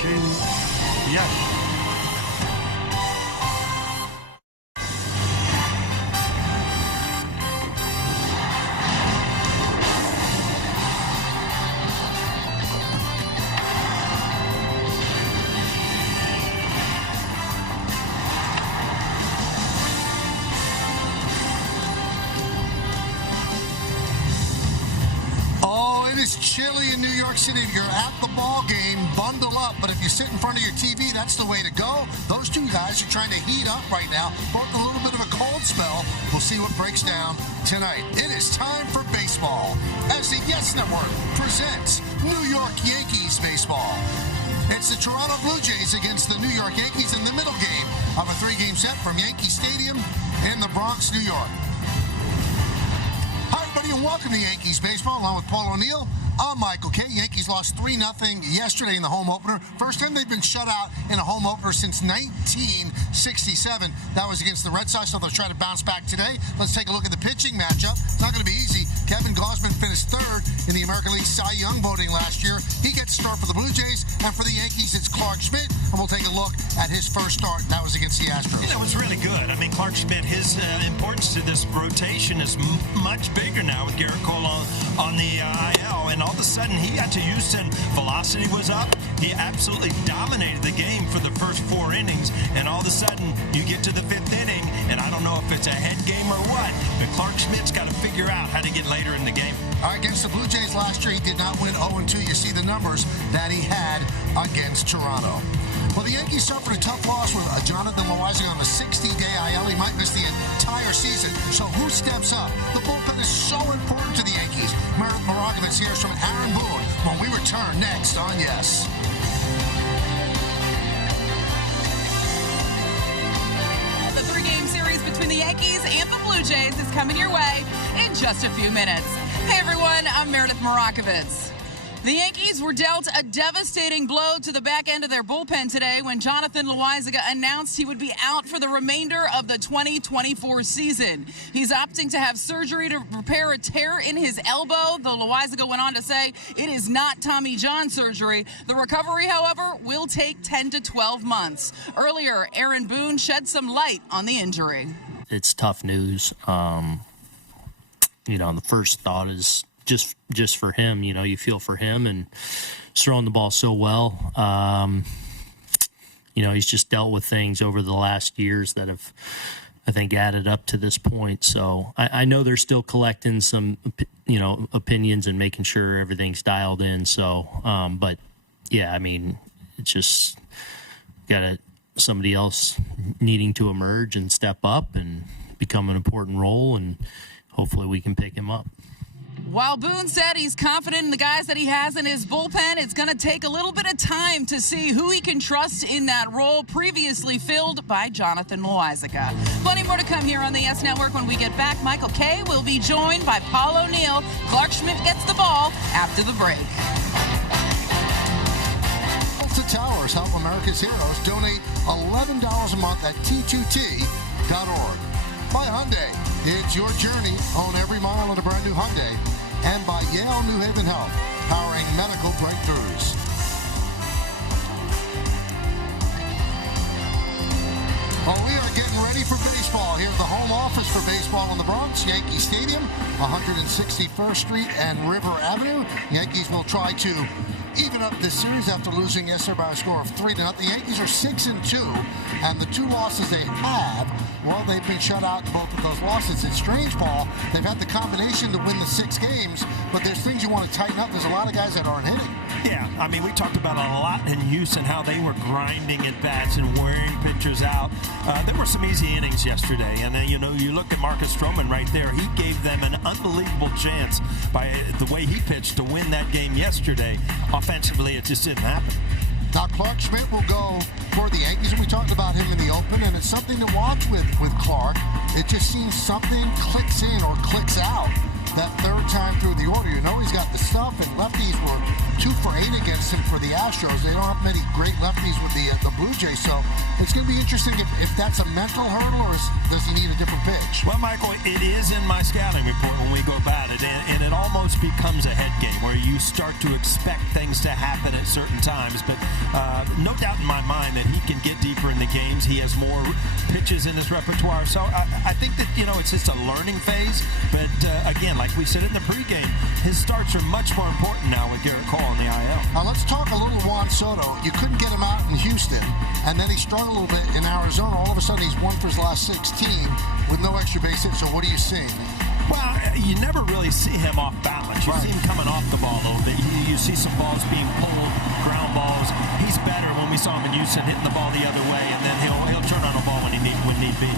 option, yes. Chilly in New York City. If you're at the ball game, bundle up. But if you sit in front of your TV, that's the way to go. Those two guys are trying to heat up right now. Both a little bit of a cold spell. We'll see what breaks down tonight. It is time for baseball as the Yes Network presents New York Yankees baseball. It's the Toronto Blue Jays against the New York Yankees in the middle game of a 3-game set from Yankee Stadium in the Bronx, New York. Hi, everybody, and welcome to Yankees baseball, along with Paul O'Neill. I'm Michael Kay. Yankees lost 3-0 yesterday in the home opener. First time they've been shut out in a home opener since 1967. That was against the Red Sox, so they'll try to bounce back today. Let's take a look at the pitching matchup. It's not going to be easy. Kevin Gausman finished third in the American League Cy Young voting last year. He gets a start for the Blue Jays, and for the Yankees, it's Clarke Schmidt. And we'll take a look at his first start. That was against the Astros. Yeah, that was really good. I mean, Clarke Schmidt, his importance to this rotation is much bigger now with Gerrit Cole on the IL. And all of a sudden, he got to Houston. Velocity was up. He absolutely dominated the game for the first 4 innings. And all of a sudden, you get to the 5th inning, and I don't know if it's a head game or what, but Clarke Schmidt's got to figure out how to get later in the game. Against the Blue Jays last year, he did not win 0-2. You see the numbers that he had against Toronto. Well, the Yankees suffered a tough loss with Jonathan Loáisiga on the 60-day IL. He might miss the entire season. So who steps up? The bullpen is so important to the Yankees. Meredith Marakovitz hears from Aaron Boone when we return next on Yes. The 3-game series between the Yankees and the Blue Jays is coming your way in just a few minutes. Hey, everyone, I'm Meredith Marakovitz. The Yankees were dealt a devastating blow to the back end of their bullpen today when Jonathan Loáisiga announced he would be out for the remainder of the 2024 season. He's opting to have surgery to repair a tear in his elbow, though Loáisiga went on to say it is not Tommy John surgery. The recovery, however, will take 10 to 12 months. Earlier, Aaron Boone shed some light on the injury. It's tough news. The first thought is just for him. You feel for him, and he's throwing the ball so well. He's just dealt with things over the last years that have, I think, added up to this point. So I know they're still collecting some, opinions and making sure everything's dialed in. So, but yeah, I mean, it's just got somebody else needing to emerge and step up and become an important role, and hopefully we can pick him up. While Boone said he's confident in the guys that he has in his bullpen, it's going to take a little bit of time to see who he can trust in that role previously filled by Jonathan Loáisiga. Plenty more to come here on the Yes Network. When we get back, Michael Kay will be joined by Paul O'Neill. Clarke Schmidt gets the ball after the break. Delta Towers help America's heroes. Donate $11 a month at T2T.org. By Hyundai, it's your journey. Own every mile in a brand new Hyundai. And by Yale New Haven Health, powering medical breakthroughs. Well, we are getting ready for baseball here at the home office for baseball in the Bronx, Yankee Stadium, 161st Street and River Avenue. Yankees will try to even up this series after losing yesterday by a score of 3-0. The Yankees are 6-2, and the 2 losses they have, well, they've been shut out in both of those losses. It's strange, Paul. They've had the combination to win the 6 games, but there's things you want to tighten up. There's a lot of guys that aren't hitting. Yeah, I mean, we talked about it a lot in Houston, how they were grinding at bats and wearing pitchers out. There were some easy innings yesterday, and then, you look at Marcus Stroman right there. He gave them an unbelievable chance by the way he pitched to win that game yesterday. Offensively, it just didn't happen. Now, Clarke Schmidt will go for the Yankees, and we talked about him in the open, and it's something to watch with Clarke. It just seems something clicks in or clicks out that third time through the order. He's got the stuff, and lefties were 2 for 8 against Watson for the Astros. They don't have many great lefties with the Blue Jays, so it's going to be interesting if that's a mental hurdle or does he need a different pitch. Well, Michael, it is in my scouting report when we go about it, and it almost becomes a head game where you start to expect things to happen at certain times. But no doubt in my mind that he can get deeper in the games. He has more pitches in his repertoire. So I think that, it's just a learning phase. But again, like we said in the pregame, his starts are much more important now with Gerrit Cole in the IL. Now let's talk a little Juan Soto. You couldn't get him out in Houston, and then he struggled a little bit in Arizona. All of a sudden, he's won for his last 16 with no extra base hits. So what are you seeing? Well, you never really see him off balance. You see him coming off the ball a little bit. You see some balls being pulled, ground balls. He's better when we saw him in Houston hitting the ball the other way, and then he'll turn on a ball when need be.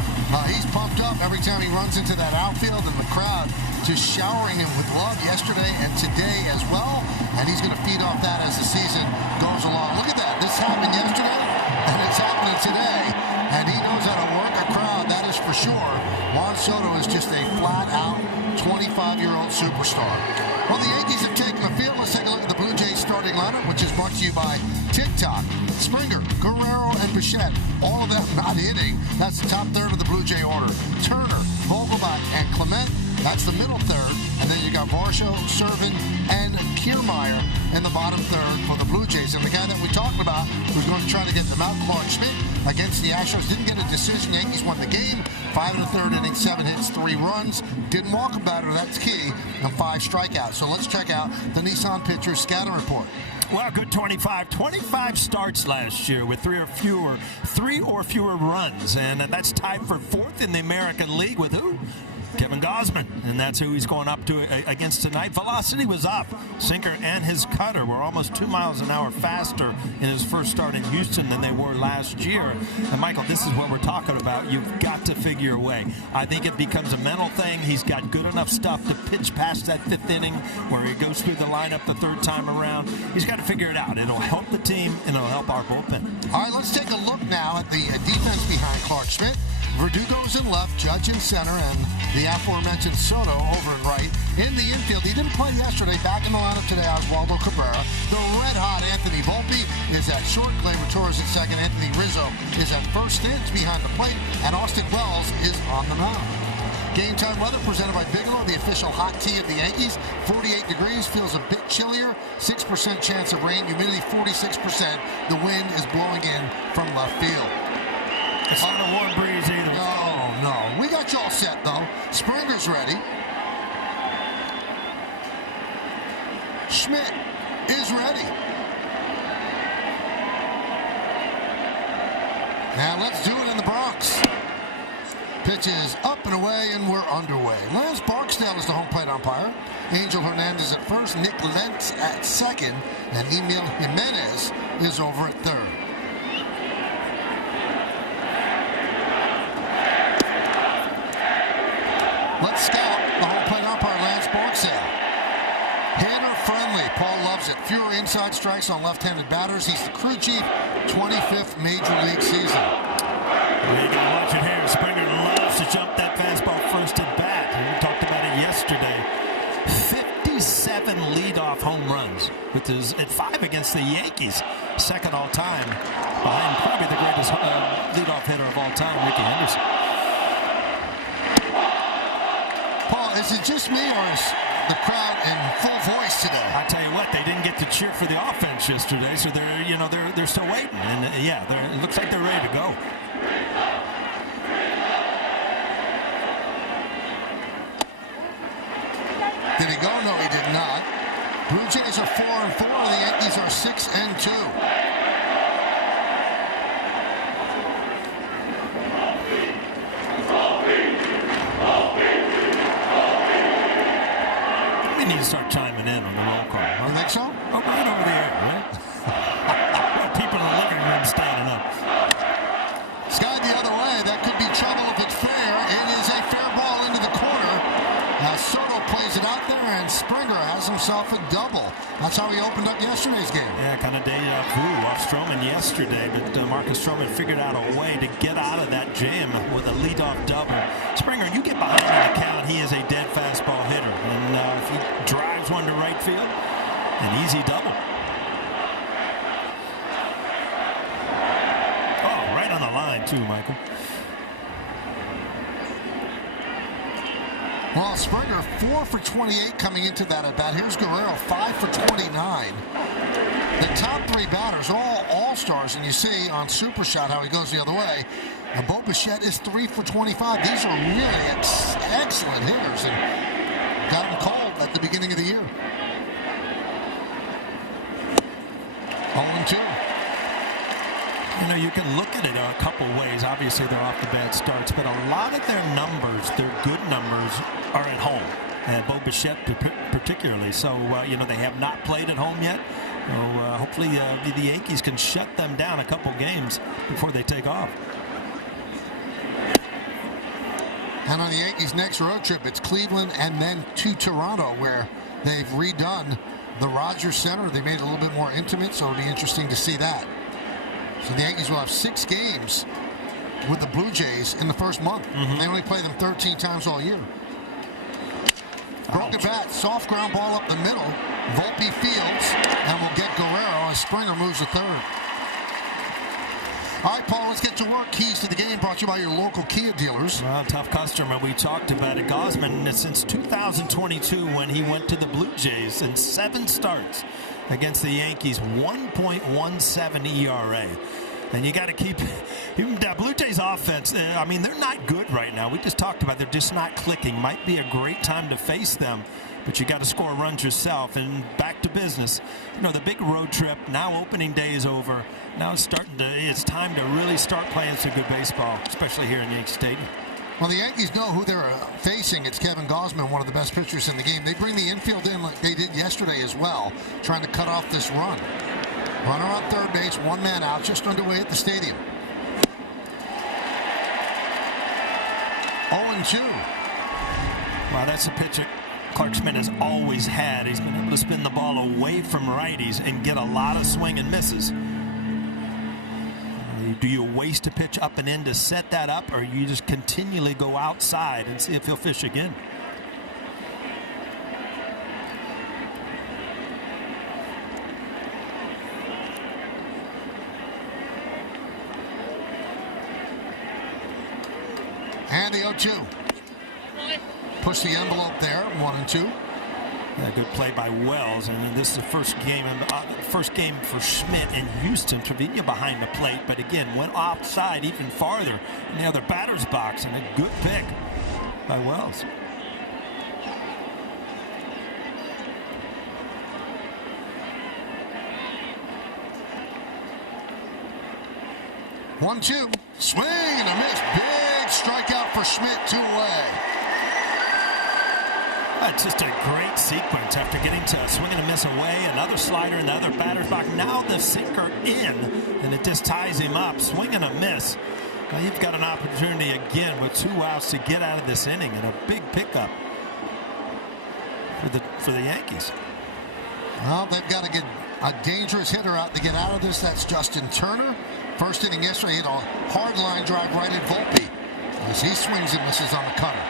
He's pumped up every time he runs into that outfield, and the crowd just showering him with love yesterday and today as well. And he's going to feed off that as the season goes along. Look at that. This happened yesterday, and it's happening today. And he knows how to work a crowd, that is for sure. Juan Soto is just a flat-out 25-year-old superstar. Well, the Yankees have taken the field. Let's take a look at the Blue Jays starting lineup, which is brought to you by TikTok. Springer, Guerrero, and Bichette, all of them not hitting. That's the top third of the Blue Jay order. Turner, Vogelbach, and Clement, that's the middle third. And then you got Varsho, Servin, and Kiermaier in the bottom third for the Blue Jays. And the guy that we talked about who's going to try to get them out, Clarke Schmidt, against the Astros, didn't get a decision. Yankees won the game. 5 1/3 innings, 7 hits, 3 runs. Didn't walk a batter, that's key, and 5 strikeouts. So let's check out the Nissan pitcher's scouting report. Well, good 25 starts last year with 3 or fewer runs, and that's tied for 4th in the American League with who? Kevin Gausman, and that's who he's going up to against tonight. Velocity was up. Sinker and his cutter were almost 2 miles an hour faster in his first start in Houston than they were last year. And, Michael, this is what we're talking about. You've got to figure a way. I think it becomes a mental thing. He's got good enough stuff to pitch past that 5th inning where he goes through the lineup the 3rd time around. He's got to figure it out. It'll help the team, and it'll help our bullpen. All right, let's take a look now at the defense behind Clarke Schmidt. Verdugo's in left, Judge in center, and the aforementioned Soto over and right. In the infield, he didn't play yesterday. Back in the lineup today, Oswaldo Cabrera. The red-hot Anthony Volpe is at short. Gleyber Torres at second. Anthony Rizzo is at first. Stands behind the plate, and Austin Wells is on the mound. Game time weather presented by Bigelow, the official hot tea of the Yankees. 48 degrees, feels a bit chillier. 6% chance of rain, humidity 46%. The wind is blowing in from left field. It's not a warm breeze either. No. We got you all set, though. Springer's ready. Schmidt is ready. Now let's do it in the Bronx. Pitch is up and away, and we're underway. Lance Barksdale is the home plate umpire. Angel Hernandez at first, Nick Lentz at second, and Emil Jimenez is over at third. Let's scout the home plate umpire, Lance Barksdale. Hitter friendly. Paul loves it. Fewer inside strikes on left-handed batters. He's the crew chief. 25th Major League season. You got to watch it here. Springer loves to jump that fastball first at bat. We talked about it yesterday. 57 leadoff home runs with his at 5 against the Yankees. Second all time behind probably the greatest leadoff hitter of all time, Rickey Henderson. Paul, is it just me or is the crowd in full voice today? I tell you what, they didn't get to cheer for the offense yesterday, so they're still waiting, and it looks like they're ready to go. Did he go? No, he did not. Blue Jays are 4-4. The Yankees are 6-2. We need to start chiming in on the roll call. Huh? You think so? Oh, right over the air, right? People in the living room standing up. Sky the other way. That could be trouble if it's fair. It is a fair ball into the corner. Now Soto plays it out there, and Springer has himself a double. That's how he opened up yesterday's game. Yeah, kind of deja vu off Stroman yesterday, but Marcus Stroman figured out a way to get out of that jam with a leadoff double. Springer, you get behind in the count, he is a dead fastball hitter, and if he drives one to right field, an easy double. too, Michael. Well, Springer 4 for 28 coming into that at bat. Here's Guerrero 5 for 29. The top three batters, all stars, and you see on Super Shot how he goes the other way. And Bo Bichette is 3 for 25. These are really excellent hitters, and got them cold at the beginning of the year. 0-2. You know, you can look at it a couple ways. Obviously, they're off the bad starts, but a lot of their numbers, their good numbers, are at home. And Bo Bichette particularly. So, you know, they have not played at home yet. So, hopefully, the Yankees can shut them down a couple games before they take off. And on the Yankees' next road trip, it's Cleveland and then to Toronto, where they've redone the Rogers Center. They made it a little bit more intimate, so it'll be interesting to see that. So the Yankees will have 6 games with the Blue Jays in the first month. They only play them 13 times all year. Broken bat, soft ground ball up the middle. Volpe fields, and we'll get Guerrero as Springer moves to third. All right, Paul, let's get to work. Keys to the game brought to you by your local Kia dealers. Well, tough customer. We talked about it. Gausman, since 2022, when he went to the Blue Jays in 7 starts against the Yankees, 1.17 ERA. And you got to keep even the Blue Jays offense. I mean, they're not good right now. We just talked about they're just not clicking. Might be a great time to face them, but you got to score runs yourself. And back to business. You know, the big road trip. Now opening day is over. Now it's time to really start playing some good baseball, especially here in Yankee Stadium. Well, the Yankees know who they're facing. It's Kevin Gausman, one of the best pitchers in the game. They bring the infield in like they did yesterday as well, trying to cut off this run. Runner on third base, 1 man out, just underway at the stadium. 0-2. Well, that's a pitch that Clarke Schmidt has always had. He's been able to spin the ball away from righties and get a lot of swing and misses. Do you waste a pitch up and in to set that up, or you just continually go outside and see if he'll fish again? And the 0-2. Push the envelope there, 1-2. Yeah, good play by Wells, and this is the first game for Schmidt in Houston. Trevino behind the plate, but again went offside even farther in the other batter's box, and a good pick by Wells. One-two, swing and a miss. Big strikeout for Schmidt, 2 away. It's just a great sequence after getting to a swing and a miss away, another slider in the other batter's box. Now the sinker in, and it just ties him up. Swing and a miss. Now you've got an opportunity again with 2 outs to get out of this inning, and a big pickup for the Yankees. Well, they've got to get a dangerous hitter out to get out of this. That's Justin Turner. First inning yesterday, hit a hard line drive right at Volpe as he swings and misses on the cutter.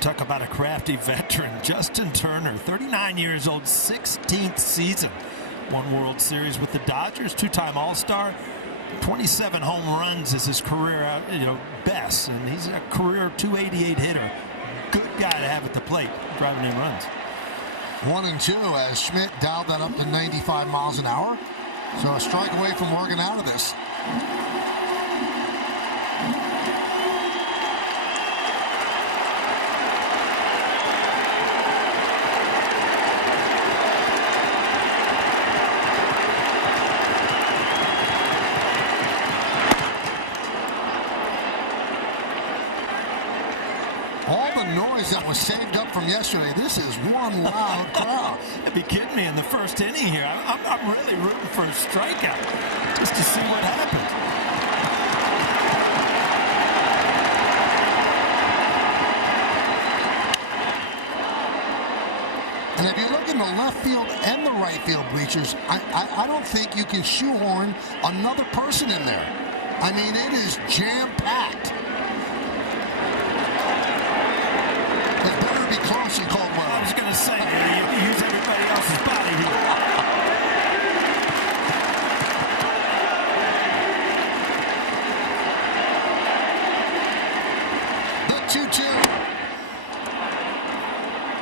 Talk about a crafty veteran. Justin Turner, 39 years old, 16th season. Won World Series with the Dodgers, 2-time All-Star. 27 home runs is his career best, and he's a career 288 hitter. Good guy to have at the plate, driving in runs. 1-2 as Schmidt dialed that up to 95 miles an hour. So a strike away from working out of this. That was saved up from yesterday. This is one loud crowd. You'd be kidding me in the first inning here. I'm really rooting for a strikeout just to see what happens. And if you look in the left field and the right field bleachers, I don't think you can shoehorn another person in there. I mean, it is jam-packed. It better be close in cold weather. I was going to say, you use everybody else's body here. The 2-2.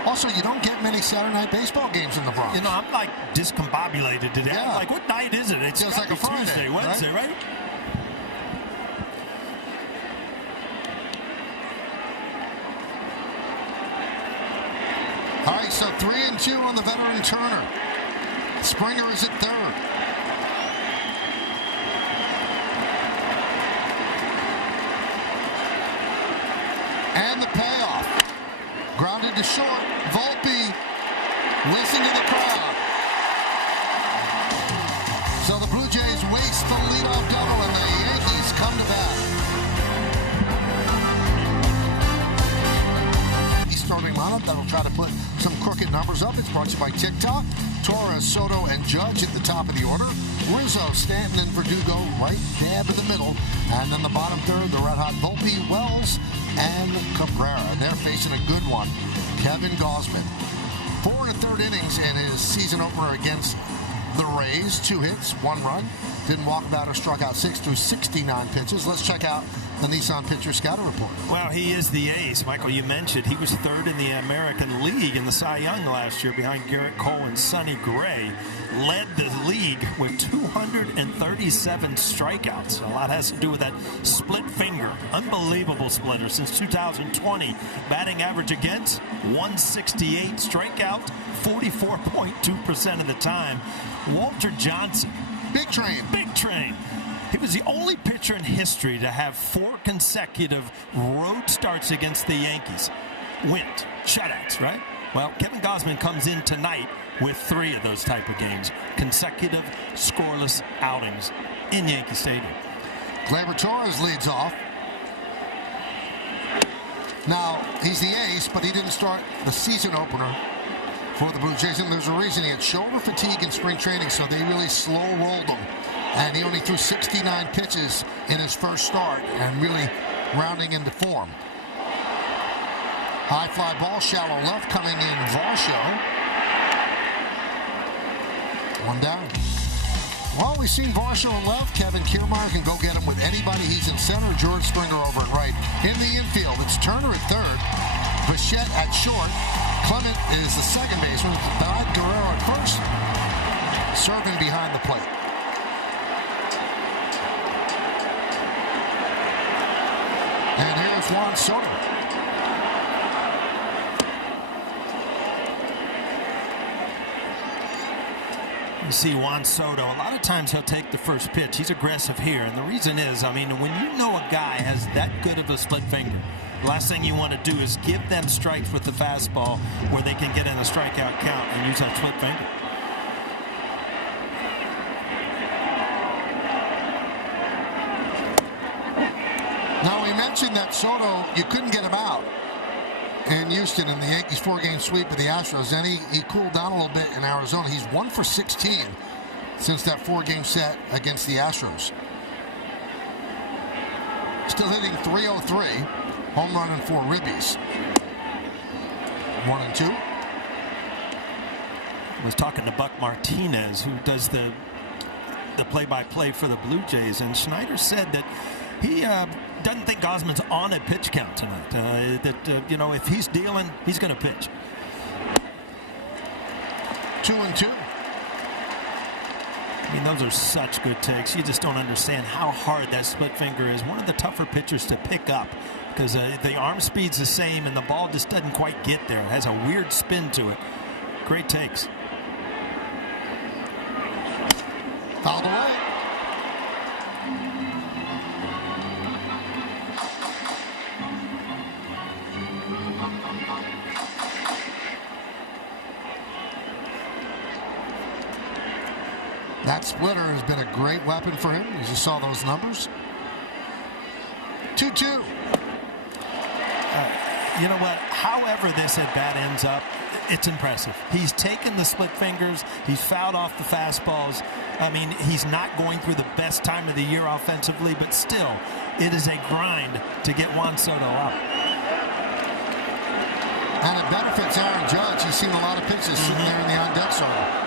Also, you don't get many Saturday night baseball games in the Bronx. You know, I'm like discombobulated today. Yeah. I'm like, what night is it? It's Feels like a Friday, Tuesday, Wednesday, right? All right, so 3-2 on the veteran Turner. Springer is at third. And the payoff. Grounded to short. Volpe. Listen to the crowd. So the Blue Jays waste the leadoff double, and the Yankees come to bat. Starting lineup that'll try to put some crooked numbers up. It's brought to you by TikTok. Torres, Soto, and Judge at the top of the order. Rizzo, Stanton, and Verdugo right dab in the middle. And then the bottom third, the red-hot Volpe, Wells, and Cabrera. And they're facing a good one, Kevin Gausman. 4 1/3 innings in his season opener against the Rays. 2 hits, 1 run. Didn't walk about or struck out 6 through 69 pitches. Let's check out the Nissan Pitcher Scouter Report. Well, he is the ace. Michael, you mentioned he was third in the American League in the Cy Young last year behind Garrett Cole and Sonny Gray. Led the league with 237 strikeouts. A lot has to do with that split finger. Unbelievable splitter since 2020. Batting average against 168. Strikeout 44.2% of the time. Walter Johnson. Big Train. Big Train. He was the only pitcher in history to have 4 consecutive road starts against the Yankees. Wins, shutouts, right? Well, Kevin Gausman comes in tonight with 3 of those type of games. Consecutive scoreless outings in Yankee Stadium. Gleyber Torres leads off. Now, he's the ace, but he didn't start the season opener for the Blue Jays. And there's a reason. He had shoulder fatigue in spring training, so they really slow-rolled him. And he only threw 69 pitches in his first start and really rounding into form. High fly ball, shallow left coming in Varsho. 1 down. Well, we've seen Varsho in left. Kevin Kiermaier can go get him with anybody. He's in center. George Springer over at right. In the infield, it's Turner at third. Bichette at short. Clement is the second baseman. Vlad Guerrero at first. Serving behind the plate. And here's Juan Soto. You see Juan Soto, a lot of times he'll take the first pitch. He's aggressive here, and the reason is, I mean, when you know a guy has that good of a split finger, the last thing you want to do is give them strikes with the fastball where they can get in a strikeout count and use that split finger. Now, we mentioned that Soto, you couldn't get him out in Houston in the Yankees 4-game sweep of the Astros. Then he cooled down a little bit in Arizona. He's 1 for 16 since that 4-game set against the Astros. Still hitting .303, home run and 4 ribbies. 1 and 2. I was talking to Buck Martinez, who does the play-by-play for the Blue Jays, and Schneider said that he doesn't think Gausman's on a pitch count tonight. You know, if he's dealing, he's going to pitch. 2 and 2. I mean, those are such good takes. You just don't understand how hard that split finger is. One of the tougher pitchers to pick up because the arm speed's the same and the ball just doesn't quite get there. It has a weird spin to it. Great takes. Fouled away. That splitter has been a great weapon for him. You just saw those numbers. 2-2. You know what? However this at-bat ends up, it's impressive. He's taken the split fingers. He's fouled off the fastballs. I mean, he's not going through the best time of the year offensively, but still, it is a grind to get Juan Soto out. And it benefits Aaron Judge. He's seen a lot of pitches sitting there in the on-deck circle.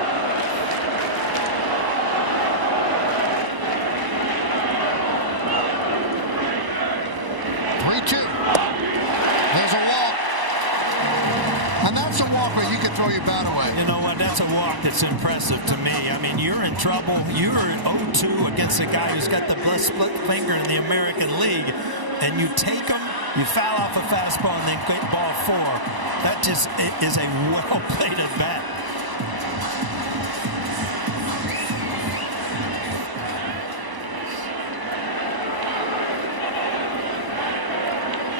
Throw your bat away. You know what? That's a walk that's impressive to me. I mean, you're in trouble. You're 0-2 against a guy who's got the split finger in the American League, and you take him, you foul off a fastball, and then get ball 4. That just is a well-played at bat.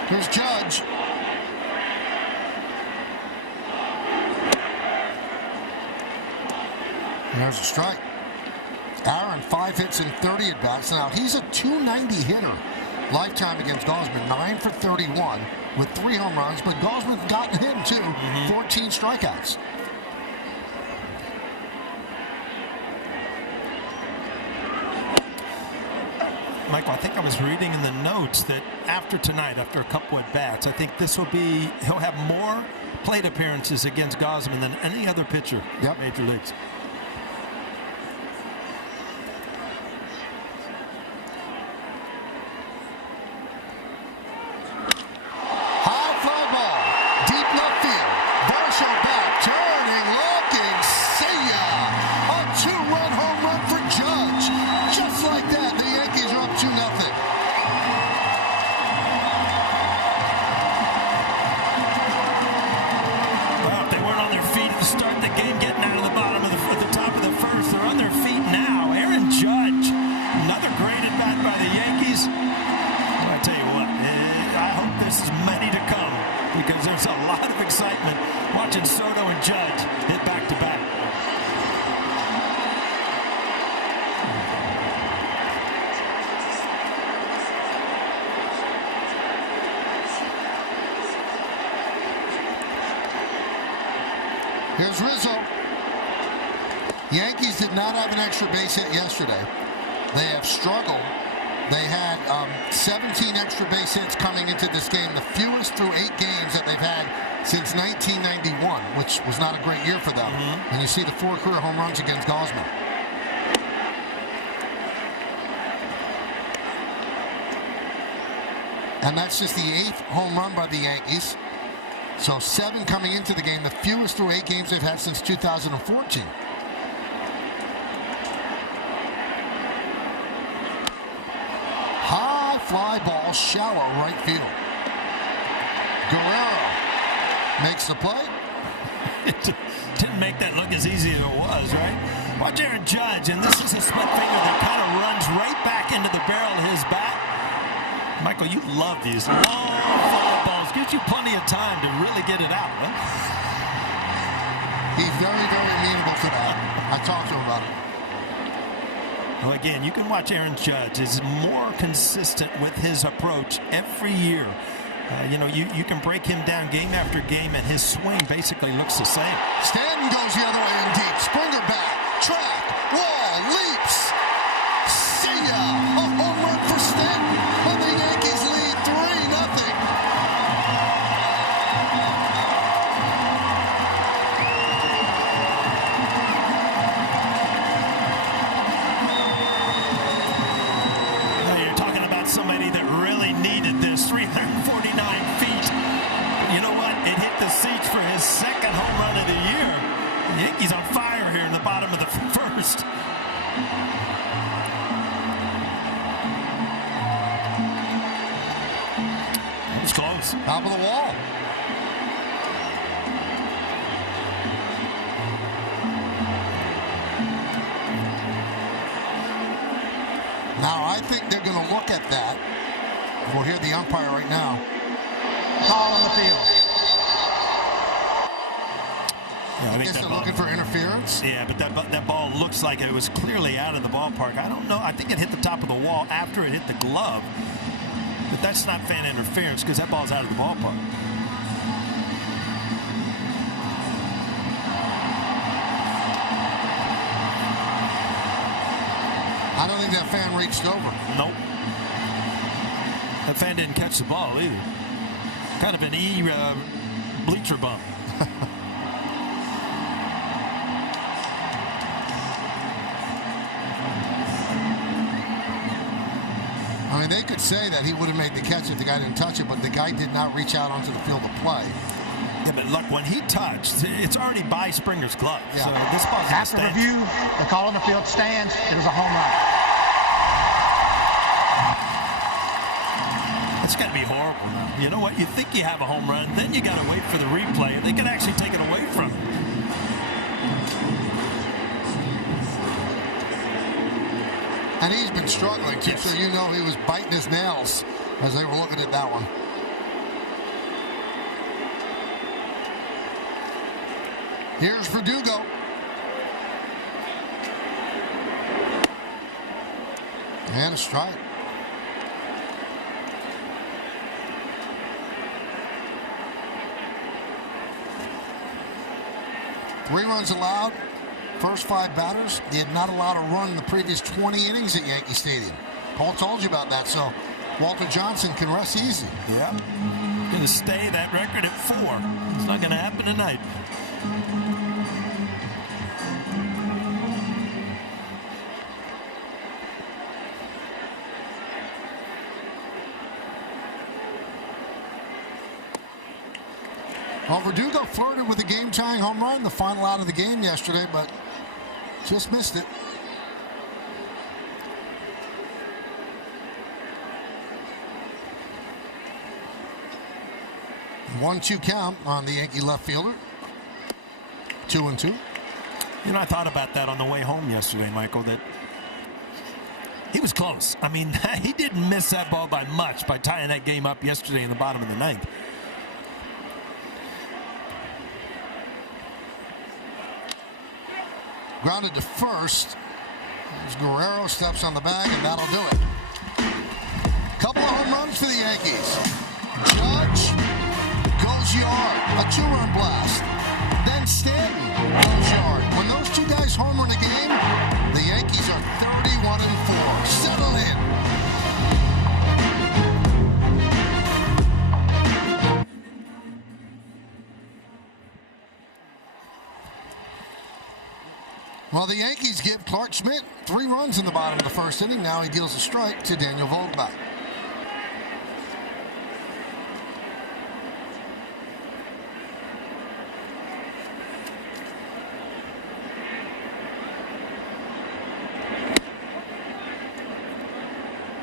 Here's Judge. There's a strike. Aaron, 5 hits and 30 at-bats. Now, he's a .290 hitter lifetime against Gausman. 9 for 31 with 3 home runs, but Gausman's gotten him, too. 14 strikeouts. Michael, I think I was reading in the notes that after tonight, after a couple at-bats, I think this will be, he'll have more plate appearances against Gausman than any other pitcher in Major Leagues. Here's Rizzo. Yankees did not have an extra base hit yesterday. They have struggled. They had 17 extra base hits coming into this game, the fewest through 8 games that they've had since 1991, which was not a great year for them. And you see the 4 career home runs against Gausman. And that's just the 8th home run by the Yankees. So 7 coming into the game, the fewest through 8 games they've had since 2014. High fly ball, shallow right field. Guerrero makes the play. It didn't make that look as easy as it was, right? Watch Aaron Judge, and this is a split finger that kind of runs right back into the barrel of his bat. Michael, you love these long fly balls. Gives you plenty of time to really get it out, huh? He's very, very amenable to that. I talked to him about it. Well, again, you can watch Aaron Judge is more consistent with his approach every year. You can break him down game after game, and his swing basically looks the same. Stanton goes the other way in deep. Springer back, track, wall, leaps. See ya! A home run for Stanton. And the Yankees lead 3-0. You're talking about somebody that really needed this. 349 feet. You know what? It hit the seats for his 2nd home run of the year. The Yankees on fire here in the bottom of the 1st. It's close. Top of the wall. Now, I think they're going to look at that. We'll hear the umpire right now. Call on the field. Yeah, I guess they're looking for interference. Yeah, but that ball looks like it was clearly out of the ballpark. I don't know. I think it hit the top of the wall after it hit the glove. But that's not fan interference because that ball's out of the ballpark. I don't think that fan reached over. Nope. That fan didn't catch the ball either. Kind of an bleacher bump. I mean, they could say that he would have made the catch if the guy didn't touch it, but the guy did not reach out onto the field to play. Yeah, but look, when he touched, it's already by Springer's glove. Yeah. So this ball's After review, the call on the field stands. It was a home run. It's got to be horrible now. You know what? You think you have a home run, then you got to wait for the replay, and they can actually take it away from you. And he's been struggling, too, so you know he was biting his nails as they were looking at that one. Here's Verdugo. And a strike. Three runs allowed. First 5 batters. They had not allowed a run in the previous 20 innings at Yankee Stadium. Paul told you about that, so Walter Johnson can rest easy. Yeah. Going to stay that record at 4. It's not going to happen tonight. Well, Verdugo flirted with a game-tying home run, the final out of the game yesterday, but just missed it. One-two count on the Yankee left fielder. 2-2. You know, I thought about that on the way home yesterday, Michael, that he was close. I mean, he didn't miss that ball by much by tying that game up yesterday in the bottom of the 9th. Grounded to first. As Guerrero steps on the bag, and that'll do it. Couple of home runs for the Yankees. Judge goes yard. A 2-run blast. Then Stanton goes yard. When those two guys homer in the game, the Yankees are 31-4. Settle in. Well, the Yankees give Clark Schmidt 3 runs in the bottom of the first inning. Now he deals a strike to Daniel Vogelbach.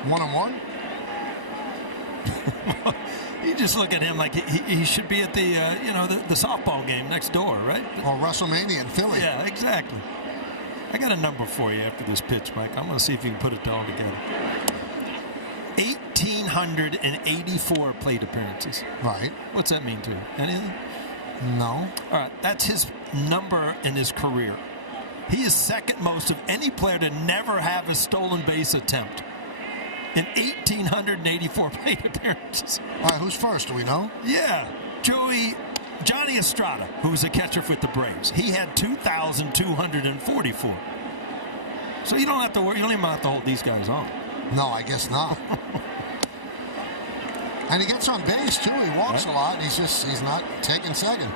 One and one. You just look at him like he should be at the the softball game next door, right? Or WrestleMania in Philly. Yeah, exactly. I got a number for you after this pitch, Mike. I'm going to see if you can put it all together. 1,884 plate appearances. Right. What's that mean to you? Anything? No. All right, that's his number in his career. He is second most of any player to never have a stolen base attempt in 1,884 plate appearances. All right, who's first? Do we know? Yeah, Johnny Estrada, who was a catcher with the Braves. He had 2,244. So you don't have to worry. You don't even have to hold these guys on. No, I guess not. And he gets on base, too. He walks a lot. He's not taking second.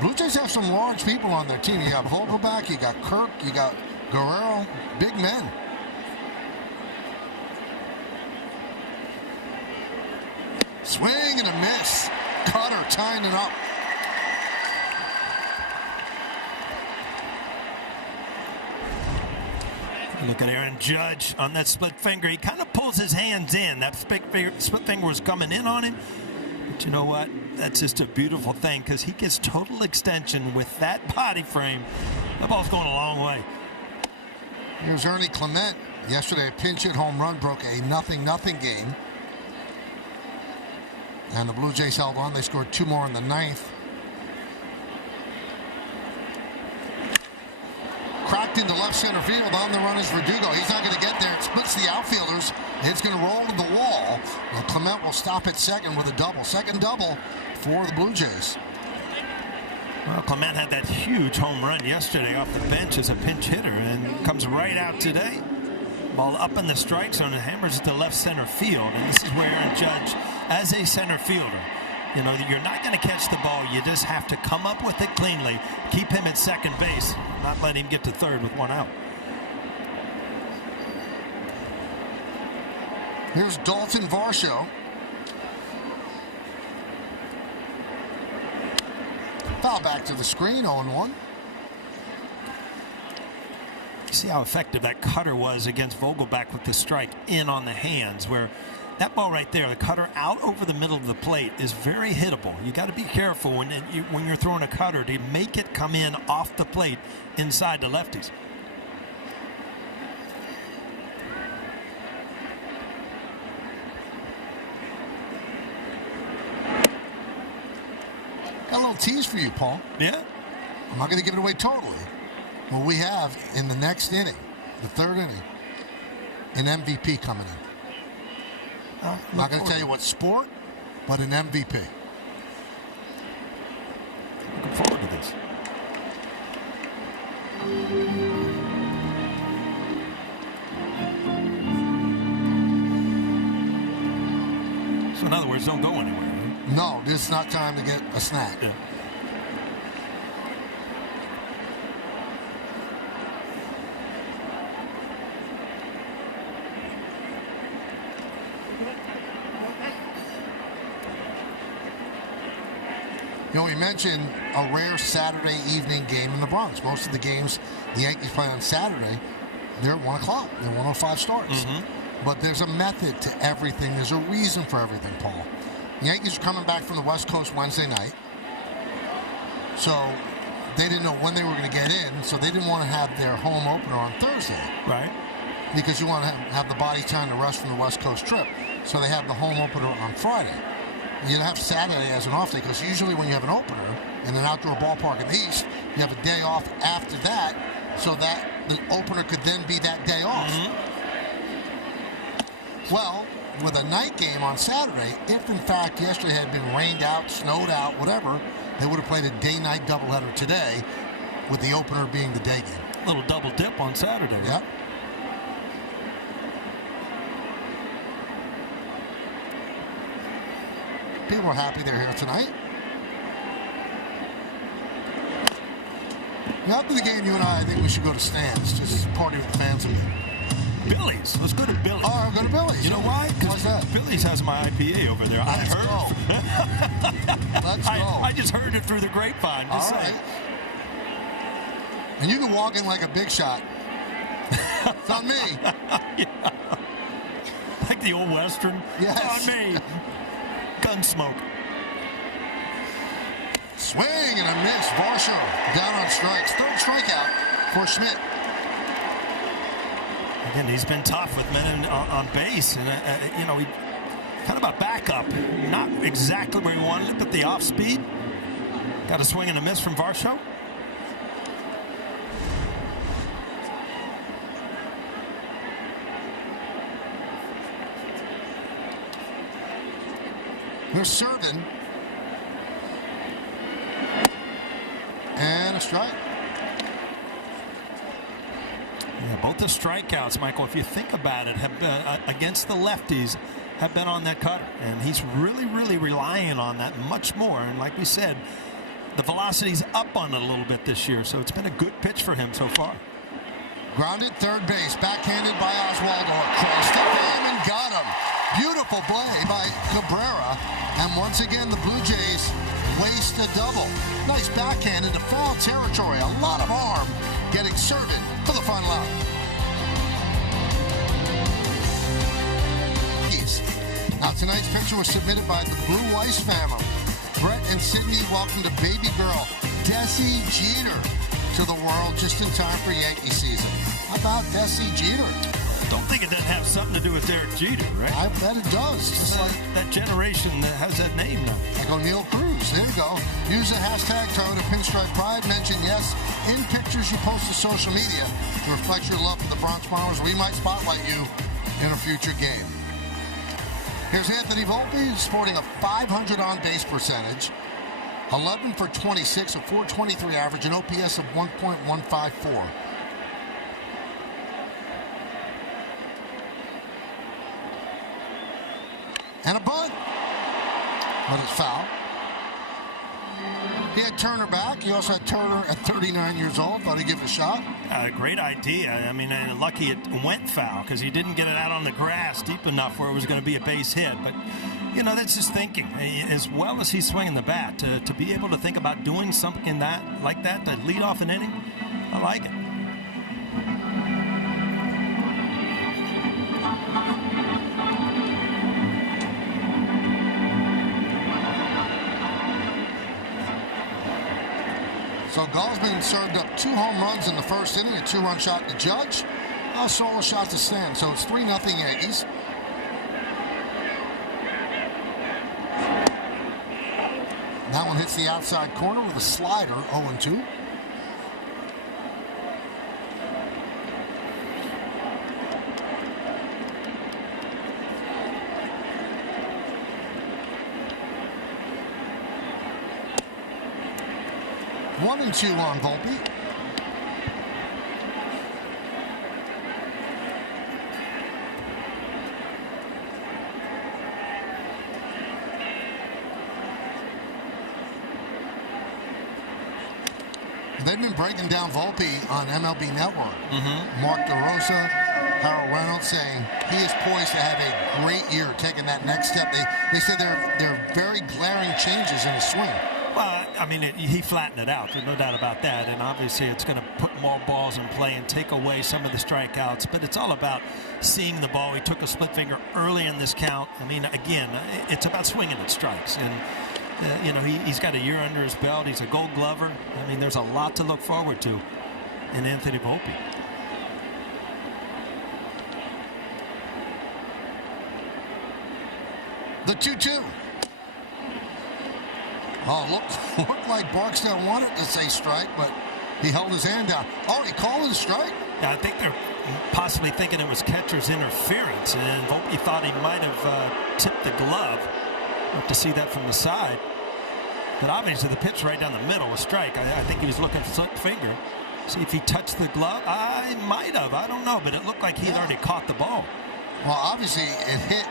Blue Jays have some large people on their team. You got Vogelbach, you got Kirk, you got Guerrero. Big men. Swing and a miss. Cutter tying it up. Look at Aaron Judge on that split finger. He kind of pulls his hands in. That split finger was coming in on him. But you know what? That's just a beautiful thing because he gets total extension with that body frame. That ball's going a long way. Here's Ernie Clement. Yesterday, a pinch hit home run broke a 0-0 game. And the Blue Jays held on. They scored 2 more in the 9th. Cracked into left center field. On the run is Verdugo. He's not going to get there. It splits the outfielders. It's going to roll to the wall. Well, Clement will stop at second with a double. Second double for the Blue Jays. Well, Clement had that huge home run yesterday off the bench as a pinch hitter and comes right out today. Ball up in the strike zone and hammers it to left center field. And this is where Aaron Judge, as a center fielder, you know, you're not going to catch the ball. You just have to come up with it cleanly, keep him at second base, not let him get to third with one out. Here's Dalton Varsho. Foul back to the screen, 0-1. See how effective that cutter was against Vogelbach with the strike in on the hands, where that ball right there, the cutter out over the middle of the plate, is very hittable. You got to be careful when you're throwing a cutter to make it come in off the plate inside the lefties. Got a little tease for you, Paul. Yeah. I'm not going to give it away totally. But we have in the next inning, the third inning, an MVP coming in. I'm not going to tell you what sport, but an MVP. Looking forward to this. So in other words, don't go anywhere. Right? No, this is not time to get a snack. Yeah. You know, we mentioned a rare Saturday evening game in the Bronx. Most of the games the Yankees play on Saturday, they're at 1 o'clock. They're 1:05 starts. But there's a method to everything. There's a reason for everything, Paul. The Yankees are coming back from the West Coast Wednesday night. So they didn't know when they were going to get in, so they didn't want to have their home opener on Thursday. Right. Because you want to have the body time to rest from the West Coast trip. So they have the home opener on Friday. You have Saturday as an off day, because usually when you have an opener in an outdoor ballpark in the East, you have a day off after that, so that the opener could then be that day off. Well, with a night game on Saturday, if in fact yesterday had been rained out, snowed out, whatever, they would have played a day-night doubleheader today, with the opener being the day game. A little double dip on Saturday. Yep. People are happy they're here tonight. After the game, you and I think we should go to Stan's, just party with the fans a bit. Billy's. Let's go to Billy's. Oh, I'll go to Billy's. You know why? Why's that? Billy's has my IPA over there. I Let's heard. go. Let's go. I just heard it through the grapevine. Just All saying. right. And you can walk in like a big shot. It's on me. Yeah. Like the old Western. Yes. It's on me. Gunsmoke. Swing and a miss. Varsho down on strikes. Third strikeout for Schmidt. Again, he's been tough with men on base. And, you know, he kind of a backup. Not exactly where he wanted it, but the off speed. Got a swing and a miss from Varsho. Here's Servin. And a strike. Yeah, both the strikeouts, Michael, if you think about it, have been against the lefties, have been on that cutter. And he's really, really relying on that much more. And like we said, the velocity's up on it a little bit this year. So it's been a good pitch for him so far. Grounded third base, backhanded by Oswaldo. Crossed the him and got him. Beautiful play by Cabrera. And once again, the Blue Jays waste a double. Nice backhanded to foul territory. A lot of arm getting Servin for the final out. Now, tonight's picture was submitted by the Blue Weiss family. Brett and Sydney welcomed a baby girl, Desi Jeter, to the world just in time for Yankee season. How about Desi Jeter? Don't think it doesn't have something to do with Derek Jeter, right? I bet it does. Just like that generation that has that name now. Like O'Neal Cruz. There you go. Use the hashtag Toyota Pinstripe Pride. Mention yes in pictures you post to social media to reflect your love for the Bronx Bombers. We might spotlight you in a future game. Here's Anthony Volpe sporting a .500 on-base percentage. 11 for 26, a .423 average, an OPS of 1.154. And a bunt. But it's foul. He had Turner back. He also had Turner at 39 years old. Thought he'd give it a shot. Great idea. I mean, lucky it went foul because he didn't get it out on the grass deep enough where it was going to be a base hit. But, you know, that's just thinking. As well as he's swinging the bat, to be able to think about doing something like that to lead off an inning, I like it. So Gausman served up 2 home runs in the first inning, a 2-run shot to Judge, a solo shot to Stanton. So it's 3-0 Yankees. That one hits the outside corner with a slider, 0-2. One and 2 on Volpe. They've been breaking down Volpe on MLB Network. Mark DeRosa, Harold Reynolds saying he is poised to have a great year, taking that next step. They said there are very glaring changes in his swing. Well, I mean, he flattened it out. There's no doubt about that. And obviously it's going to put more balls in play and take away some of the strikeouts. But it's all about seeing the ball. He took a split finger early in this count. I mean, again, it's about swinging at strikes. And, you know, he's got a year under his belt. He's a Gold Glover. I mean, there's a lot to look forward to in Anthony Volpe. The 2-2. Oh, looked like Barksdale wanted to say strike, but he held his hand down. Oh, he called it a strike? Yeah, I think they're possibly thinking it was catcher's interference, and Volpe thought he might have tipped the glove. To see that from the side. But obviously the pitch right down the middle was strike. I think he was looking for slip finger. See if he touched the glove. I might have. I don't know, but it looked like he'd already caught the ball. Well, obviously it hit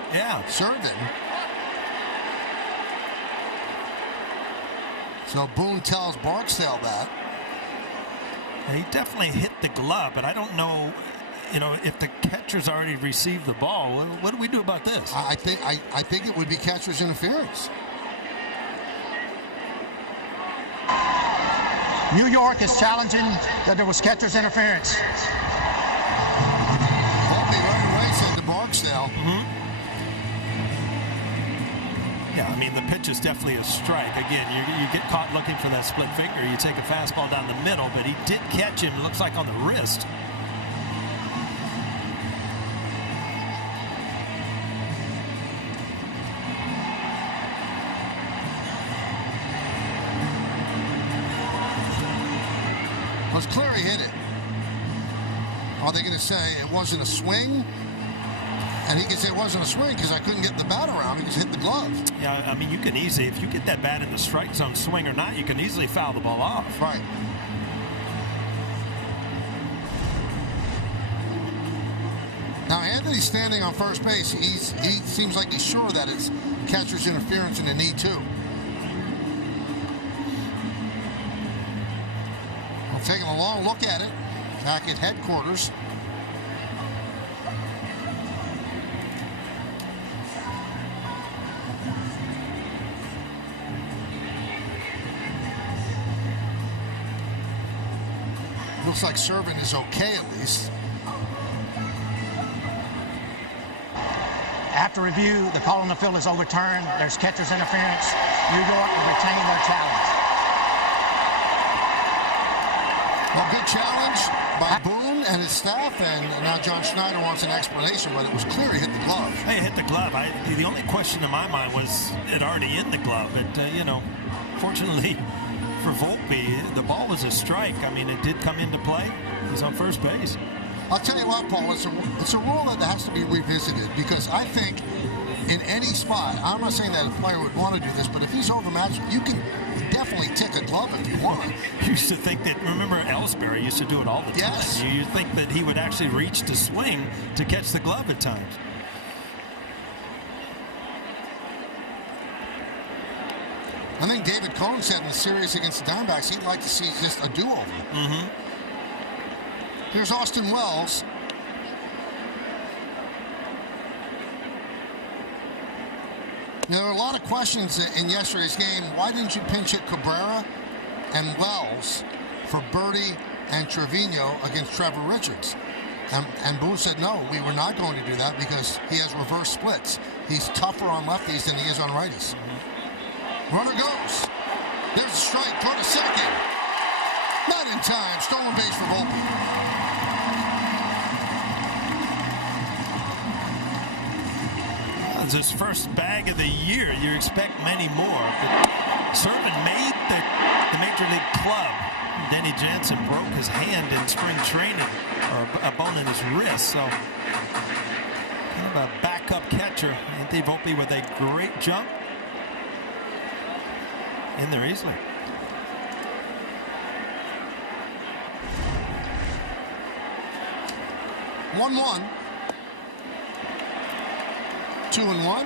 Servin. So Boone tells Barksdale that. He definitely hit the glove, but I don't know, you know, if the catcher's already received the ball. What do we do about this? I think it would be catcher's interference. New York is challenging that there was catcher's interference. Volpe right away said to Barksdale. Yeah, I mean, the pitch is definitely a strike. Again, you get caught looking for that split finger. You take a fastball down the middle, but he did catch him, looks like on the wrist. It was clear he hit it. Are they going to say it wasn't a swing? And he can say it wasn't a swing because I couldn't get the bat around. He just hit the glove. Yeah, I mean, you can easily, if you get that bat in the strike zone, swing or not, you can easily foul the ball off. Right. Now, Anthony's standing on first base. He seems like he's sure that it's catcher's interference in the knee, too. We're taking a long look at it back at headquarters. Looks like Servin is okay at least. After review, the call on the field is overturned. There's catcher's interference. New York will retain their challenge. Well, good challenge by Boone and his staff, and now John Schneider wants an explanation, but it was clear he hit the glove. Hey, hit the glove. The only question in my mind was it already in the glove. But, you know, fortunately for Volpe, the ball was a strike. I mean, it did come into play. He's on first base. I'll tell you what, Paul, it's a rule that has to be revisited because I think in any spot, I'm not saying that a player would want to do this, but if he's overmatched, you can definitely tick a glove if you want. You used to think that, remember Ellsbury used to do it all the time. Yes. You think that he would actually reach to swing to catch the glove at times. I think David Cohn said in the series against the Diamondbacks he'd like to see just a do-over. Here's Austin Wells. Now, there were a lot of questions in yesterday's game. Why didn't you pinch hit Cabrera and Wells for Birdie and Trevino against Trevor Richards? And Boone said, no, we were not going to do that because he has reverse splits. He's tougher on lefties than he is on righties. Runner goes. There's a strike toward a second. Not in time. Stolen base for Volpe. It's his first bag of the year. You expect many more. But Servant made the Major League club. Denny Jansen broke his hand in spring training, or a bone in his wrist. So kind of a backup catcher. Anthony Volpe with a great jump. In there easily. One. 2-1.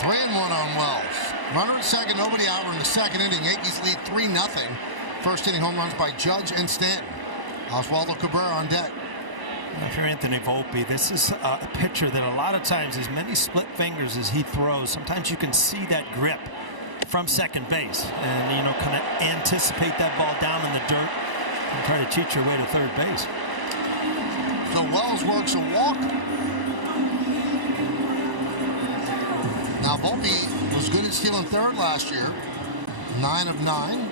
Three and one on Wells. Runner at second, nobody out. We're in the second inning. Yankees lead 3-0. First inning home runs by Judge and Stanton. Oswaldo Cabrera on deck. If you're Anthony Volpe, this is a pitcher that a lot of times, as many split fingers as he throws, sometimes you can see that grip from second base and, you know, kind of anticipate that ball down in the dirt and try to cheat your way to third base. So Wells works a walk. Now Volpe was good at stealing third last year. 9 of 9.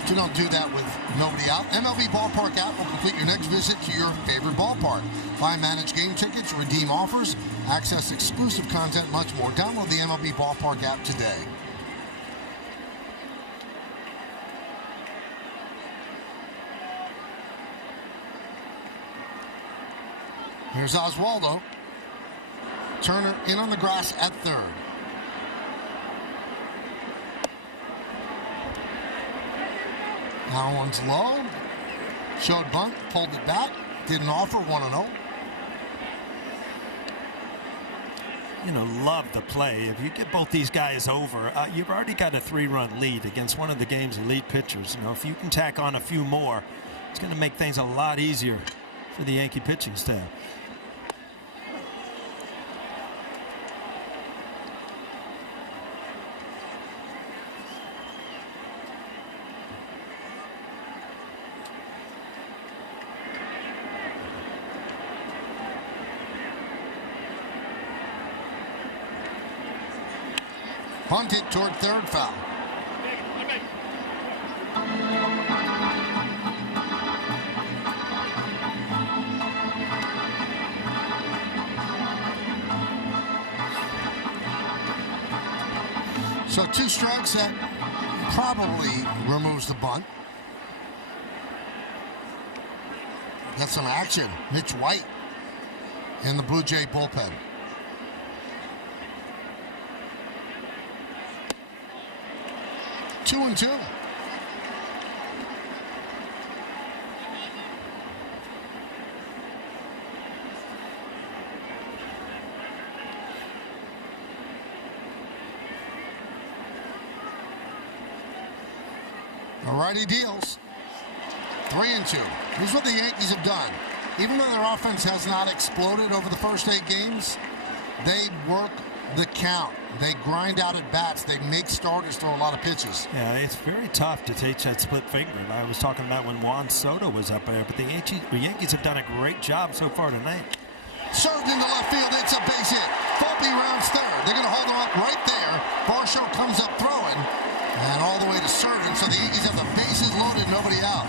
But you don't do that with nobody out. MLB Ballpark app will complete your next visit to your favorite ballpark. Buy and manage game tickets, redeem offers, access exclusive content, much more. Download the MLB Ballpark app today. Here's Oswaldo. Turner in on the grass at third. Now one's low. Showed bunt, pulled it back. Didn't offer, 1-0. You know, love the play. If you get both these guys over, you've already got a 3-run lead against one of the game's elite pitchers. You know, if you can tack on a few more, it's going to make things a lot easier for the Yankee pitching staff. Bunted toward third, foul. So 2 strikes, that probably removes the bunt. Got some action. Mitch White in the Blue Jay bullpen. 2-2. Alrighty, deals. 3-2. Here's what the Yankees have done. Even though their offense has not exploded over the first 8 games, they work the count. They grind out at bats. They make starters throw a lot of pitches. Yeah, it's very tough to take that split finger. I was talking about when Juan Soto was up there, but the Yankees have done a great job so far tonight. Served into left field. It's a base hit. Volpe rounds third. They're going to hold him up right there. Varsho comes up throwing, and all the way to Servant. So the Yankees have the bases loaded, nobody out.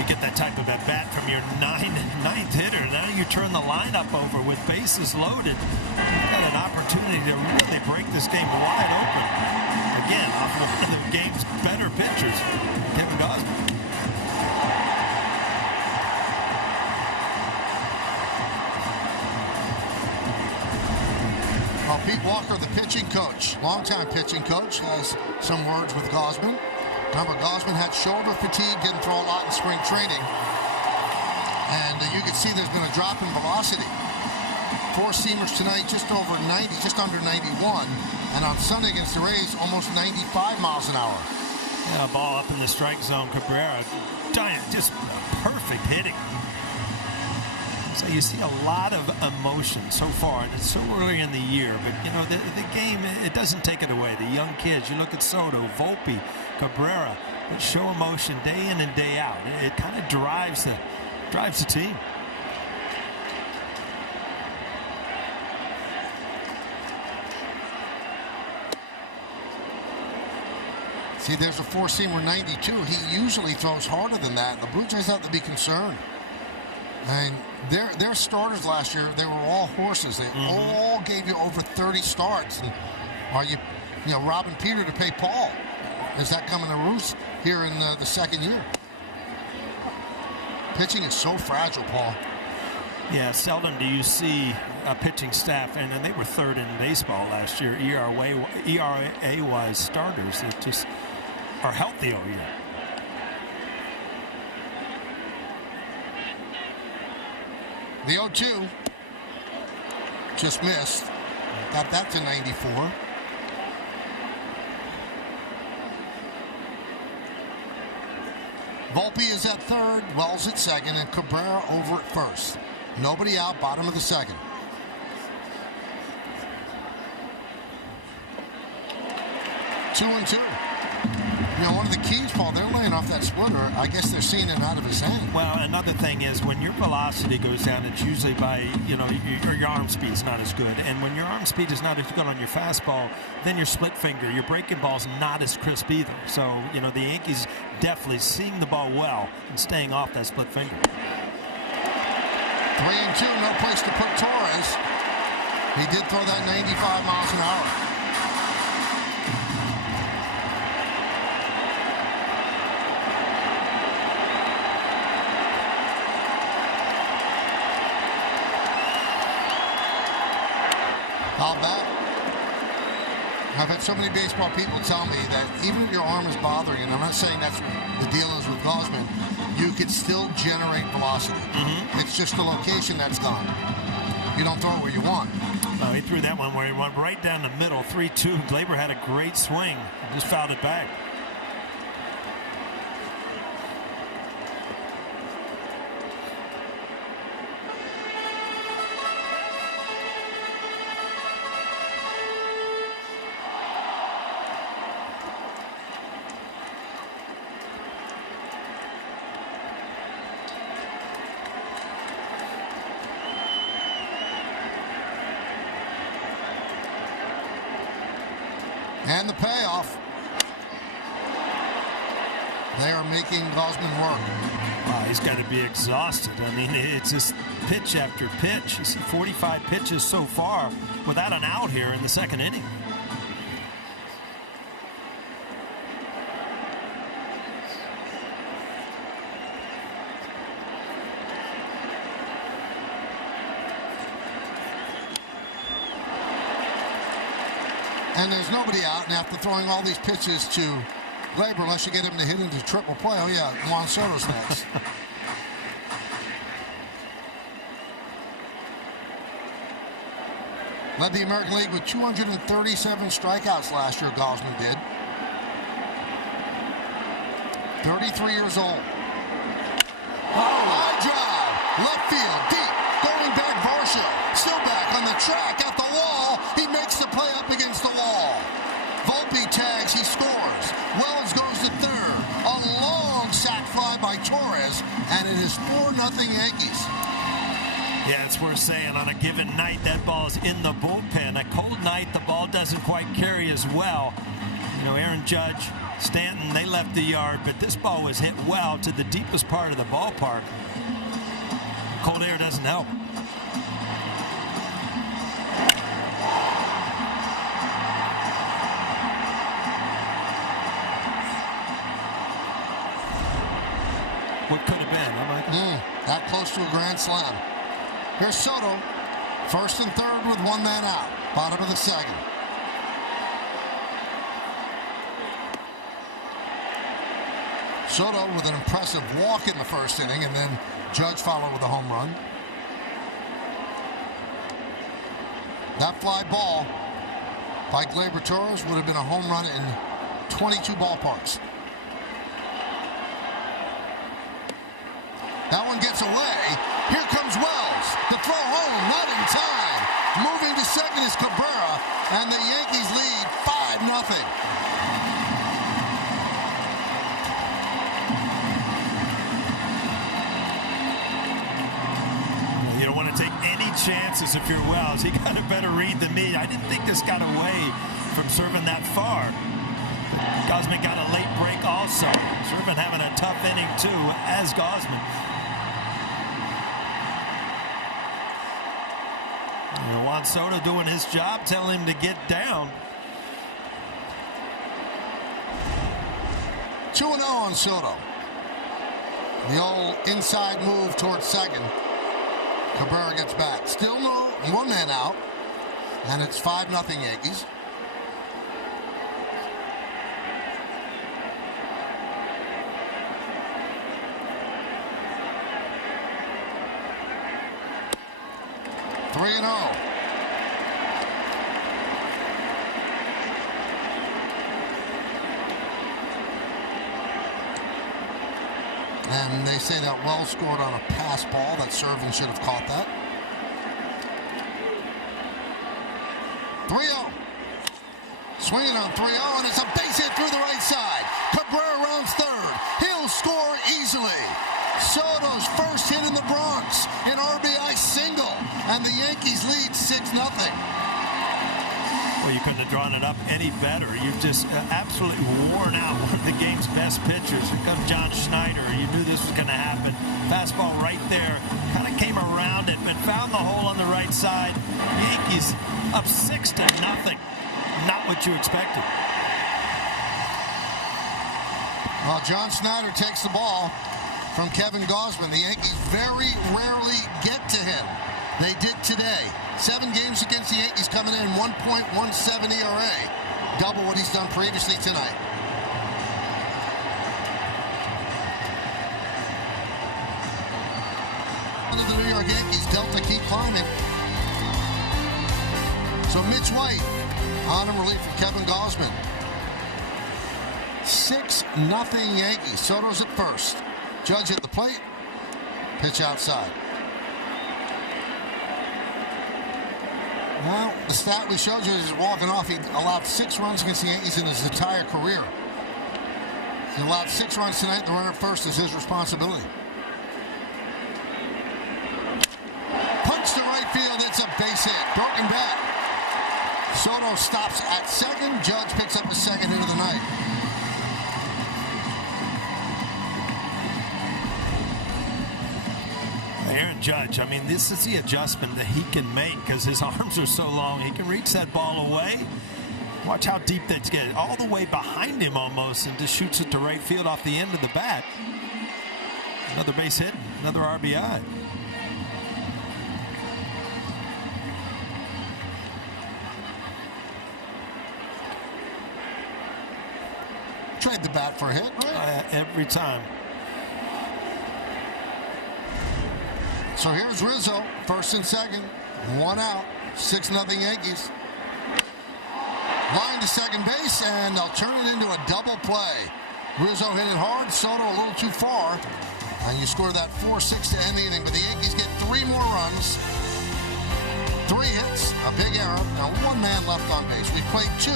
You get that type of at-bat from your ninth hitter. Now you turn the lineup over with bases loaded. You've got an opportunity to really break this game wide open. Again, off of one of the game's better pitchers, Kevin Gausman. Well, Pete Walker, the pitching coach, longtime pitching coach, has some words with Gausman. Remember, Gausman had shoulder fatigue, didn't throw a lot in spring training. And you can see there's been a drop in velocity. Four-seamers tonight just over 90, just under 91. And on Sunday against the Rays, almost 95 miles an hour. Yeah, ball up in the strike zone. Cabrera, just perfect hitting. So you see a lot of emotion so far, and it's so early in the year. But, you know, the game, it doesn't take it away. The young kids, you look at Soto, Volpe, Cabrera, that show emotion day in and day out. It kind of drives the team. See, there's a four-seamer 92. He usually throws harder than that. The Blue Jays have to be concerned. And their starters last year, they were all horses. They all gave you over 30 starts. And are you robbing Peter to pay Paul? Is that coming to roost here in the second year? Pitching is so fragile, Paul. Yeah, seldom do you see a pitching staff, and they were third in baseball last year, ERA-wise starters that just are healthy all year. The 0-2 just missed. Got that to 94. Volpe is at third, Wells at second, and Cabrera over at first. Nobody out, bottom of the second. 2-2. You know, one of the keys, Paul, they're laying off that splitter. I guess they're seeing it out of his hand. Well, another thing is when your velocity goes down, it's usually by, your arm speed's not as good. And when your arm speed is not as good on your fastball, then your split finger, your breaking ball's not as crisp either. So, the Yankees definitely seeing the ball well and staying off that split finger. 3-2, no place to put Torres. He did throw that 95 miles an hour. How bad? I've had so many baseball people tell me that even if your arm is bothering, and I'm not saying that's what the deal is with Gausman, you could still generate velocity. It's just the location that's gone. You don't throw it where you want. No, he threw that one where he went right down the middle, 3-2. Gleyber had a great swing, just fouled it back. And the payoff. They are making Gausman work. He's got to be exhausted. I mean, it's just pitch after pitch. You see 45 pitches so far without an out here in the second inning. And there's nobody out, and after throwing all these pitches to Gleyber, unless you get him to hit into triple play, oh yeah, Juan Soto's next. Led the American League with 237 strikeouts last year, Gausman did. 33 years old. High drive, left field, deep, going back Varsho, still back on the track, at the wall, he makes the play up against the wall. Volpe tags, he scores. Wells goes to third. A long sac fly by Torres, and it is 4-0 Yankees. Yeah, it's worth saying on a given night that ball's in the bullpen. A cold night, the ball doesn't quite carry as well. Aaron Judge Stanton, they left the yard, but this ball was hit well to the deepest part of the ballpark. Cold air doesn't help. What could have been, huh, Mike? That close to a grand slam. Here's Soto, first and third with one man out, bottom of the second. Soto with an impressive walk in the first inning, and then Judge followed with a home run. That fly ball by Gleyber Torres would have been a home run in 22 ballparks. That one gets away. Here comes Wells. The throw home, not in time. Moving to second is Cabrera, and the Yankees lead 5-0. You don't want to take any chances if you're Wells. He got a better read than me. I didn't think this got away from serving that far. Gausman got a late break also. Serving having a tough inning too, as Gausman. Juan Soto doing his job, telling him to get down. 2-0 on Soto. The old inside move towards second. Cabrera gets back. Still no one man out. And it's 5-0 Yankees. Three and 0. And they say that Wells scored on a pass ball. That Servin should have caught that. 3-0. Swinging on 3-0, and it's a base hit through the right side. Cabrera rounds third. He'll score easily. Soto's first hit in the Bronx, an RBI single, and the Yankees lead 6-0. Well, you couldn't have drawn it up any better. You've just absolutely worn out one of the game's best pitchers. Here comes John Schneider. You knew this was going to happen. Fastball right there. Kind of came around it, but found the hole on the right side. Yankees up 6-0. Not what you expected. Well, John Schneider takes the ball from Kevin Gausman. The Yankees very rarely get to him. They did today. 7 games against the Yankees coming in 1.17 ERA. Double what he's done previously tonight. The New York Yankees, Delta keep climbing. So Mitch White on a relief from Kevin Gausman. 6-0 Yankees. Soto's at first. Judge at the plate. Pitch outside. Well, the stat we showed you is walking off. He allowed 6 runs against the Yankees in his entire career. He allowed 6 runs tonight. The runner at first is his responsibility. Punch to right field. It's a base hit. Broken bat. Soto stops at second. Judge picks up the second hit of the night. Aaron Judge, I mean, this is the adjustment that he can make because his arms are so long. He can reach that ball away. Watch how deep that's getting. All the way behind him almost, and just shoots it to right field off the end of the bat. Another base hit, another RBI. Trade the bat for a hit, right? Every time. So here's Rizzo, first and second, 1 out, 6-0 Yankees. Line to second base, and they'll turn it into a double play. Rizzo hit it hard, Soto a little too far, and you score that 4-6 to end the inning. But the Yankees get 3 more runs, 3 hits, a big error, and 1 man left on base. We played 2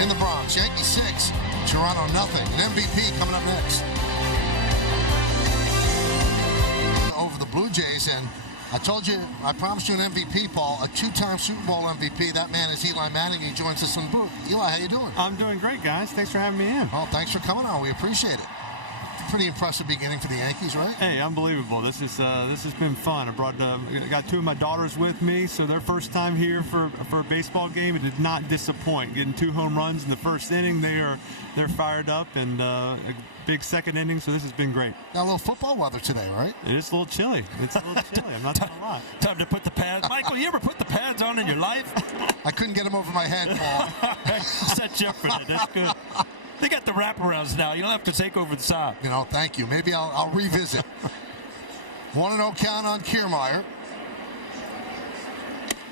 in the Bronx. Yankees 6, Toronto nothing. An MVP coming up next. Over the Blue Jays, and I told you, I promised you an MVP, Paul, a 2-time Super Bowl MVP. That man is Eli Manning. He joins us in the booth. Eli, how you doing? I'm doing great, guys. Thanks for having me in. Well, thanks for coming on. We appreciate it. Pretty impressive beginning for the Yankees, right? Hey, unbelievable. This has been fun. I got 2 of my daughters with me, so their first time here for a baseball game. It did not disappoint. Getting 2 home runs in the first inning, they're fired up, and a big second inning. So this has been great. Got a little football weather today, right? It is a little chilly. It's a little chilly. I'm not gonna lie. Time to put the pads. Michael, you ever put the pads on in your life? I couldn't get them over my head, Paul. Set you up for that. That's good. They got the wraparounds now. You don't have to take over the side. You know, thank you. Maybe I'll revisit. 1-0 count on Kiermaier.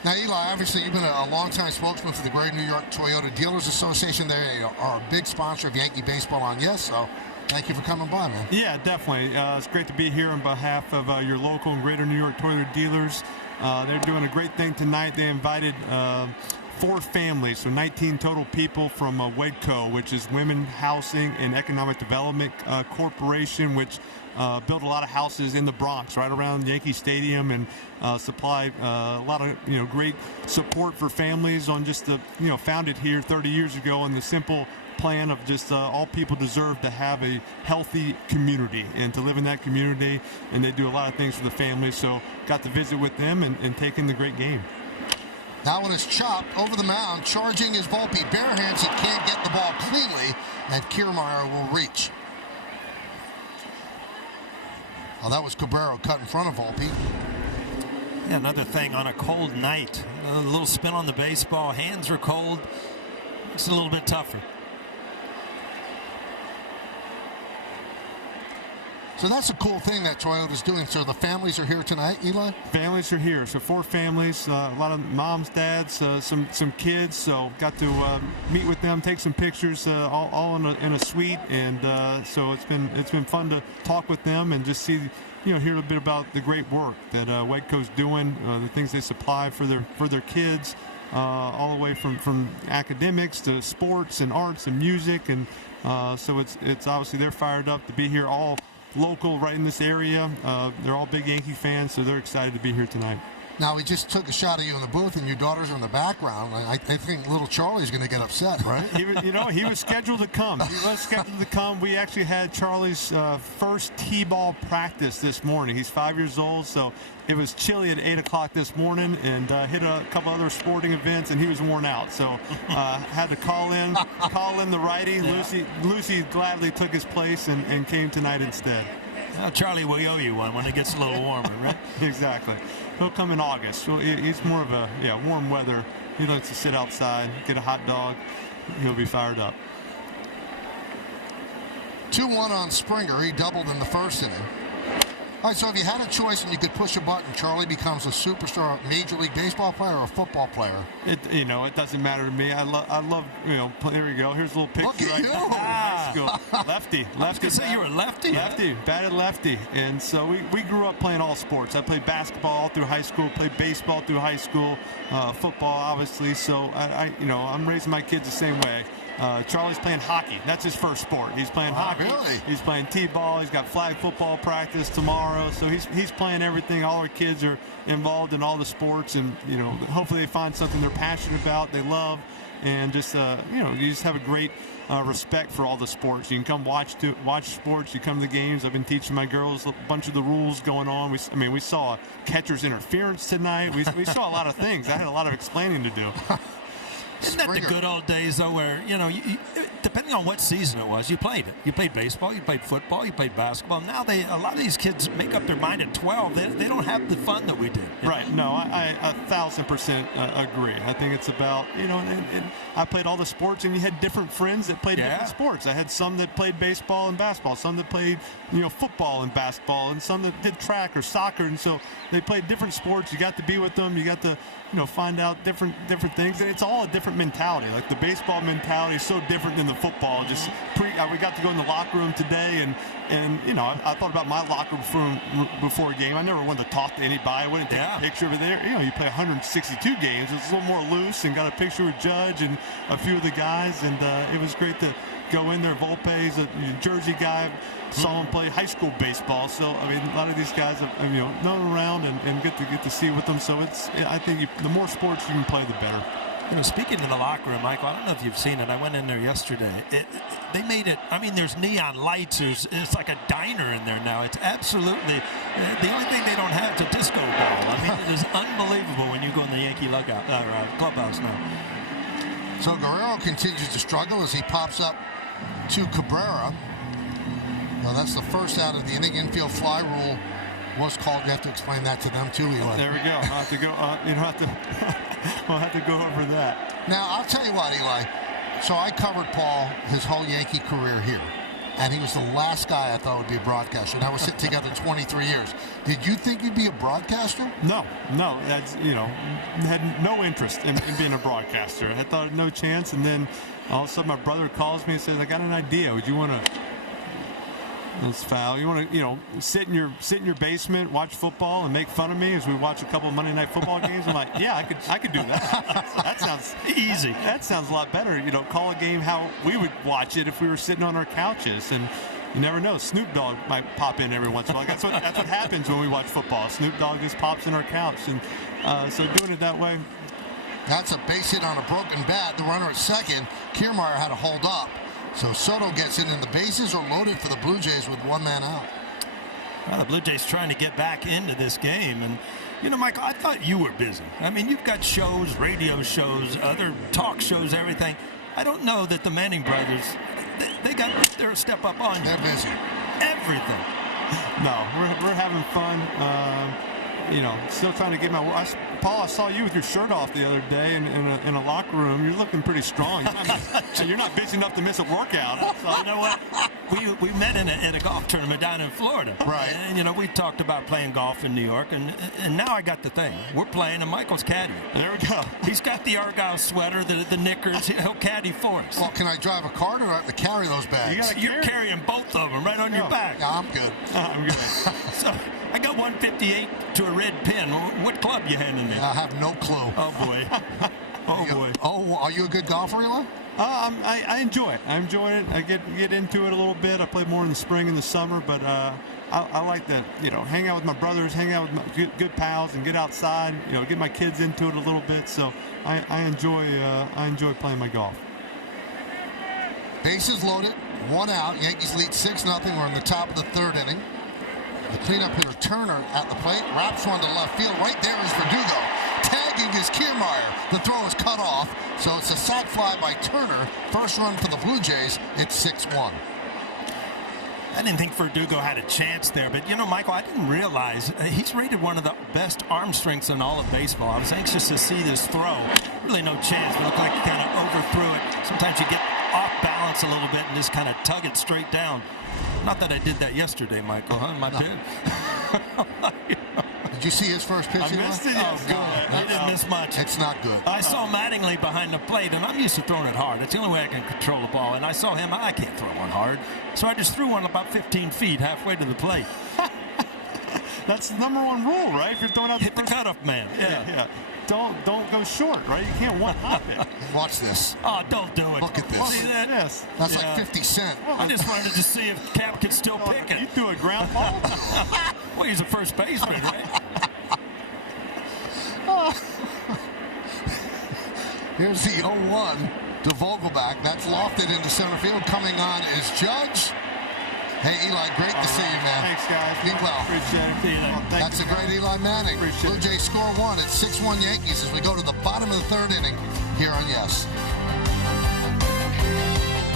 Now, Eli, obviously you've been a long-time spokesman for the Greater New York Toyota Dealers Association. They are a big sponsor of Yankee baseball on Yes, so thank you for coming by, man. Yeah, definitely. It's great to be here on behalf of your local and Greater New York Toyota Dealers. They're doing a great thing tonight. They invited 4 families, so 19 total people from WEDCO, which is Women Housing and Economic Development Corporation, which built a lot of houses in the Bronx, right around Yankee Stadium, and supply a lot of great support for families on just the founded here 30 years ago on the simple plan of just all people deserve to have a healthy community and to live in that community, and they do a lot of things for the families. So got to visit with them and take in the great game. That one is chopped over the mound. Charging is Volpe. Bare hands, he can't get the ball cleanly, and Kiermaier will reach. Well, that was Cabrera cut in front of Volpe. Yeah, another thing on a cold night. A little spin on the baseball. Hands were cold. It's a little bit tougher. So that's a cool thing that Toyota's doing. So the families are here tonight, Eli? Families are here. So 4 families, a lot of moms, dads, some kids. So got to meet with them, take some pictures, all in a suite, and so it's been fun to talk with them and just see, hear a little bit about the great work that WEDCO's doing, the things they supply for their kids, all the way from academics to sports and arts and music, and so it's obviously they're fired up to be here, all local right in this area. They're all big Yankee fans, so they're excited to be here tonight. Now, we just took a shot of you in the booth, and your daughters are in the background. I think little Charlie's going to get upset, right? He was scheduled to come. We actually had Charlie's first T-ball practice this morning. He's 5 years old, so it was chilly at 8 o'clock this morning, and hit a couple other sporting events, and he was worn out. So had to call in the righty. Yeah. Lucy gladly took his place and came tonight instead. Well, Charlie will owe you one when it gets a little warmer, right? Exactly. He'll come in August. So he's more of a warm weather. He likes to sit outside, get a hot dog. He'll be fired up. 2-1 on Springer. He doubled in the first inning. All right, so if you had a choice and you could push a button, Charlie becomes a superstar Major League Baseball player or a football player? It doesn't matter to me. I love there we go. Here's a little picture. Look at you. High school. Lefty. I was going to say you were a lefty. Lefty, batted lefty. And so we grew up playing all sports. I played basketball all through high school, played baseball through high school, football obviously. So I'm raising my kids the same way. Charlie's playing hockey. That's his first sport. He's playing hockey. Really? He's playing t-ball. He's got flag football practice tomorrow. So he's playing everything. All our kids are involved in all the sports, and hopefully they find something they're passionate about, they love, and just you just have a great respect for all the sports. You can come watch sports. You come to the games. I've been teaching my girls a bunch of the rules going on. We saw catcher's interference tonight. We saw a lot of things. I had a lot of explaining to do. Isn't that the good old days, though, where, you depending on what season it was, you played it. You played baseball, you played football, you played basketball. Now a lot of these kids make up their mind at 12. They don't have the fun that we did. Right. No, I 1,000% agree. I think it's about, I played all the sports, and you had different friends that played different sports. I had some that played baseball and basketball, some that played, football and basketball, and some that did track or soccer. And so they played different sports. You got to be with them. You got to, find out different things. And it's all a different mentality. Like the baseball mentality is so different than the football. Just we got to go in the locker room today, and I thought about my locker room before a game. I never wanted to talk to anybody. I wouldn't take a picture over there. You play 162 games. It's a little more loose, and got a picture with Judge and a few of the guys, and it was great to go in there. Volpe's a Jersey guy. Saw him play high school baseball. So I mean, a lot of these guys have known around and get to see with them. So I think the more sports you can play, the better. Speaking in the locker room, Michael, I don't know if you've seen it. I went in there yesterday. They made it. I mean, there's neon lights. It's like a diner in there now. It's absolutely the only thing they don't have is a disco ball. I mean, it is unbelievable when you go in the Yankee clubhouse now. So Guerrero continues to struggle as he pops up to Cabrera. Now that's the first out of the inning. Infield fly rule was called. You have to explain that to them too, Eli. There we go. I'll have to go. You don't have to. We'll have to go over that. Now I'll tell you what, Eli. So I covered Paul his whole Yankee career here, and he was the last guy I thought would be a broadcaster. Now we're sitting together 23 years. Did you think you'd be a broadcaster? No. That's had no interest in being a broadcaster. I thought no chance, and then all of a sudden my brother calls me and says, "I got an idea. Would you want to?" That's foul. You want to, sit in your basement, watch football, and make fun of me as we watch a couple of Monday Night Football games. I'm like, yeah, I could do that. That sounds easy. That sounds a lot better. Call a game how we would watch it if we were sitting on our couches. And you never know. Snoop Dogg might pop in every once in a while. That's what happens when we watch football. Snoop Dogg just pops in our couch, and so doing it that way. That's a base hit on a broken bat. The runner at second, Kiermaier had to hold up. So Soto gets in, and the bases are loaded for the Blue Jays with one man out. Well, the Blue Jays trying to get back into this game. And, Michael, I thought you were busy. I mean, you've got shows, radio shows, other talk shows, everything. I don't know that the Manning brothers, they're a step up on you. They're busy. Everything. No, we're having fun. Still trying to get my. Paul, I saw you with your shirt off the other day in a locker room. You're looking pretty strong. You're not bitching enough to miss a workout. So, you know what? We met at a golf tournament down in Florida. Right. And, we talked about playing golf in New York. And now I got the thing. We're playing, and Michael's caddy. There we go. He's got the Argyle sweater, the knickers. He'll caddy for us. Well, can I drive a cart or do I have to carry those bags? You're carrying both of them right on your back. Yeah, I'm good. I'm good. So I got 158 to a red pin. What club you handing me? I have no clue. Oh, boy. Oh, boy. Oh, are you a good golfer, Eli? I enjoy it. I enjoy it. I get into it a little bit. I play more in the spring and the summer, but I like to hang out with my brothers, hang out with my good pals, and get outside. Get my kids into it a little bit. So I enjoy playing my golf. Bases loaded, one out. Yankees lead 6-0. We're in the top of the third inning. The cleanup hitter Turner at the plate, wraps one to left field. Right there is Verdugo. Tagging is Kiermaier. The throw is cut off, so it's a sac fly by Turner. First run for the Blue Jays. It's 6-1. I didn't think Verdugo had a chance there, but Michael, I didn't realize he's rated one of the best arm strengths in all of baseball. I was anxious to see this throw. Really no chance. It looked like he kind of overthrew it. Sometimes you get off balance a little bit and just kind of tug it straight down. Not that I did that yesterday, Michael, huh? My pin. Did you see his first pitch? I missed it. Oh, good. He didn't miss much. It's not good. I saw Mattingly behind the plate, and I'm used to throwing it hard. It's the only way I can control the ball. And I saw him. I can't throw one hard. So I just threw one about 15 feet halfway to the plate. That's the number one rule, right? If you're throwing out Hit the cutoff man. Yeah. Don't go short, right? You can't one-hop it. Watch this. Oh, don't do it. Look at this. See that? Yes. That's like 50 Cent. I just wanted to see if Cap could still pick You it. threw a ground ball? Well, he's a first baseman, right? Here's the 0-1 to Vogelbach. That's lofted into center field. Coming on is Judge. Hey, Eli, great to see you, man. Thanks, guys. Be well. Appreciate it. See you later. Thank That's you, a great guys. Eli Manning. Appreciate Blue it. Jays score one. It's 6-1 Yankees as we go to the bottom of the third inning here on Yes.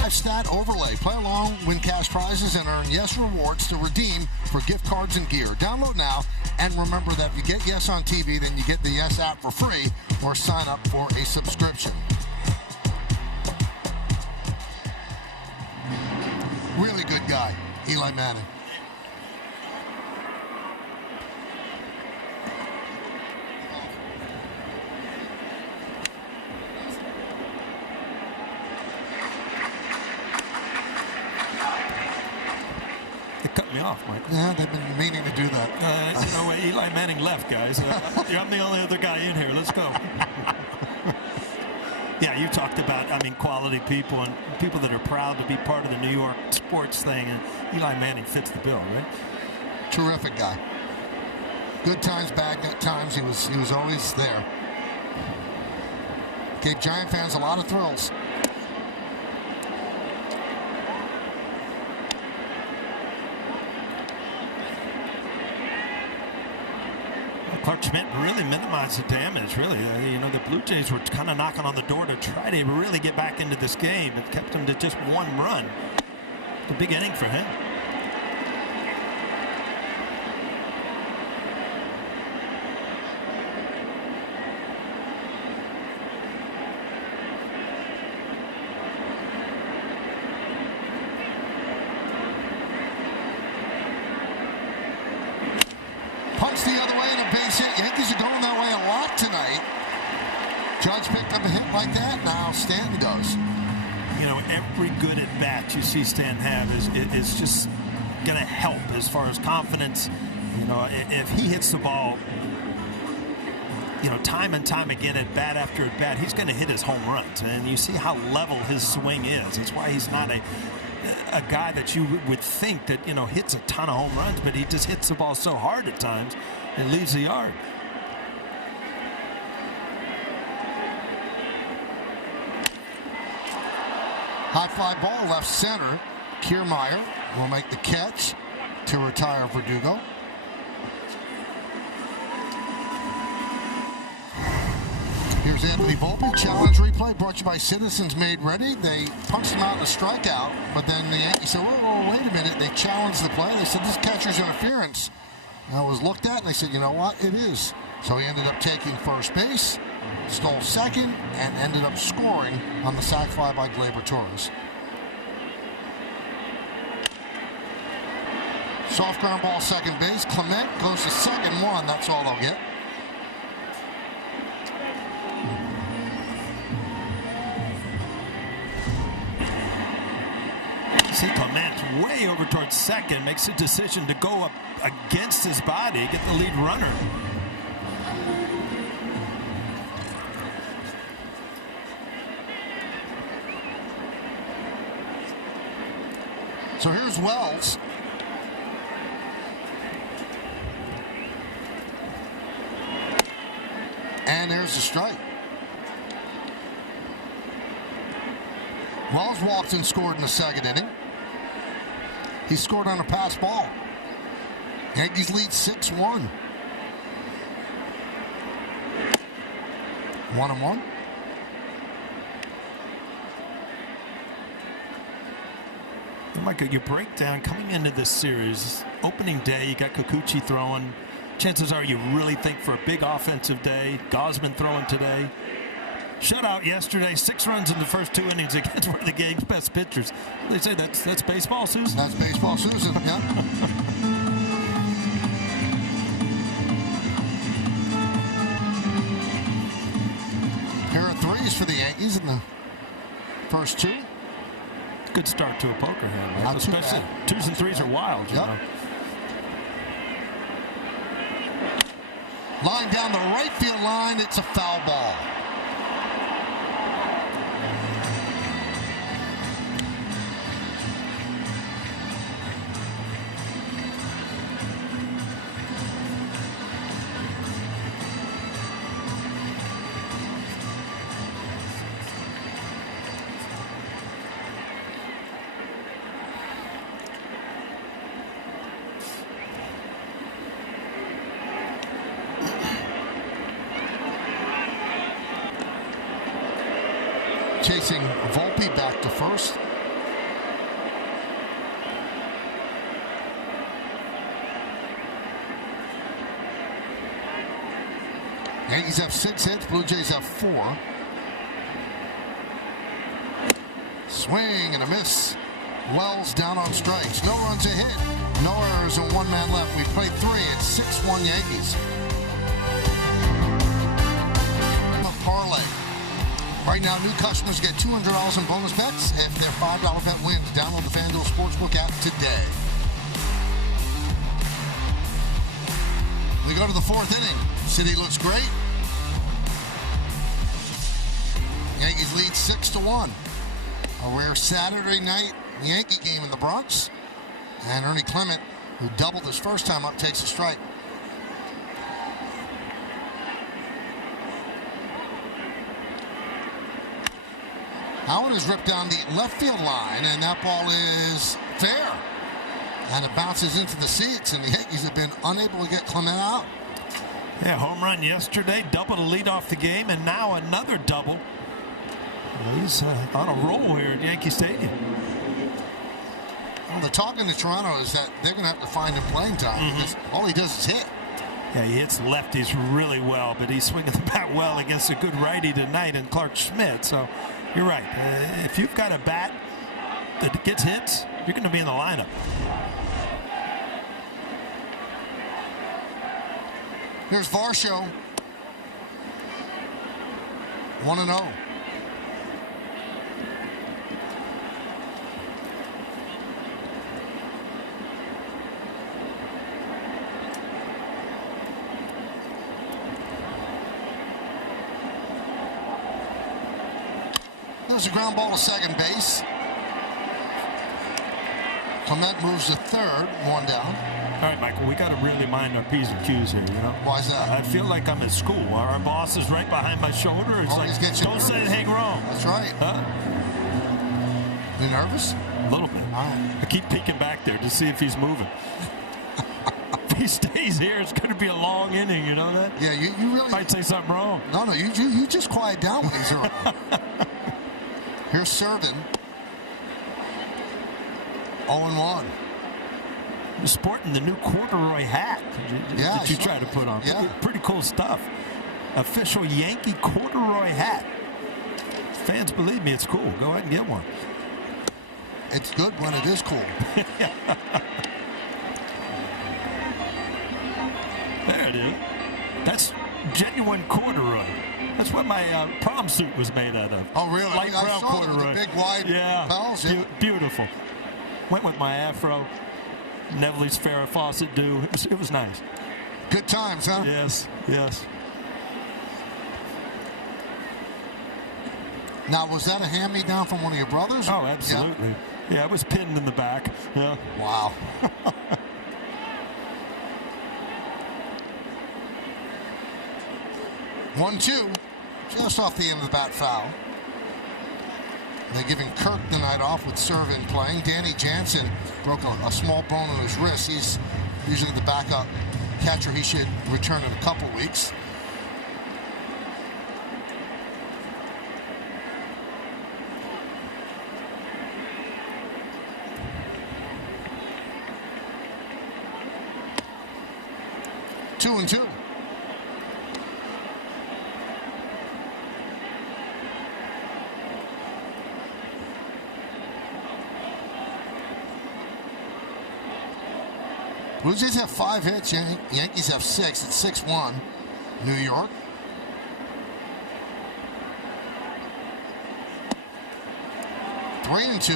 Stat overlay. Play along, win cash prizes, and earn Yes rewards to redeem for gift cards and gear. Download now, and remember that if you get Yes on TV, then you get the Yes app for free or sign up for a subscription. Really good guy, Eli Manning. They cut me off, Michael. Yeah, they've been meaning to do that. Eli Manning left, guys. I'm the only other guy in here. Let's go. Yeah, you talked about, quality people and people that are proud to be part of the New York sports thing, and Eli Manning fits the bill, right? Terrific guy. Good times, bad times. He was always there. Gave Giant fans a lot of thrills. Clark Schmidt really minimized the damage, really. The Blue Jays were kind of knocking on the door to try to really get back into this game. It kept them to just one run. It's a big inning for him. Punch the other way and a base hit. Yankees are going that way a lot tonight. Judge picked up a hit like that. Now Stanton goes. Every good at bat you see Stan have is just going to help as far as confidence. If he hits the ball, time and time again at bat after at bat, he's going to hit his home runs. And you see how level his swing is. That's why he's not a guy that you would think that, hits a ton of home runs, but he just hits the ball so hard at times it leaves the yard. High fly ball left center. Kiermaier will make the catch to retire Verdugo. Here's Anthony Volpe. Challenge replay brought to you by Citizens Made Ready. They punched him out in a strikeout, but then the Yankees said, whoa, wait a minute. They challenged the play. They said, this catcher's interference. And it was looked at, and they said, you know what? It is. So he ended up taking first base, stole second, and ended up scoring on the sac fly by Gleyber Torres. Soft ground ball, second base. Clement goes to second one. That's all they'll get. See Clement way over towards second, makes a decision to go up against his body, get the lead runner. So here's Wells. And there's the strike. Wells walked and scored in the second inning. He scored on a pass ball. Yankees lead 6-1. 1-1. Mike, your breakdown coming into this series, opening day, you got Kikuchi throwing. Chances are you really think for a big offensive day. Gausman throwing today. Shutout yesterday, 6 runs in the first 2 innings against one of the game's best pitchers. They say that's baseball, Susan? That's baseball, Susan, yeah. Here are threes for the Yankees in the first 2. Good start to a poker hand, right? Not too Especially bad. 2s and 3s are wild, you know. Line down the right field line, it's a foul ball. Chasing Volpe back to first. Yankees have 6 hits. Blue Jays have 4. Swing and a miss. Wells down on strikes. No runs a hit. No errors and 1 man left. We played 3. It's 6-1 Yankees. Parlay. Right now, new customers get $200 in bonus bets if their $5 bet wins. Download the FanDuel Sportsbook app today. We go to the 4th inning. City looks great. Yankees lead 6-1. A rare Saturday night Yankee game in the Bronx. And Ernie Clement, who doubled his first time up, takes a strike. Howard is ripped down the left field line, and that ball is fair. And it bounces into the seats, and the Yankees have been unable to get Clement out. Yeah, home run yesterday, double to lead off the game, and now another double. He's on a roll here at Yankee Stadium. Well, the talk in Toronto is that they're going to have to find him playing time because all he does is hit. Yeah, he hits lefties really well, but he's swinging the bat well against a good righty tonight in Clark Schmidt. So you're right. If you've got a bat that gets hits, you're going to be in the lineup. Here's Varsho. 1-0. There's a ground ball to second base. Clement moves to third, one down. All right, Michael, we got to really mind our P's and Q's here, you know? Why is that? I feel like I'm in school. Our boss is right behind my shoulder. It's Always like, gets you don't say nervous. anything wrong. That's right. Huh? You nervous? A little bit. All right. I keep peeking back there to see if he's moving. If he stays here, it's going to be a long inning, you know that? Yeah, you really... Might say something wrong. No, you just quiet down when he's around. Here's Servin. 0-1. You're sporting the new corduroy hat Yeah, that you I saw try to that. put on. Yeah. Pretty cool stuff. Official Yankee corduroy hat. Fans, believe me, it's cool. Go ahead and get one. It's good when it is cool. There it is. That's genuine corduroy. That's what my prom suit was made out of. Oh, really? Light I brown saw it with corduroy. the big wide bells, yeah. Beautiful. Went with my afro. Neville's Farrah Fawcett do. It was nice. Good times, huh? Yes, yes. Now, was that a hand-me-down from one of your brothers? Oh, absolutely. Yeah, it was pinned in the back. Yeah. Wow. One-two, just off the end of the bat foul. They're giving Kirk the night off with Servin playing. Danny Jansen broke a small bone in his wrist. He's usually the backup catcher. He should return in a couple weeks. Two and two. Blue Jays have 5 hits. Yankees have 6. It's 6-1. New York. Three and two.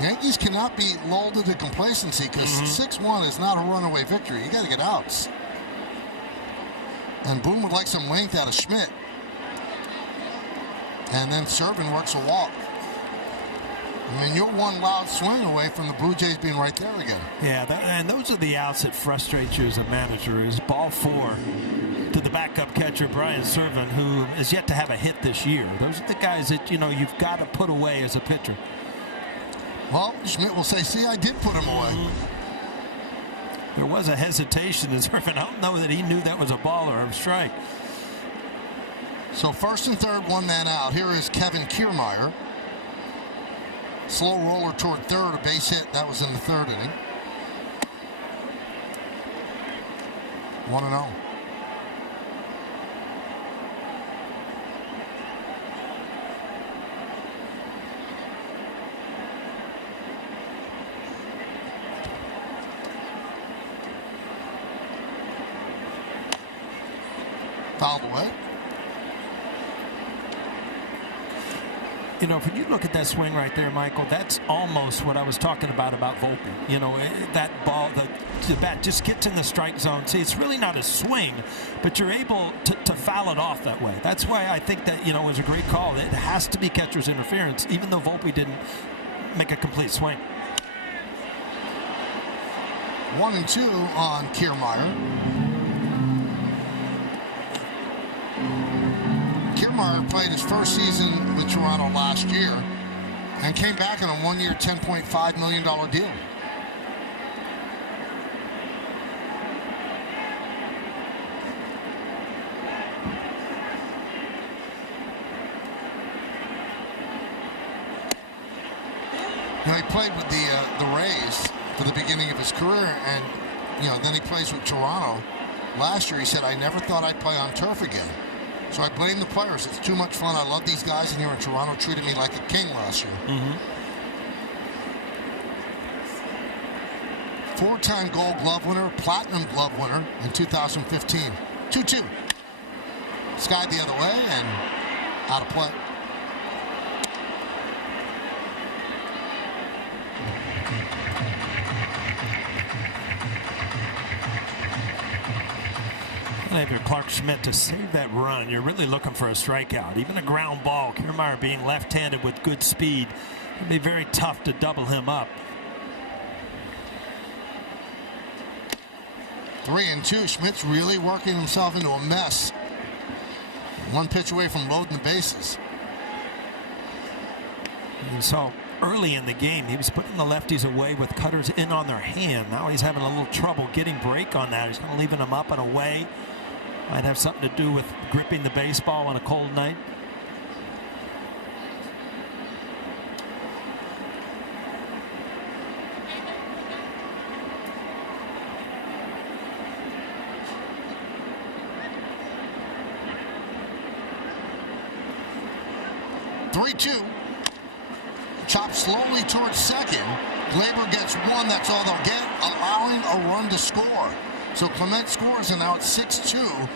Yankees cannot be lulled into complacency because 6-1 is not a runaway victory. You got to get outs. And Boone would like some length out of Schmidt. And then Servin works a walk. I mean, you're one loud swing away from the Blue Jays being right there again. Yeah, and those are the outs that frustrate you as a manager. Is ball 4 to the backup catcher, Brian Servin, who is yet to have a hit this year. Those are the guys that, you know, you've got to put away as a pitcher. Well, Schmidt will say, see, I did put him away. There was a hesitation in Servin. I don't know that he knew that was a ball or a strike. So first and third, one man out. Here is Kevin Kiermaier. Slow roller toward third, a base hit. That was in the third inning. 1-0. Fouled away. You know, when you look at that swing right there, Michael, that's almost what I was talking about Volpe. You know, that ball, the bat just gets in the strike zone. See, it's really not a swing, but you're able to foul it off that way. That's why I think that, you know, it was a great call. It has to be catcher's interference, even though Volpe didn't make a complete swing. 1-2 on Kiermaier. Kiermaier played his first season with Toronto last year and came back on a one-year, $10.5 million deal. Now, he played with the Rays for the beginning of his career, and then he plays with Toronto. Last year, he said, "I never thought I'd play on turf again. So I blame the players. It's too much fun. I love these guys in here in Toronto. Treated me like a king last year." Four-time Gold Glove winner, Platinum Glove winner in 2015. 2-2. Skied the other way and out of play. If you're Clark Schmidt, to save that run, you're really looking for a strikeout. Even a ground ball, Kiermaier being left-handed with good speed, it'd be very tough to double him up. 3-2. Schmidt's really working himself into a mess. One pitch away from loading the bases. And so early in the game, he was putting the lefties away with cutters in on their hand. Now he's having a little trouble getting break on that. He's kind of leaving them up and away. Might have something to do with gripping the baseball on a cold night. Three-two. Chopped slowly towards second. Gleyber gets one. That's all they'll get, allowing a run to score. So Clement scores, and now it's 6-2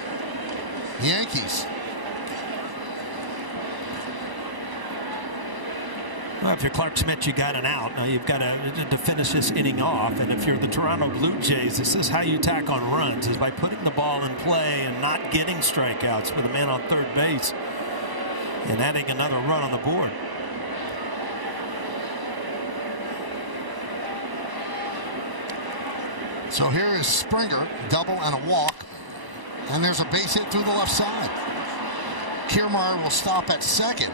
Yankees. Well, if you're Clark Schmidt, you got an out. Now you've got to finish this inning off. And if you're the Toronto Blue Jays, this is how you tack on runs, is by putting the ball in play and not getting strikeouts with a man on third base and adding another run on the board. So here is Springer, double and a walk, and there's a base hit through the left side. Kiermaier will stop at second,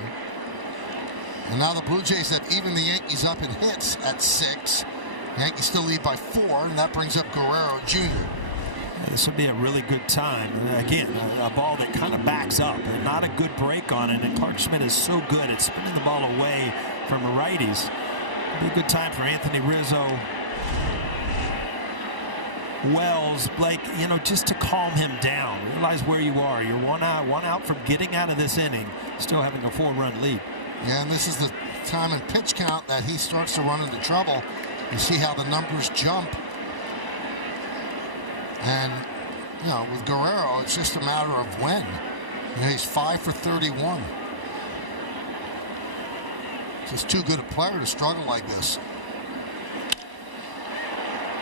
and now the Blue Jays have evened the Yankees up in hits at 6. Yankees still lead by 4, and that brings up Guerrero Jr. This would be a really good time. Again, a ball that kind of backs up, and not a good break on it, and Clark Schmidt is so good at spinning the ball away from the righties. It'd be a good time for Anthony Rizzo, Wells, Blake, just to calm him down. Realize where you are. You're one out from getting out of this inning, still having a 4-run lead. Yeah, and this is the time in pitch count that he starts to run into trouble. You see how the numbers jump. And, with Guerrero, it's just a matter of when. He's 5 for 31. Just too good a player to struggle like this.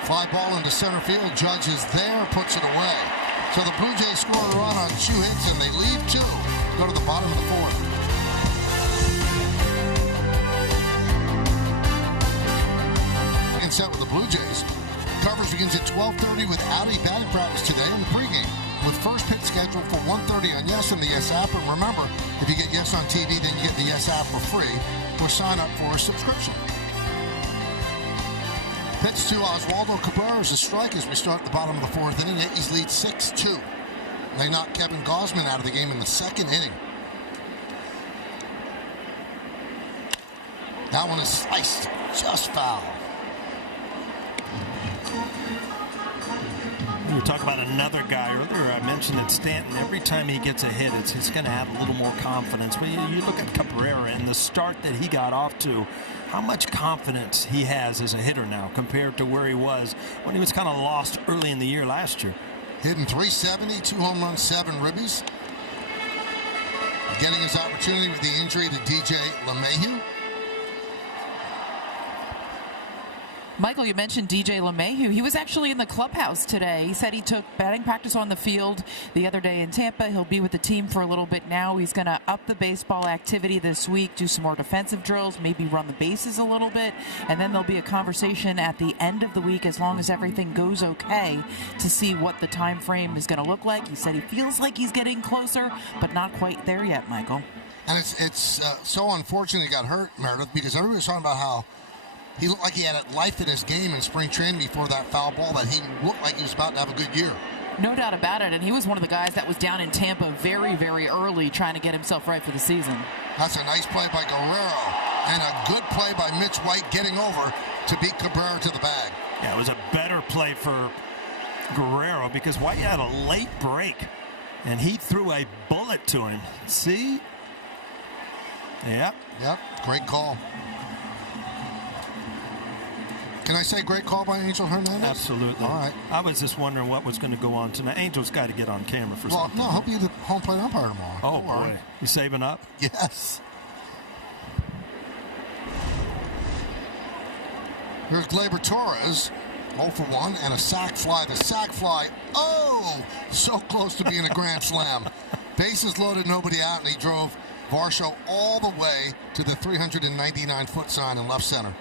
Fly ball into center field. Judge is there, puts it away. So the Blue Jays score a run on 2 hits, and they leave 2. Go to the bottom of the 4th. And set with the Blue Jays. Coverage begins at 12:30 with Audi batting practice today in the pregame, with first pitch scheduled for 1:30 on Yes and the Yes app. And remember, if you get Yes on TV, then you get the Yes app for free, or sign up for a subscription. Pitch to Oswaldo Cabrera is a strike as we start at the bottom of the 4th inning. Yankees lead 6-2. They knocked Kevin Gausman out of the game in the 2nd inning. That one is sliced, just foul. We were talking about another guy earlier. I mentioned that Stanton, every time he gets a hit, he's going to have a little more confidence. But you look at Cabrera and the start that he got off to, how much confidence he has as a hitter now compared to where he was when he was kind of lost early in the year last year. Hitting .370, 2 home runs, 7 ribbies. getting his opportunity with the injury to DJ LeMahieu. Michael, you mentioned DJ LeMahieu. He was actually in the clubhouse today. He said he took batting practice on the field the other day in Tampa. He'll be with the team for a little bit now. He's going to up the baseball activity this week, do some more defensive drills, maybe run the bases a little bit, and then there'll be a conversation at the end of the week, as long as everything goes okay, to see what the time frame is going to look like. He said he feels like he's getting closer, but not quite there yet, Michael. And it's so unfortunate he got hurt, Meredith, because everybody was talking about how he looked like he had life in his game in spring training before that foul ball, that he looked like he was about to have a good year. No doubt about it, and he was one of the guys that was down in Tampa very, very early trying to get himself right for the season. That's a nice play by Guerrero, and a good play by Mitch White getting over to beat Cabrera to the bag. Yeah, it was a better play for Guerrero because White had a late break, and he threw a bullet to him. See? Yep. Yep, great call. Can I say great call by Angel Hernandez? Absolutely. All right. I was just wondering what was going to go on tonight. Angel's got to get on camera for something. Well, no, he'll be the home plate umpire tomorrow. Oh, boy. You saving up? Yes. Here's Gleyber Torres, 0 for 1, and a sac fly. The sac fly, oh, so close to being a grand slam. Bases loaded, nobody out, and he drove Varsho all the way to the 399-foot sign in left center.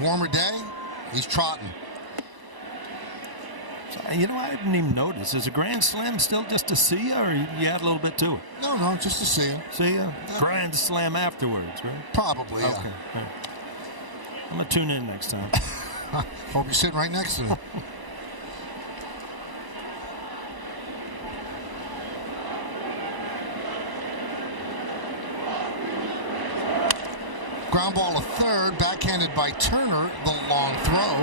Warmer day, he's trotting. You know, I didn't even notice. Is a grand slam still just to see ya, or you add a little bit to it? No, just to see him. See ya? Grand slam afterwards, right? Probably, yeah. Okay. Yeah. I'm going to tune in next time. Hope you're sitting right next to me. Ground ball to third, backhanded by Turner, the long throw.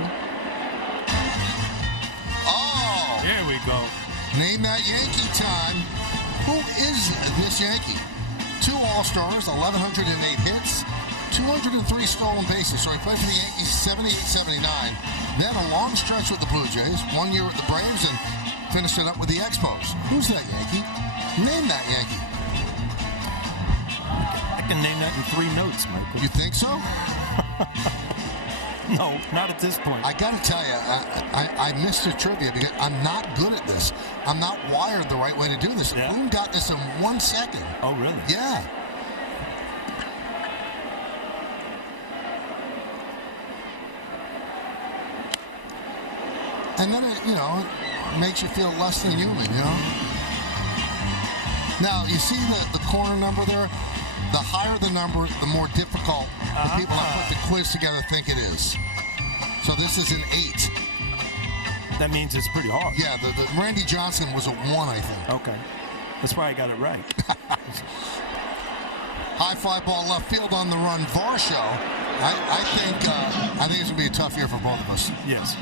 Oh! Here we go. Name that Yankee time. Who is this Yankee? 2 All-Stars, 1,108 hits, 203 stolen bases. So he played for the Yankees 78, 79. Then a long stretch with the Blue Jays, 1 year with the Braves, and finished it up with the Expos. Who's that Yankee? Name that Yankee. I can name that in 3 notes, Michael. You think so? No, not at this point. I got to tell you, I missed the trivia because I'm not good at this. I'm not wired the right way to do this. Yeah. Boone got this in 1 second. Oh, really? Yeah. And then it makes you feel less than human, Now, you see the corner number there? The higher the number, the more difficult the people that put the quiz together think it is. So this is an 8. That means it's pretty hard. Yeah, the Randy Johnson was a 1, I think. Okay. That's why I got it right. High fly ball left field on the run. Varsho. I think it's going to be a tough year for both of us. Yes.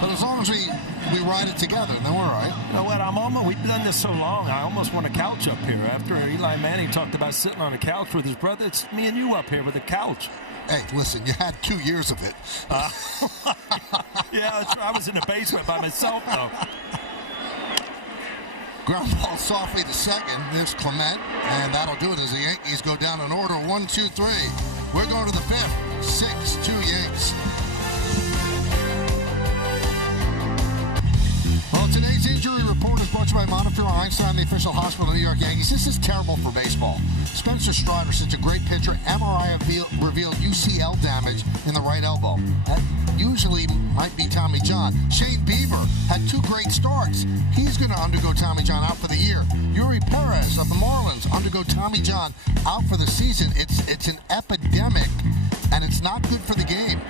But as long as we ride it together, then we're all right. You know what? We've done this so long. I almost want a couch up here. After Eli Manning talked about sitting on a couch with his brother, it's me and you up here with a couch. Hey, listen, you had 2 years of it. Yeah, that's right. I was in the basement by myself, though. Ground ball softly to second. There's Clement, and that'll do it as the Yankees go down in order. 1, 2, 3. We're going to the 5th. 6-2 Yanks. Well, today's injury report is brought to you by Montefiore Einstein, the official hospital of the New York Yankees. This is terrible for baseball. Spencer Strider, such a great pitcher, MRI revealed UCL damage in the right elbow. That usually might be Tommy John. Shane Bieber had 2 great starts. He's going to undergo Tommy John out for the year. Yuri Perez of the Marlins undergo Tommy John out for the season. It's an epidemic, and it's not good for the game.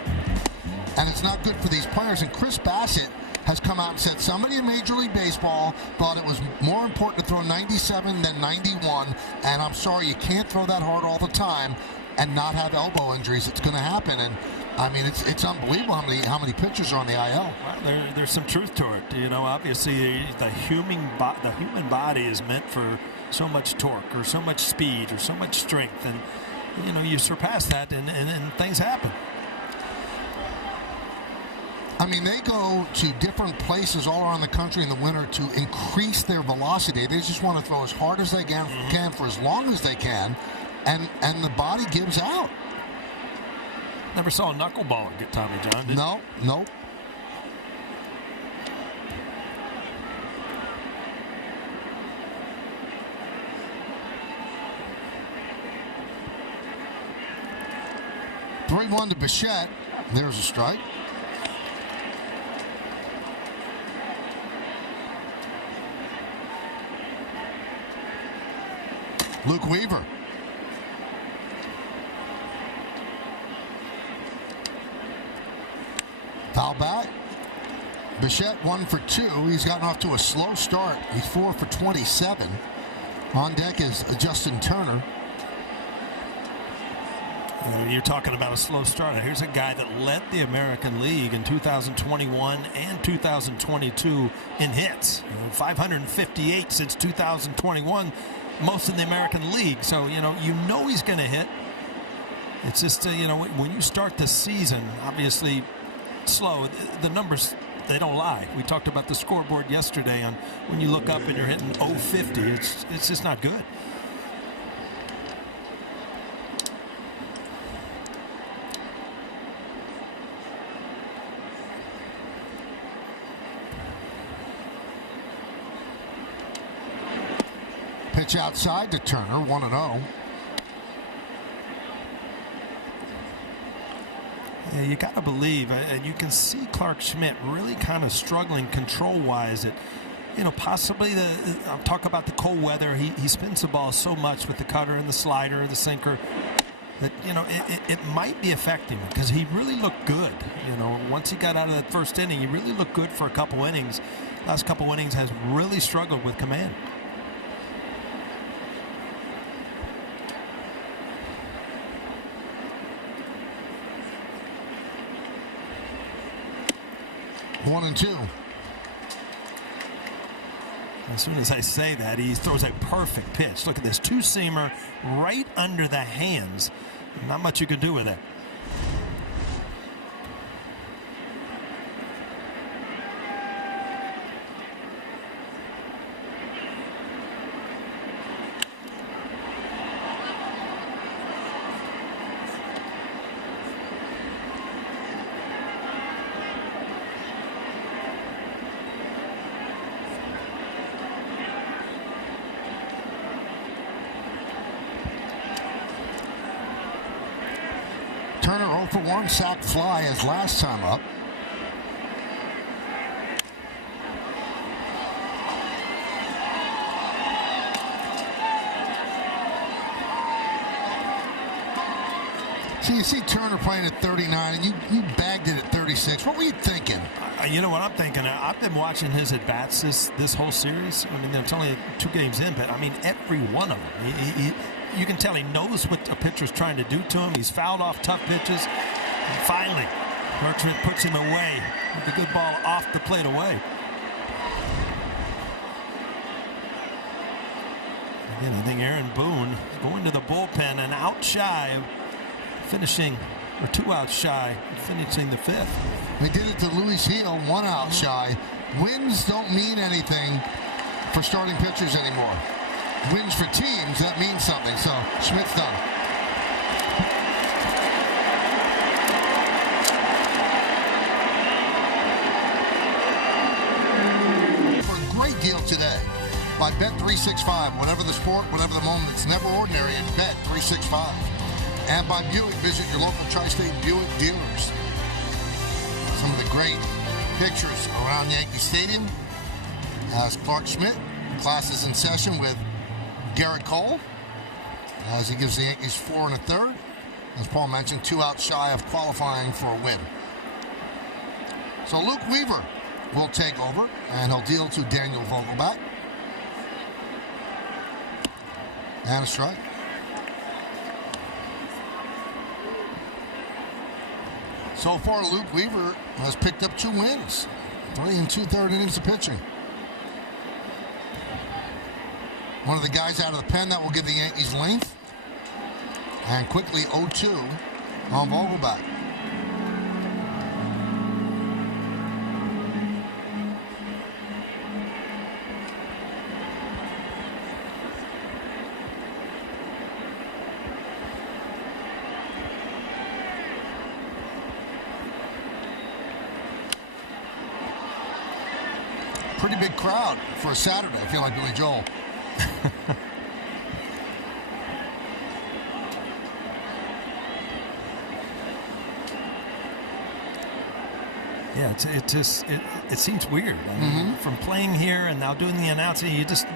And it's not good for these players. And Chris Bassett has come out and said somebody in Major League Baseball thought it was more important to throw 97 than 91, and I'm sorry, you can't throw that hard all the time and not have elbow injuries. It's going to happen, and I mean, it's unbelievable how many pitchers are on the IL. Well, there's some truth to it. Obviously, the human body is meant for so much torque or so much speed or so much strength, and you surpass that, and things happen. I I mean, they go to different places all around the country in the winter to increase their velocity. They just want to throw as hard as they can for as long as they can, and the body gives out. Never saw a knuckleballer get Tommy John, did No, nope. Three-1 to Bichette. There's a strike. Luke Weaver. Foul back. Bichette 1 for 2. He's gotten off to a slow start. He's 4 for 27. On deck is Justin Turner. You're talking about a slow starter. Here's a guy that led the American League in 2021 and 2022 in hits. 558 since 2021, most in the American League. So, you know he's going to hit. It's just, when you start the season, obviously slow, the numbers, they don't lie. We talked about the scoreboard yesterday on when you look up and you're hitting 050. It's just not good. Pitch outside to Turner, 1-0. Yeah, you got to believe, and you can see Clark Schmidt really kind of struggling control-wise. Possibly I'll talk about the cold weather. He spins the ball so much with the cutter and the slider, the sinker, that it might be affecting him because he really looked good. Once he got out of that first inning, he really looked good for a couple innings. Last couple innings has really struggled with command. One and two. As soon as I say that, he throws a perfect pitch. Look at this two-seamer right under the hands. Not much you can do with it. Turner 0 for 1, sac fly his last time up. So you see Turner playing at 39, and you bagged it at 36. What were you thinking? You know what I'm thinking? I've been watching his at-bats this whole series. I mean, it's only 2 games in, but, every one of them. You can tell he knows what a pitcher's trying to do to him. He's fouled off tough pitches. And finally, Bertrand puts him away with a good ball off the plate away. Again, I think Aaron Boone going to the bullpen and out shy of finishing, or 2 outs shy of finishing the 5th. They did it to Luis Gil, 1 out shy. Wins don't mean anything for starting pitchers anymore. Wins for teams, that means something. So Schmidt's done. For a great deal today by Bet365. Whatever the sport, whatever the moment, it's never ordinary at Bet365. And by Buick, visit your local Tri-State Buick dealers. Some of the great pictures around Yankee Stadium as Clark Schmidt. Class is in session with Garrett Cole as he gives the Yankees 4 1/3. As Paul mentioned, 2 outs shy of qualifying for a win. So Luke Weaver will take over, and he'll deal to Daniel Vogelbach. And a strike. So far, Luke Weaver has picked up 2 wins. 3 2/3 innings of pitching. One of the guys out of the pen that will give the Yankees length. And quickly 0-2 on Vogelbach. pretty big crowd for a Saturday. I feel like Billy Joel. Yeah, it seems weird. I mean, from playing here and now doing the announcing, you just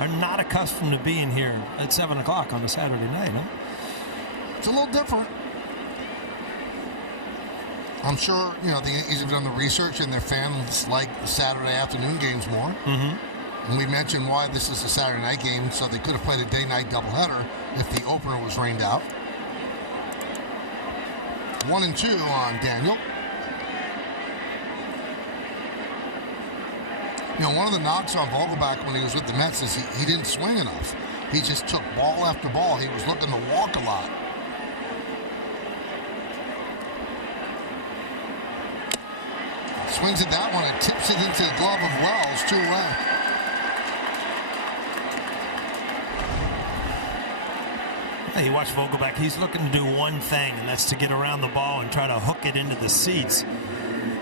are not accustomed to being here at 7 o'clock on a Saturday night, huh? It's a little different. I'm sure, the Yankees have done the research and their fans like Saturday afternoon games more. And we mentioned why this is a Saturday night game, so they could have played a day-night doubleheader if the opener was rained out. 1-2 on Daniel. One of the knocks on Vogelbach when he was with the Mets is he didn't swing enough. He just took ball after ball. He was looking to walk a lot. Swings at that one and tips it into the glove of Wells, 2 away. Hey, you watch Vogelbach, he's looking to do one thing, and that's to get around the ball and try to hook it into the seats.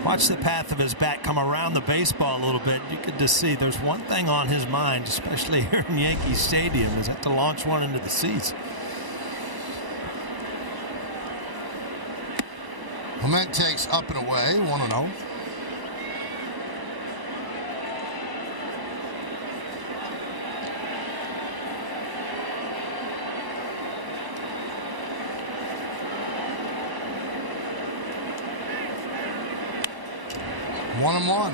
Watch the path of his bat come around the baseball a little bit. You could just see there's one thing on his mind, especially here in Yankee Stadium, is that to launch one into the seats. Clement takes up and away, 1-0. One and one.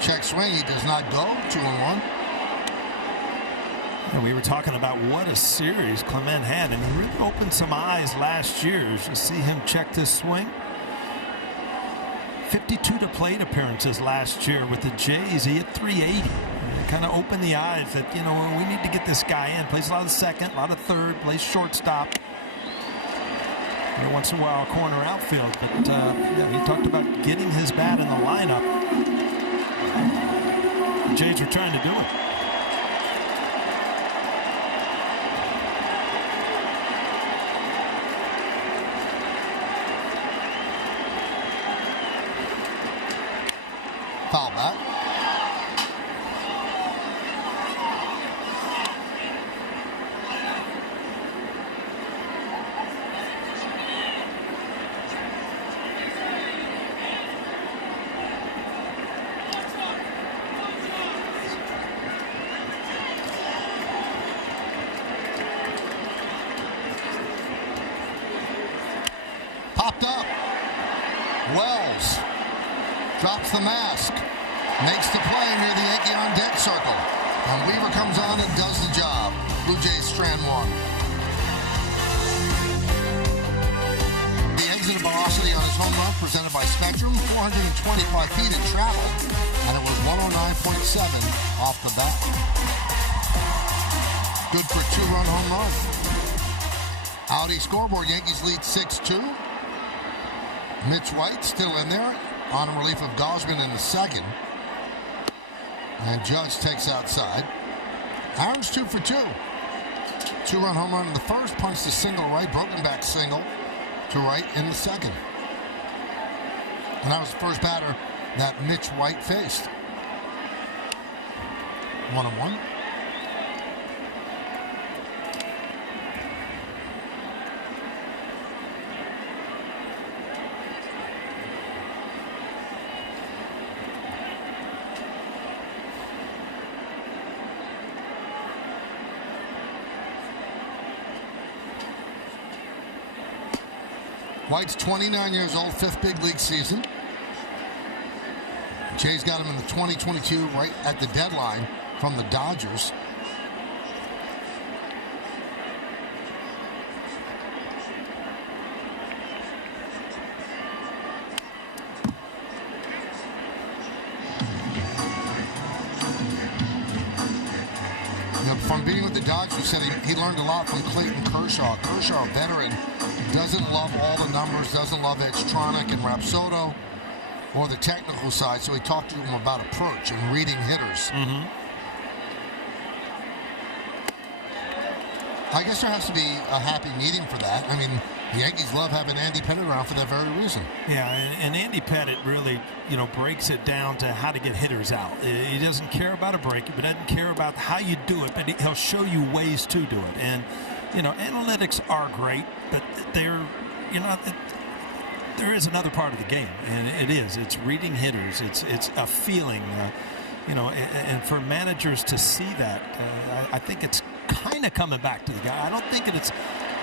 Check swing, he does not go. 2-1. And we were talking about what a series Clement had, and he really opened some eyes last year to see him check this swing. 52 to plate appearances last year with the Jays. He hit 380. And it kind of opened the eyes that, we need to get this guy in. Plays a lot of second, a lot of third, plays shortstop. Every once in a while, a corner outfield. But he talked about getting his bat in the lineup. The Jays were trying to do it. Foul back. Popped up. Wells drops the mask. Makes the play near the Yankee on deck circle. And Weaver comes on and does the job. Blue Jays strand one. The exit velocity on his home run presented by Spectrum, 425 feet in travel, and it was 109.7 off the bat. Good for a 2-run home run. Audi scoreboard, Yankees lead 6-2. Mitch White still in there on relief of Gausman in the second. And Judge takes outside. Aaron's 2 for 2. 2-run home run in the first, punched a single right, broken back single to right in the second. And that was the first batter that Mitch White faced. 1-1. White's 29 years old, 5th big league season. Jays got him in the 2022 right at the deadline from the Dodgers. From being with the Dodgers, he said he learned a lot from Clayton Kershaw. Kershaw, a veteran, doesn't love all the numbers, doesn't love Xtronic and Rapsodo or the technical side, so he talked to him about approach and reading hitters. I guess there has to be a happy medium for that. I mean, the Yankees love having Andy Pettitte around for that very reason. Yeah, and Andy Pettitte really, breaks it down to how to get hitters out. He doesn't care about a break, but doesn't care about how you do it, but he'll show you ways to do it. And, analytics are great, but they're, there is another part of the game, and it's reading hitters. It's a feeling, and for managers to see that, I think it's kind of coming back to the guy. I don't think it's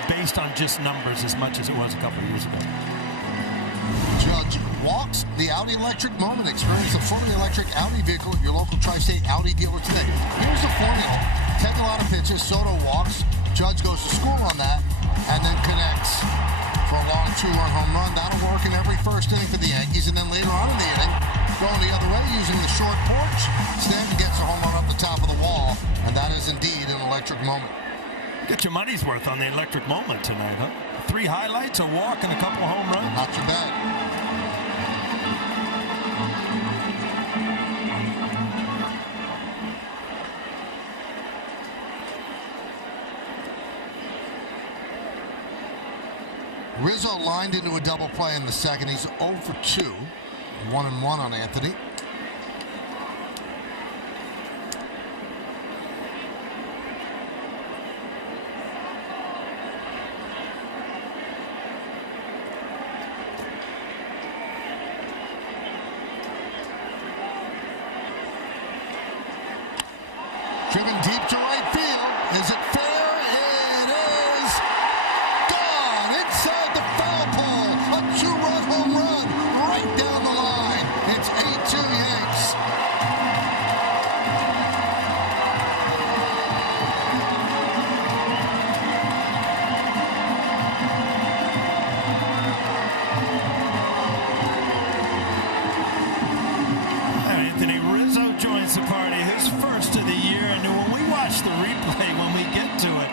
based on just numbers as much as it was a couple of years ago. Judge walks the Audi Electric moment. Experience the fully electric Audi vehicle at your local Tri-State Audi dealer today. Here's the formula. Take a lot of pitches, Soto walks, Judge goes to school on that, and then connects for a long two-run home run. That'll work in every first inning for the Yankees, and then later on in the inning, going the other way using the short porch, Stanton gets a home run up the top of the wall, and that is indeed an electric moment. Get your money's worth on the electric moment tonight, huh? 3 highlights, a walk, and a couple of home runs. Not too bad. Rizzo lined into a double play in the second. He's 0 for 2. 1-1 on Anthony. Driven deep to right field. Is it fair? It is gone inside the foul pole. A 2-run home run right down the line. It's 8-2 Yanks. Anthony Rizzo joins the party. His first of the year. And when we watch the replay, when we get to it,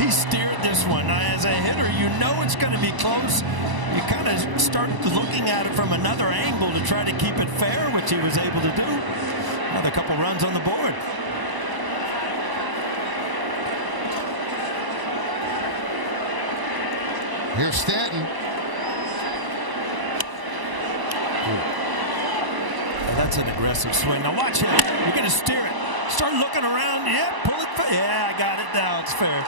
he steered this one. Now, as a hitter, you know it's going to be close. You kind of start looking at it from another angle to try to keep it fair, which he was able to do. Another couple runs on the board. Here's Stanton. That's an aggressive swing. Now watch him. You're going to steer it. Start looking around. Yeah, pull it. Yeah, I got it now. It's fair.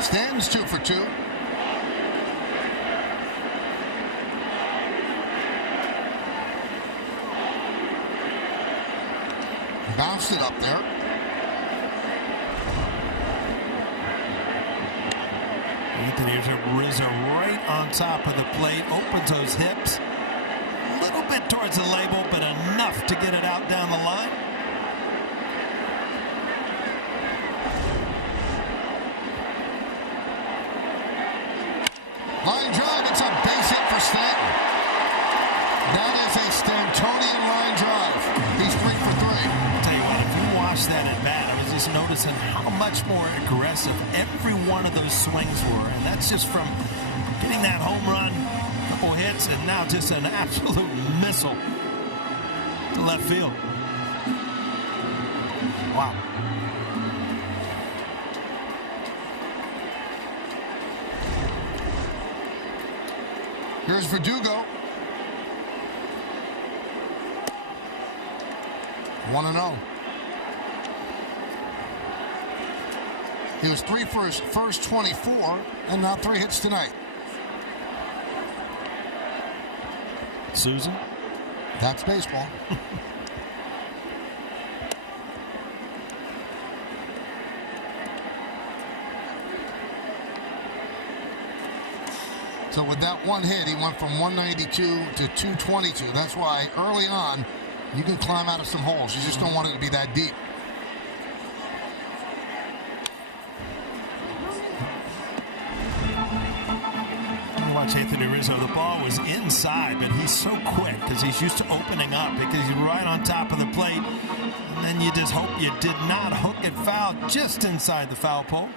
Stanton's 2 for 2. Bounced it up there. Anthony Rizzo right on top of the plate. Opens those hips. A little bit towards the label, but enough to get it out down the line. Line drive. It's a base hit for Stanton. That is a Stantonian line drive. He's 3 for 3. Tell you what, if you watch that at bat, I was just noticing how much more aggressive every one of those swings were. And that's just from getting that home run, a couple hits, and now just an absolute missile to left field. Wow. Here's Verdugo. 1-0. He was 3 for his first 24, and now 3 hits tonight. Susan? That's baseball. So with that one hit, he went from 192 to 222. That's why early on, You can climb out of some holes. You just don't want it to be that deep. Watch Anthony Rizzo. The ball was inside, but he's so quick because he's used to opening up because he's right on top of the plate. And then you just hope you did not hook it foul just inside the foul pole.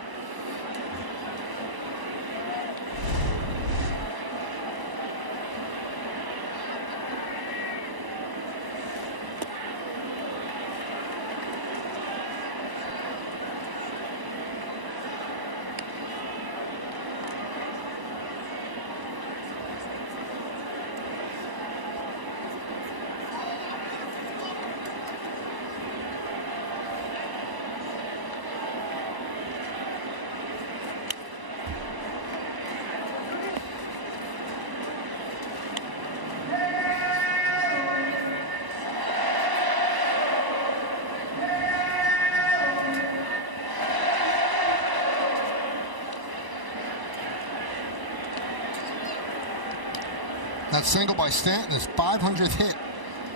That single by Stanton is 500th hit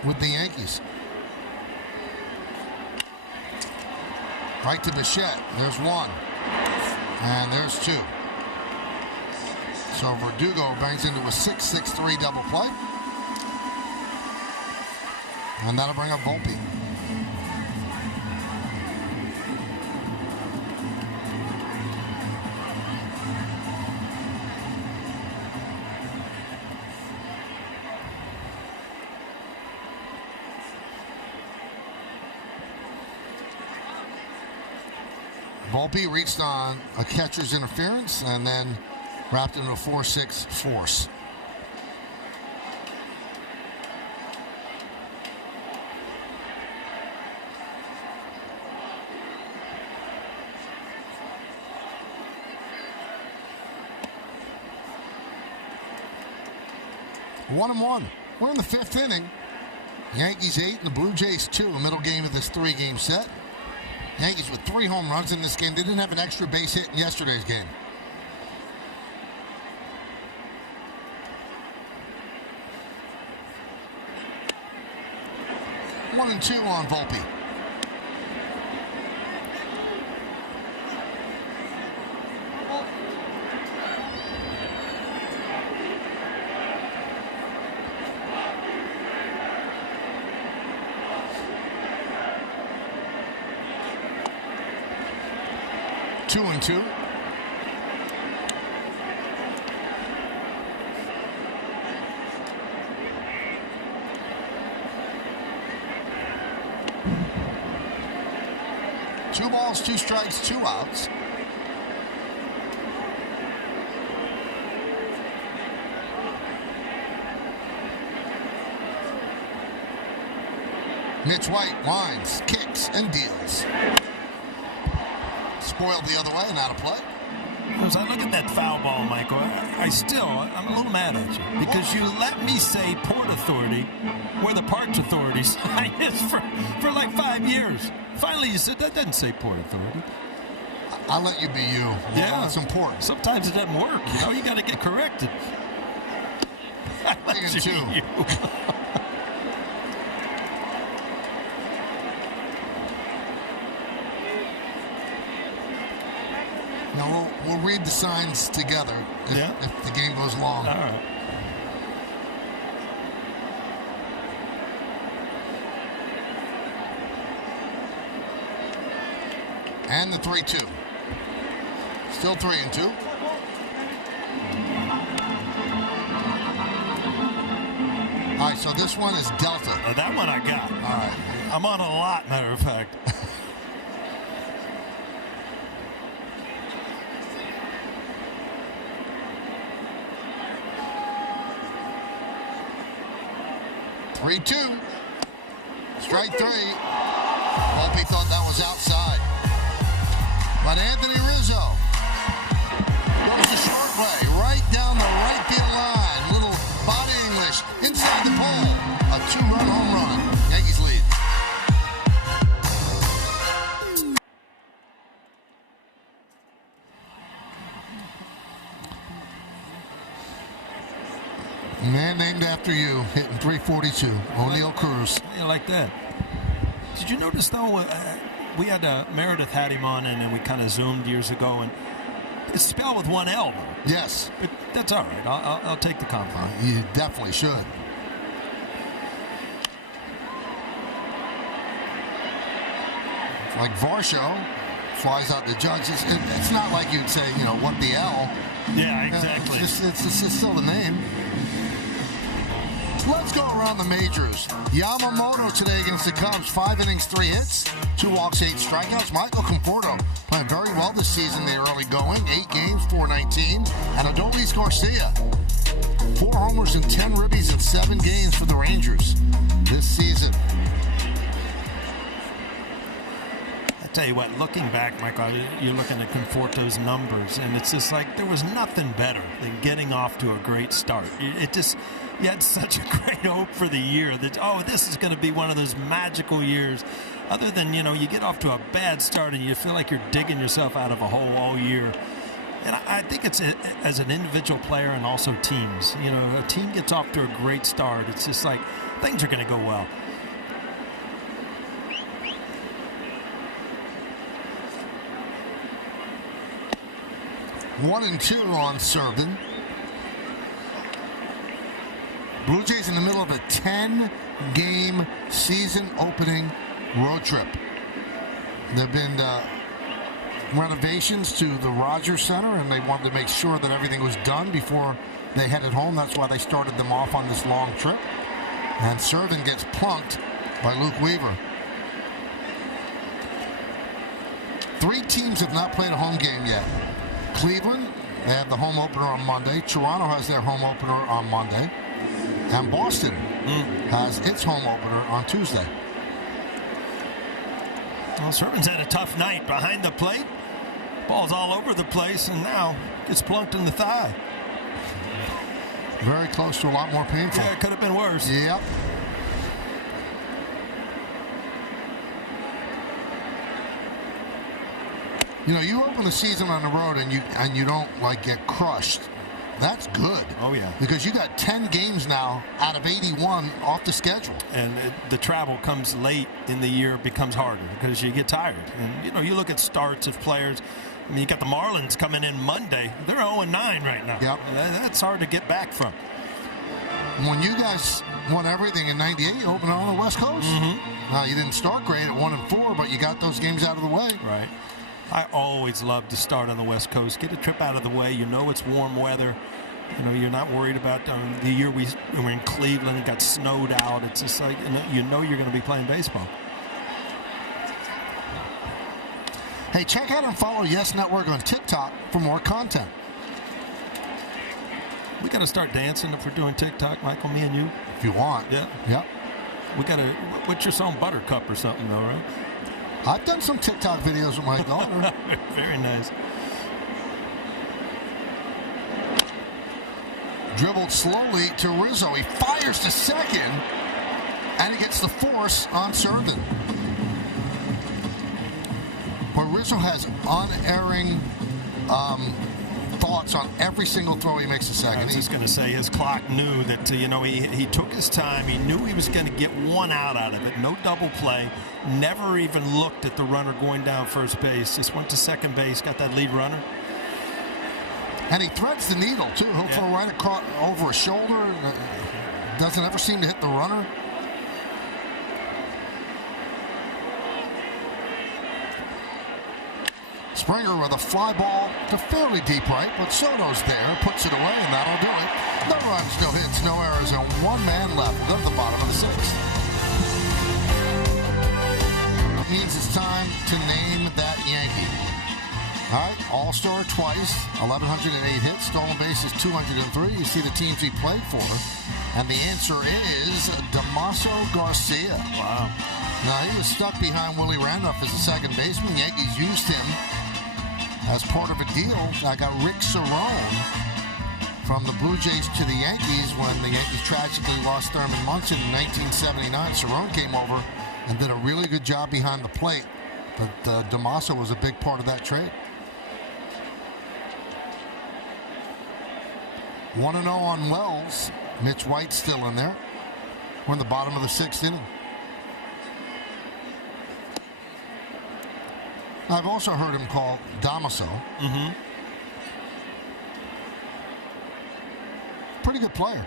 with the Yankees. Right to Bichette. There's one. And there's two. So Verdugo bangs into a 6-6-3 double play. And that'll bring up Volpe. Volpe reached on a catcher's interference and then wrapped into a 4-6 force. One and one. We're in the fifth inning. Yankees 8 and the Blue Jays 2, a middle game of this three-game set. Yankees with 3 home runs in this game. They didn't have an extra base hit in yesterday's game. One and two on Volpe. Two and two. Two balls, 2 strikes, 2 outs. Mitch White winds, kicks, and deals. Spoiled the other way and out of play. As I look at that foul ball, Michael, I'm a little mad at you because you let me say Port Authority where the Parks Authority sign is for like 5 years. Finally, you said that doesn't say Port Authority. I'll let you be you. Yeah, it's important. Sometimes it doesn't work. You got to get corrected. 3 and 2. Now we'll read the signs together if the game goes long. All right. And the 3-2. Still 3 and 2. All right, so this one is Delta. That one I got. All right. I'm on a lot, matter of fact. Three, 2. Strike 3. Volpe thought that was outside. But Anthony Rizzo goes a short play right down the right field line. Little body English inside the pole. A 2-run home run. Yankees lead. Man named after you, hitting 342. O'Neill Cruz. You like that? Did you notice, though, we had Meredith had him on, and then we kind of zoomed years ago, and it's spelled with one L. Yes. But that's all right. I'll take the compliment. You definitely should. Like Varsho flies out the judge. It's not like you'd say, what the L. Yeah, exactly. It's still the name. Let's go around the majors. Yamamoto today against the Cubs. 5 innings, 3 hits, 2 walks, 8 strikeouts. Michael Conforto playing very well this season, the early going. 8 games, 419. And Adolis Garcia, 4 homers and 10 ribbies in 7 games for the Rangers this season. Tell you what, looking back, Michael, you're looking at Conforto's numbers, and it's just like there was nothing better than getting off to a great start. You had such a great hope for the year that, this is going to be one of those magical years. Other than, you get off to a bad start and you feel like you're digging yourself out of a hole all year. And I think it's as an individual player and also teams. A team gets off to a great start. It's just like things are going to go well. 1-2 on Serven. Blue Jays in the middle of a 10-game season-opening road trip. There have been renovations to the Rogers Center, and they wanted to make sure that everything was done before they headed home. That's why they started them off on this long trip. And Serven gets plunked by Luke Weaver. 3 teams have not played a home game yet. Cleveland, they have the home opener on Monday. Toronto has their home opener on Monday. And Boston has its home opener on Tuesday. Well, Serven's had a tough night behind the plate. Ball's all over the place, and now gets plunked in the thigh. Very close to a lot more painful. Yeah, it could have been worse. Yep. You open the season on the road and you don't get crushed. That's good. Oh, yeah. Because you got 10 games now out of 81 off the schedule. And the travel comes late in the year, becomes harder because you get tired. And, you look at starts of players. I mean, you got the Marlins coming in Monday. They're 0-9 right now. Yep. That's hard to get back from. When you guys won everything in 98, you opened on the West Coast. Mm-hmm. Now, you didn't start great at 1-4, but you got those games out of the way. Right. I always love to start on the West Coast. Get a trip out of the way. It's warm weather. You're not worried about the year we were in Cleveland. It got snowed out. It's just like, you're going to be playing baseball. Hey, check out and follow Yes Network on TikTok for more content. We got to start dancing if we're doing TikTok, Michael, me and you. If you want. Yeah. Yep. We got to, what's your song, Buttercup or something, though, right? I've done some TikTok videos with my daughter. Very nice. Dribbled slowly to Rizzo. He fires to second, and he gets the force on Serven. But Rizzo has unerring thoughts on every single throw he makes a second. I was just going to say, his clock knew that, he took his time. He knew he was going to get one out of it. No double play. Never even looked at the runner going down first base. Just went to second base, got that lead runner. And he threads the needle, too. He'll throw right across over his shoulder. Doesn't ever seem to hit the runner. Springer with a fly ball to fairly deep right, but Soto's there, puts it away, and that'll do it. No runs, no hits, no errors, and 1 man left. We'll go to the bottom of the 6th. Means it's time to name that Yankee. All right, All-Star twice, 1,108 hits, stolen bases 203. You see the teams he played for, and the answer is Damaso Garcia. Wow. Now, he was stuck behind Willie Randolph as a second baseman. Yankees used him as part of a deal. I got Rick Cerrone from the Blue Jays to the Yankees when the Yankees tragically lost Thurman Munson in 1979. Cerrone came over and did a really good job behind the plate, but Damaso was a big part of that trade. 1-0 on Wells. Mitch White still in there. We're in the bottom of the 6th inning. I've also heard him call Damaso. Pretty good player.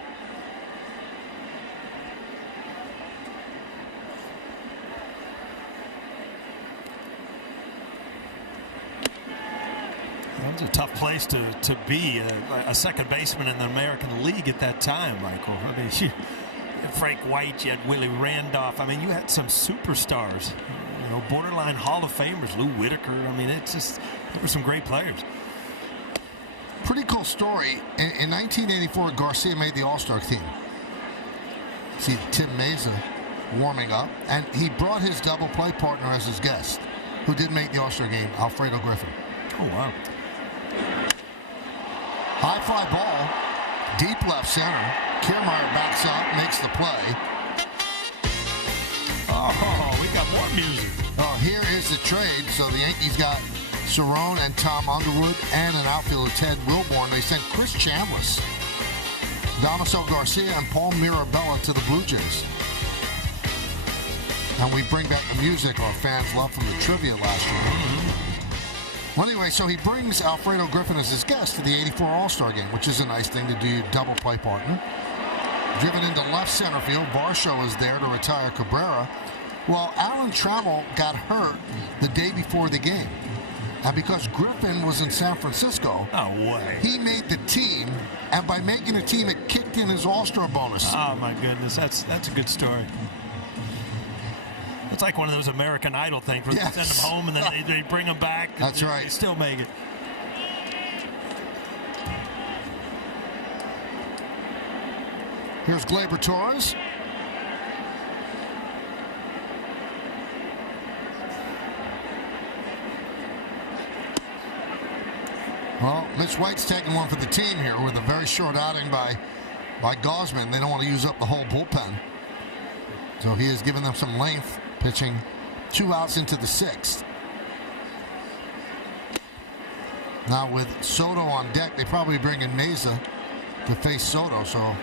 It was a tough place to be a second baseman in the American League at that time, Michael. I mean, you had Frank White, you had Willie Randolph. I mean, you had some superstars, you know, borderline Hall of Famers, Lou Whitaker. I mean, there were some great players. Pretty cool story. In 1984, Garcia made the All-Star team. See Tim Mesa warming up, and he brought his double play partner as his guest, who did make the All-Star game, Alfredo Griffin. Oh, wow. High fly ball, deep left center. Kiermaier backs up, makes the play. Oh, we got more music. Oh, here is the trade. So the Yankees got Cerrone and Tom Underwood and an outfielder, Ted Wilborn. They sent Chris Chambliss, Damaso Garcia, and Paul Mirabella to the Blue Jays. And we bring back the music our fans loved from the trivia last year. Well, anyway, so he brings Alfredo Griffin as his guest to the 84 All-Star game, which is a nice thing to do, your double play partner. Driven into left center field, Varsho is there to retire Cabrera. Well, Alan Trammell got hurt the day before the game. And because Griffin was in San Francisco, he made the team, and by making the team, it kicked in his All-Star bonus. Oh, my goodness. That's a good story. It's like one of those American Idol things where they send them home and then they bring them back. That's right. They still make it. Here's Gleyber Torres. Well, Mitch White's taking one for the team here with a very short outing by Gausman. They don't want to use up the whole bullpen. So he has given them some length, pitching 2 outs into the 6th. Now with Soto on deck, they probably bring in Mesa to face Soto. So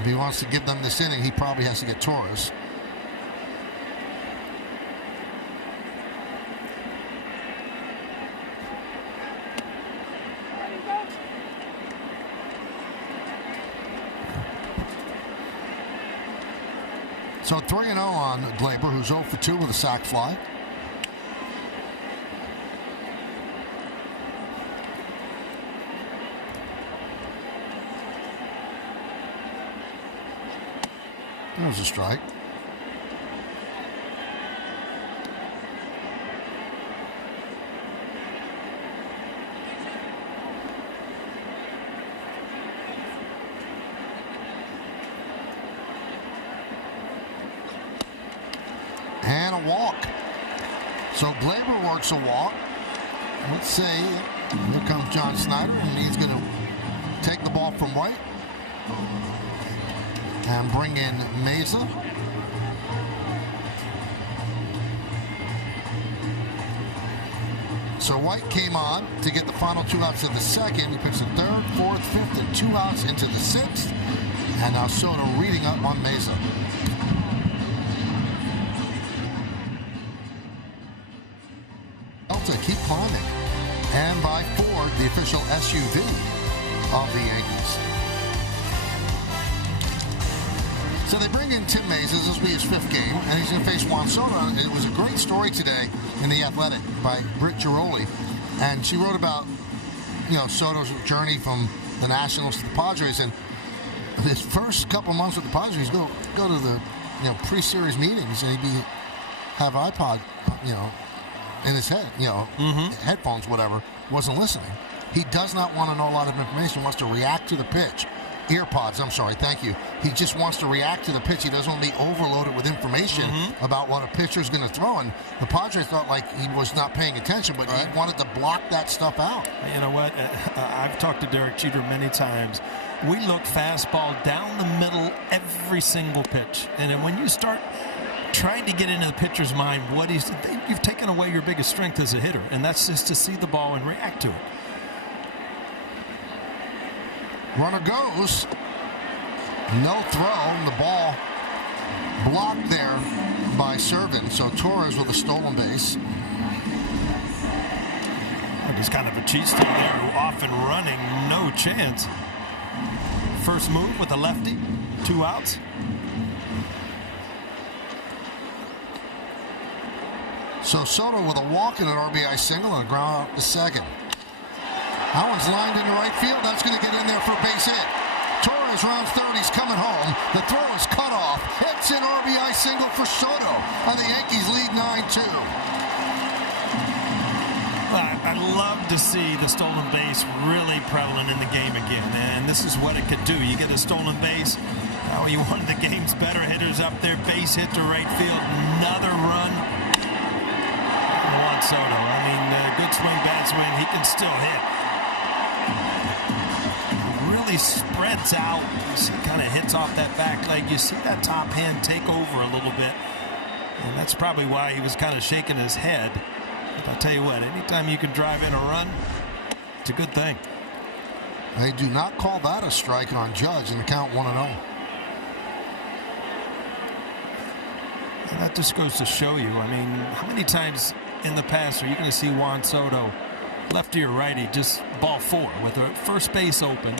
if he wants to give them this inning, he probably has to get Torres. So 3-0 on Gleyber, who's 0 for 2 with a sac fly. There's a strike. And a walk. So Gleyber works a walk. Let's see. Here comes John Snyder, and he's going to take the ball from White and bring in Mesa. So White came on to get the final 2 outs of the 2nd. He pitched the 3rd, 4th, 5th, and 2 outs into the 6th. And now Soto reading up on Mesa. To keep climbing, and by Ford, the official SUV of the Yankees. So they bring in Tim Mesa. This will be his 5th game, and he's going to face Juan Soto. It was a great story today in The Athletic by Britt Giroli, and she wrote about, Soto's journey from the Nationals to the Padres, and his first couple months with the Padres, go to the pre-series meetings, and he'd have iPod, in his head, headphones, whatever, wasn't listening. He does not want to know a lot of information, wants to react to the pitch. Earpods, I'm sorry, thank you. He just wants to react to the pitch. He doesn't want to be overloaded with information about what a pitcher's going to throw. And the Padres felt like he was not paying attention, but he wanted to block that stuff out. You know what? I've talked to Derek Jeter many times. We look fastball down the middle every single pitch. And then when you start trying to get into the pitcher's mind you've taken away your biggest strength as a hitter, and that's just to see the ball and react to it. Runner goes. No throw. And the ball blocked there by Servin. So Torres with a stolen base. Just kind of a cheat steal there, off and running, no chance. First move with a lefty, 2 outs. So Soto with a walk and an RBI single and a ground out to second. That one's lined into right field. That's going to get in there for a base hit. Torres rounds third. He's coming home. The throw is cut off. It's an RBI single for Soto. And the Yankees lead 9-2. I love to see the stolen base really prevalent in the game again, and this is what it could do. You get a stolen base. Now you want the game's better hitters up there. Base hit to right field. Another run. Juan Soto. I mean, good swing, bad swing. He can still hit. Really spreads out. You see, kind of hits off that back leg. You see that top hand take over a little bit, and that's probably why he was kind of shaking his head. But I'll tell you what, anytime you can drive in a run, it's a good thing. They do not call that a strike on Judge in the count 1-0. And that just goes to show you, I mean, how many times in the past are you going to see Juan Soto, lefty or righty, just ball 4 with the first base open?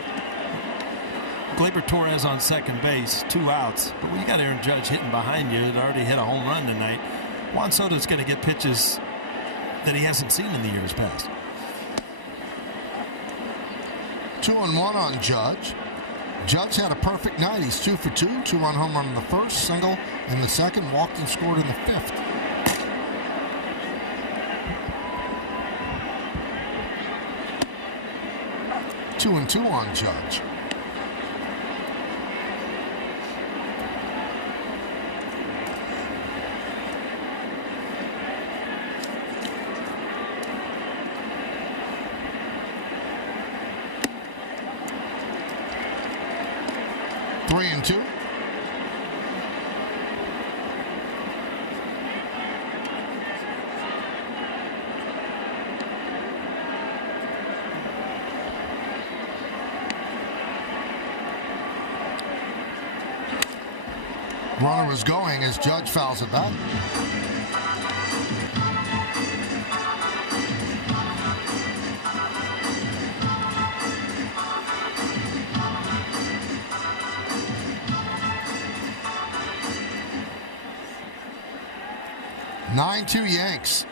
Gleyber Torres on second base, 2 outs. But when you got Aaron Judge hitting behind you that already hit a home run tonight, Juan Soto's going to get pitches that he hasn't seen in the years past. 2-1 on Judge. Judge had a perfect night. He's 2 for 2. 2-run home run in the first, single in the second, walked and scored in the fifth. Two and 2 on Judge. Three and 2. Runner is going as Judge fouls it back. (9-2) Yanks.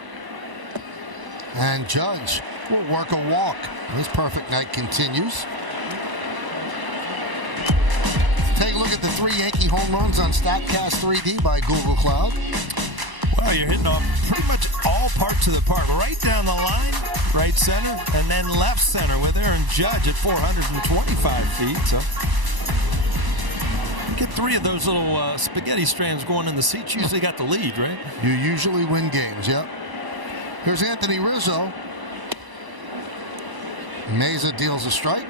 And Judge will work a walk. His perfect night continues. Take a look at the 3 Yankee home runs on StatCast 3D by Google Cloud. Well, you're hitting off pretty much all parts of the park. Right down the line, right center, and then left center with Aaron Judge at 425 feet. So get 3 of those little spaghetti strands going in the seats. You usually got the lead, right? You usually win games, yep. Here's Anthony Rizzo. Meza deals a strike.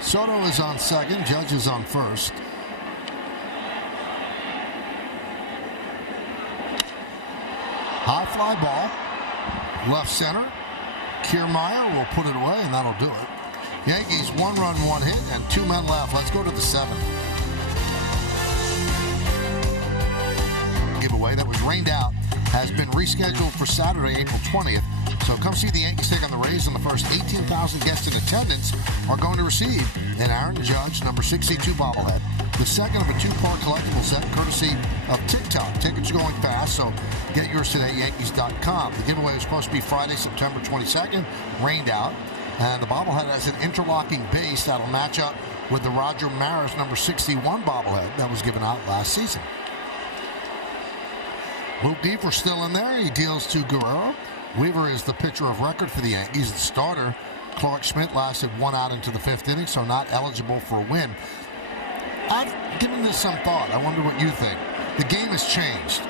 Soto is on second. Judge is on first. High fly ball. Left center. Kiermaier will put it away, and that'll do it. Yankees 1 run, 1 hit, and 2 men left. Let's go to the 7th. Giveaway that was rained out has been rescheduled for Saturday, April 20th. So come see the Yankees take on the Rays, and the first 18,000 guests in attendance are going to receive an Aaron Judge number 62 bobblehead. The second of a 2-part collectible set, courtesy of TikTok. Tickets are going fast, so get yours today at Yankees.com. The giveaway was supposed to be Friday, September 22nd, rained out. And the bobblehead has an interlocking base that'll match up with the Roger Maris number 61 bobblehead that was given out last season. Luke Weaver still in there. He deals to Guerrero. Weaver is the pitcher of record for the Yankees. The starter, Clark Schmidt, lasted 1 out into the 5th inning, so not eligible for a win. I've given this some thought. I wonder what you think. The game has changed.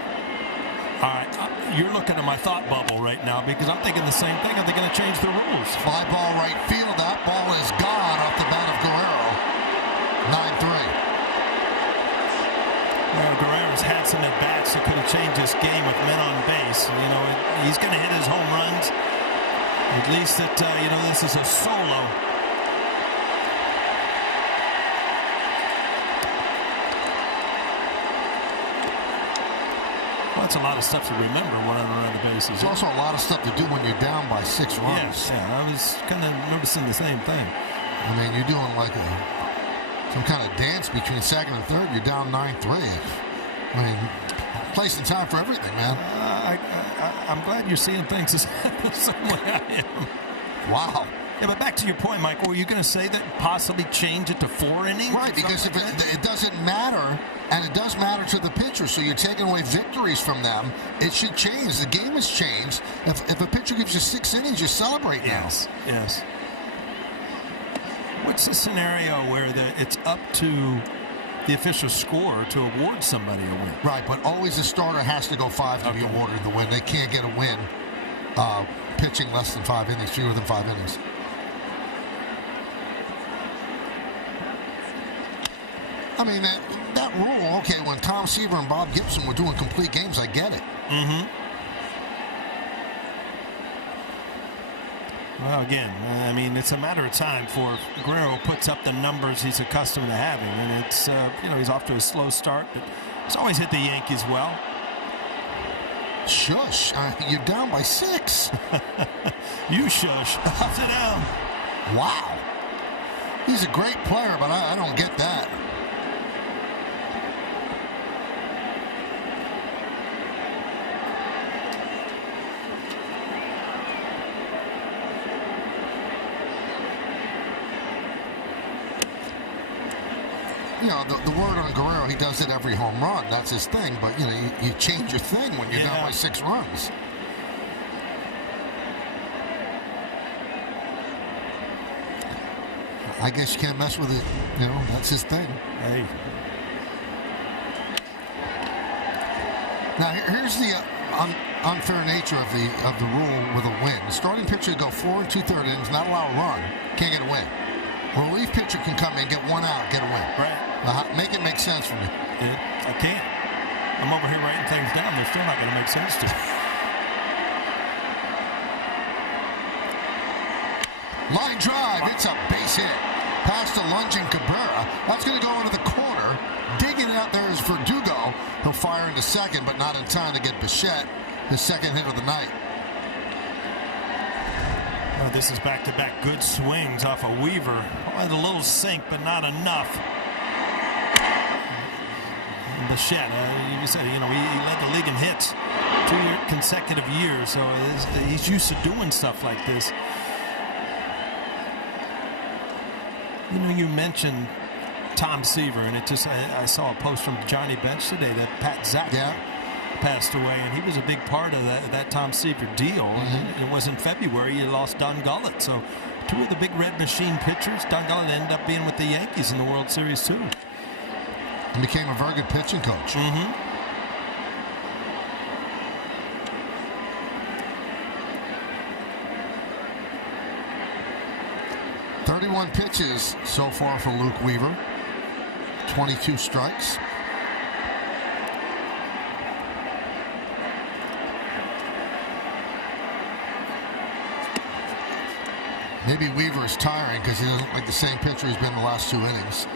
All right, you're looking at my thought bubble right now because I'm thinking the same thing. Are they going to change the rules? Fly ball right field. That ball is gone off the bat of Guerrero. 9-3. Well, Guerrero's had some at-bats that could have changed this game with men on base. You know, he's going to hit his home runs. At least that, this is a solo. Well, that's a lot of stuff to remember running around the bases. There's also a lot of stuff to do when you're down by 6 runs. Yes, yeah, I was kind of noticing the same thing. I mean, you're doing like some kind of dance between second and third. You're down 9-3. I mean, place and time for everything, man. I'm glad you're seeing things the same way I am. Wow. Yeah, but back to your point, Michael, were you going to say that possibly change it to 4 innings? Right, because if it doesn't matter, and it does matter to the pitcher, so you're taking away victories from them, it should change. The game has changed. If a pitcher gives you 6 innings, you celebrate now. Yes. What's the scenario where it's up to the official score to award somebody a win? Right, but always the starter has to go 5 to be awarded the win. They can't get a win pitching less than 5 innings, fewer than 5 innings. I mean, that rule, okay, when Tom Seaver and Bob Gibson were doing complete games, I get it. Mm-hmm. Well, again, I mean, it's a matter of time before Guerrero puts up the numbers he's accustomed to having. And it's, he's off to a slow start, but he's always hit the Yankees well. Shush. You're down by 6. You shush. Sit down. Wow. He's a great player, but I don't get that. The word on Guerrero, he does it every home run. That's his thing. But, you change your thing when you're down by 6 runs. I guess you can't mess with it. That's his thing. Hey. Now, here's the unfair nature of the rule with a win. The starting pitcher go 4 2/3 innings, not allow a run, can't get a win. A relief pitcher can come in, get 1 out, get a win. Right. Now, make it make sense for me. I can't. I'm over here writing things down. They're still not going to make sense to me. Line drive. It's a base hit. Past the lunging Cabrera. That's going to go into the corner. Digging it out there is Verdugo. He'll fire into second, but not in time to get Bichette, his second hit of the night. Oh, this is back-to-back good swings off of Weaver. Oh, a little sink, but not enough. Bichette, you said, he led the league in hits 2 consecutive years, so he's used to doing stuff like this. You mentioned Tom Seaver, and I saw a post from Johnny Bench today that Pat Zach passed away, and he was a big part of that Tom Seaver deal. And it was in February he lost Don Gullett. So 2 of the big red machine pitchers, Don Gullett ended up being with the Yankees in the World Series too. And became a very good pitching coach. Mm-hmm. 31 pitches so far for Luke Weaver. 22 strikes. Maybe Weaver is tiring because he doesn't like the same pitcher he's been the last 2 innings.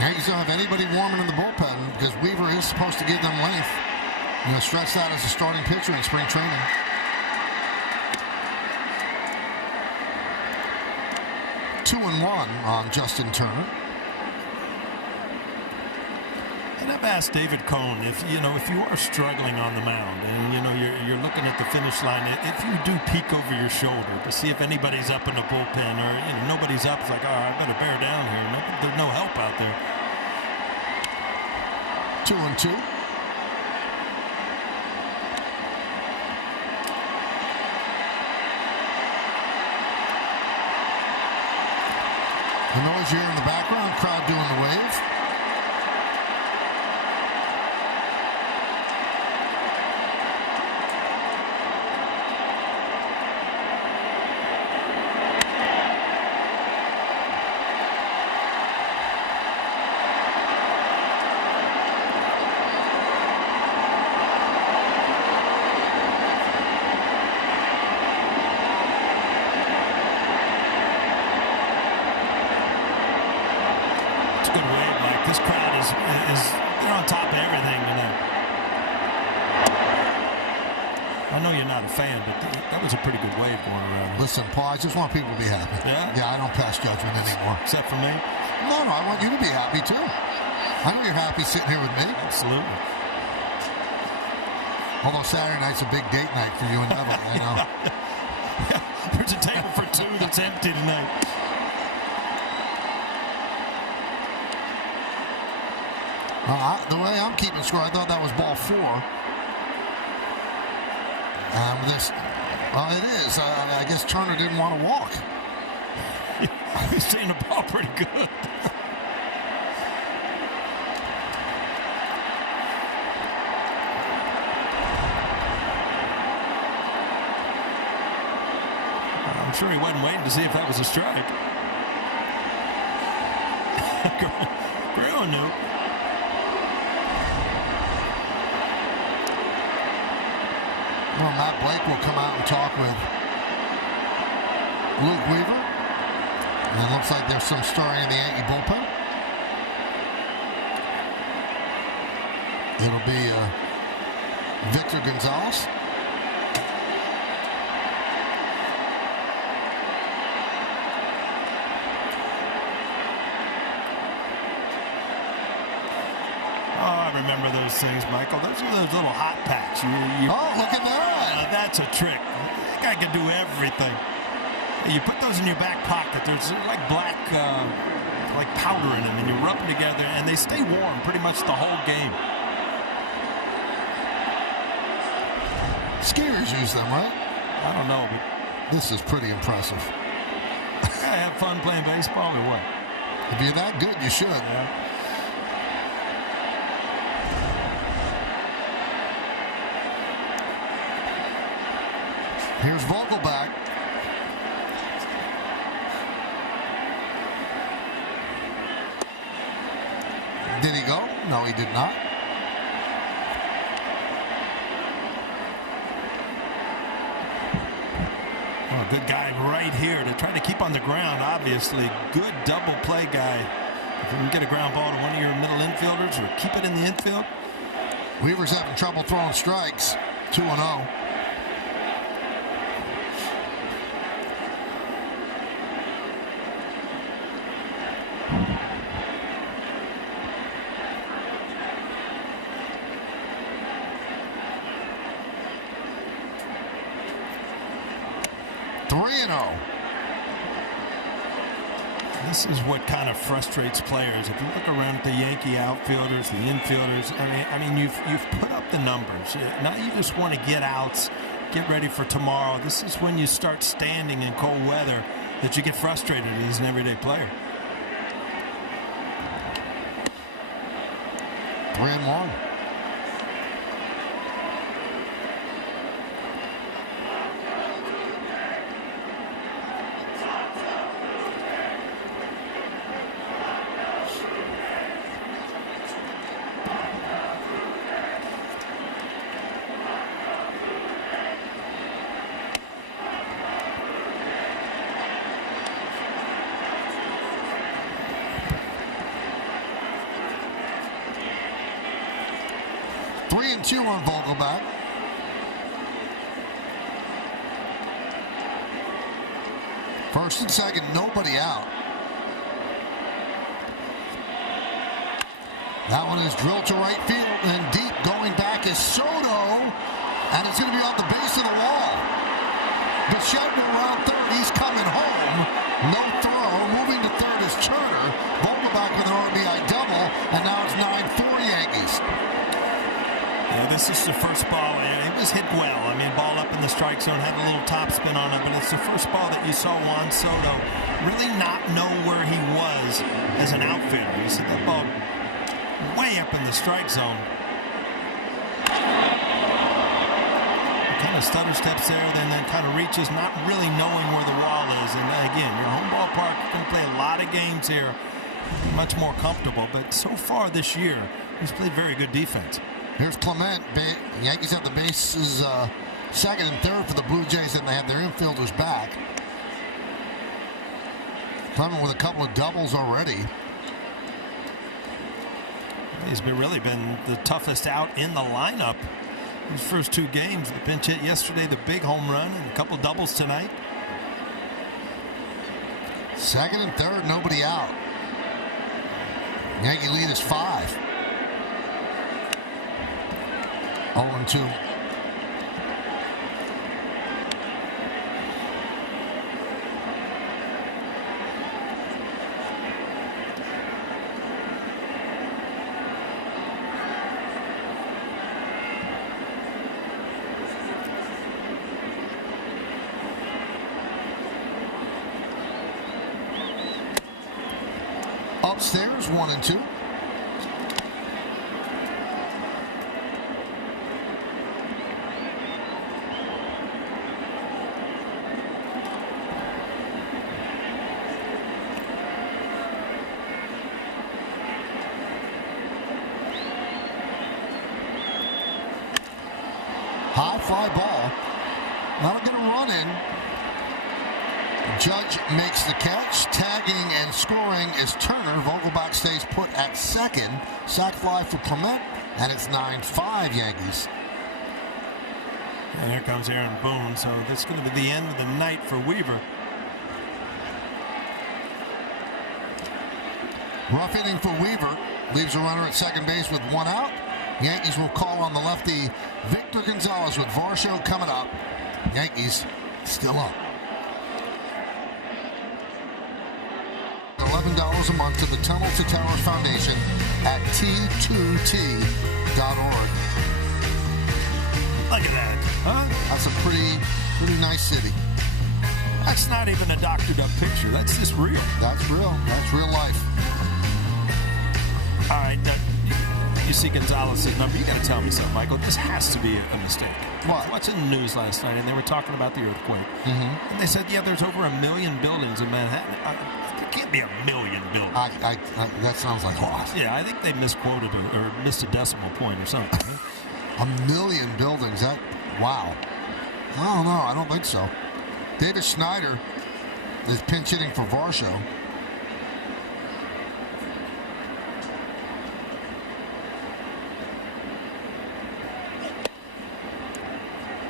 Yankees don't have anybody warming in the bullpen because Weaver is supposed to give them length. Stretch that as a starting pitcher in spring training. Two and 1 on Justin Turner. And I've asked David Cohn if you are struggling on the mound and you're looking at the finish line, if you do peek over your shoulder to see if anybody's up in the bullpen or nobody's up, it's like, I better bear down here. There's no help out there. 2 and 2. The noise here in the background, crowd doing the wave. It's a good wave, Mike. This crowd is they're on top of everything tonight. I know you're not a fan, but that was a pretty good wave going around. Listen, Paul, I just want people to be happy. Yeah? I don't pass judgment anymore. Except for me? No, I want you to be happy, too. I know you're happy sitting here with me. Absolutely. Although Saturday night's a big date night for you and Neville, I know. There's a table for two that's empty tonight. The way I'm keeping score, I thought that was ball 4. It is. I guess Turner didn't want to walk. He's seeing the ball pretty good. I'm sure he wasn't waiting to see if that was a strike. Grillo knew. Well, Matt Blake will come out and talk with Luke Weaver. And it looks like there's some stirring in the Yankee bullpen. It'll be Victor Gonzalez. Remember those things, Michael. Those are those little hot packs. Oh, look at that. That's a trick. That guy can do everything. You put those in your back pocket. There's like black, like powder in them, and you rub them together, and they stay warm pretty much the whole game. Skiers use them, right? I don't know, but this is pretty impressive. I have fun playing baseball or what? If you're that good, you should. Yeah. Here's Vogelbach. Did he go? No, he did not. Oh, good guy right here to try to keep on the ground, obviously. Good double play guy. If you can get a ground ball to one of your middle infielders or keep it in the infield. Weaver's having trouble throwing strikes. 2-0. 3-0. This is what kind of frustrates players. If you look around at the Yankee outfielders, the infielders, I mean, you've put up the numbers. Now you just want to get outs, get ready for tomorrow. This is when you start standing in cold weather that you get frustrated as an everyday player. 3-1. Two on Vogelbach. First and second, nobody out. That one is drilled to right field and deep. Going back is Soto, and it's going to be off the base of the wall. Bichette around third. He's coming home. No throw. Moving to third is Turner. Vogelbach with an RBI double, and now it's 9-4 Yankees. Yeah, this is the first ball. It was hit well. I mean, ball up in the strike zone, had a little top spin on it, but it's the first ball that you saw Juan Soto really not know where he was as an outfielder. You see that ball way up in the strike zone. Kind of stutter steps there, then kind of reaches, not really knowing where the wall is. And again, your home ballpark, you're going to play a lot of games here, much more comfortable. But so far this year, he's played very good defense. Here's Clement. Yankees have the bases second and third for the Blue Jays, and they have their infielders back. Clement with a couple of doubles already. He's really been the toughest out in the lineup these first 2 games. The pinch hit yesterday, the big home run, and a couple doubles tonight. Second and third, nobody out. Yankee lead is 5. 0-2. Upstairs, 1-2. High fly ball. That'll get a run in. Judge makes the catch. Tagging and scoring is Turner. Vogelbach stays put at second. Sac fly for Clement, and it's 9-5 Yankees. And here comes Aaron Boone. So this is going to be the end of the night for Weaver. Rough inning for Weaver. Leaves a runner at second base with 1 out. Yankees will call on the lefty Victor Gonzalez with Varsho coming up. Yankees still up. $11 a month to the Tunnel to Towers Foundation at T2T.org. Look at that. Huh? That's a pretty nice city. That's not even a doctored up picture. That's just real. That's real. That's real life. All right. You see Gonzalez's number. You got to tell me something, Michael. This has to be a mistake. What? I was watching the news last night, and they were talking about the earthquake. Mm-hmm. And they said, yeah, there's over 1 million buildings in Manhattan. There can't be 1 million buildings. That sounds like a lot. Yeah, I think they misquoted or missed a decimal point or something. 1 million buildings. Wow. I don't know. I don't think so. Davis Schneider is pinch hitting for Varsho.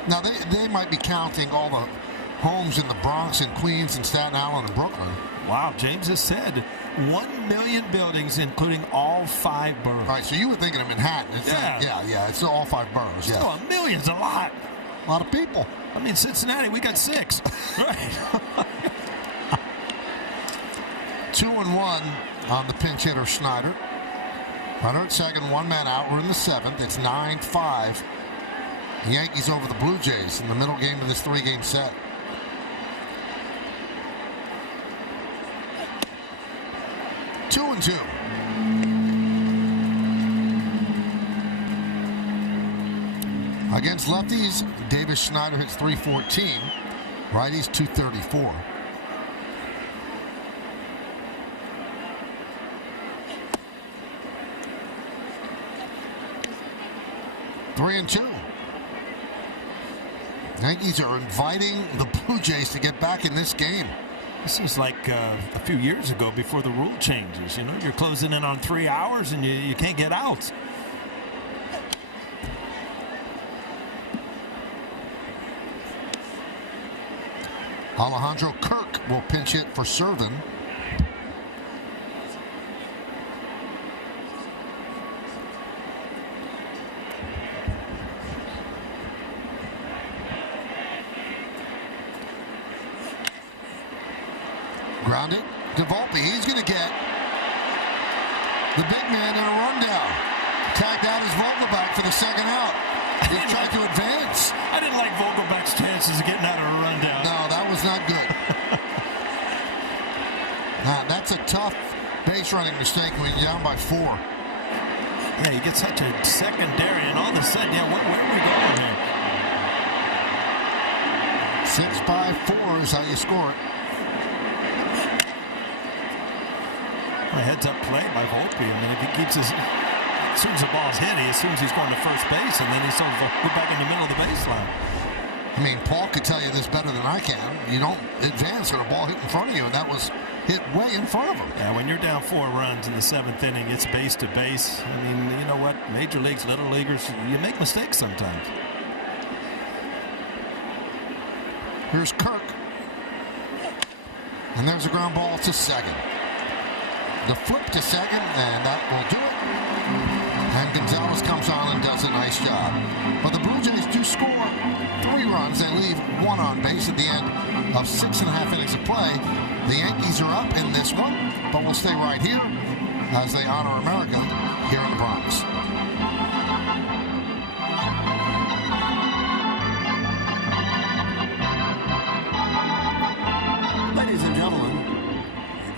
Now, they might be counting all the homes in the Bronx and Queens and Staten Island and Brooklyn. Wow, James has said 1 million buildings, including all 5 boroughs. All right, so you were thinking of Manhattan. Yeah, it's all 5 boroughs. Yeah. Still, 1 million's a lot. A lot of people. I mean, Cincinnati, we got 6. Right. 2-1 on the pinch hitter Schneider. Runner at second, 1 man out. We're in the 7th. It's 9-5. The Yankees over the Blue Jays in the middle game of this 3-game set. Two and 2. Against lefties, Davis Schneider hits .314. Righties, .234. Three and 2. Yankees are inviting the Blue Jays to get back in this game. This seems like a few years ago before the rule changes. You know, you're closing in on 3 hours and you can't get out. Alejandro Kirk will pinch hit for Servin. Grounded. DeVolpe, he's going to get the big man in a rundown. Tagged out is Vogelbach for the second out. He tried to advance. I didn't like Vogelbach's chances of getting out of a rundown. No, that was not good. That's a tough base running mistake when you're down by 4. Yeah, you get such a secondary, and all of a sudden, where are we going here? 6 by 4 is how you score it. A heads-up play by Volpe. I mean, if he keeps his... As soon as the ball's hit, he assumes he's going to first base, and then he's sort of go back in the middle of the baseline. I mean, Paul could tell you this better than I can. You don't advance when a ball hit in front of you, and that was hit way in front of him. Yeah, when you're down 4 runs in the 7th inning, it's base to base. I mean, you know what? Major leagues, little leaguers, you make mistakes sometimes. Here's Kirk. And there's a ground ball to second. The flip to second, and that will do it. And Gonzalez comes on and does a nice job. But the Blue Jays do score 3 runs. They leave 1 on base at the end of 6.5 innings of play. The Yankees are up in this one, but we'll stay right here as they honor America here in the Bronx. Ladies and gentlemen,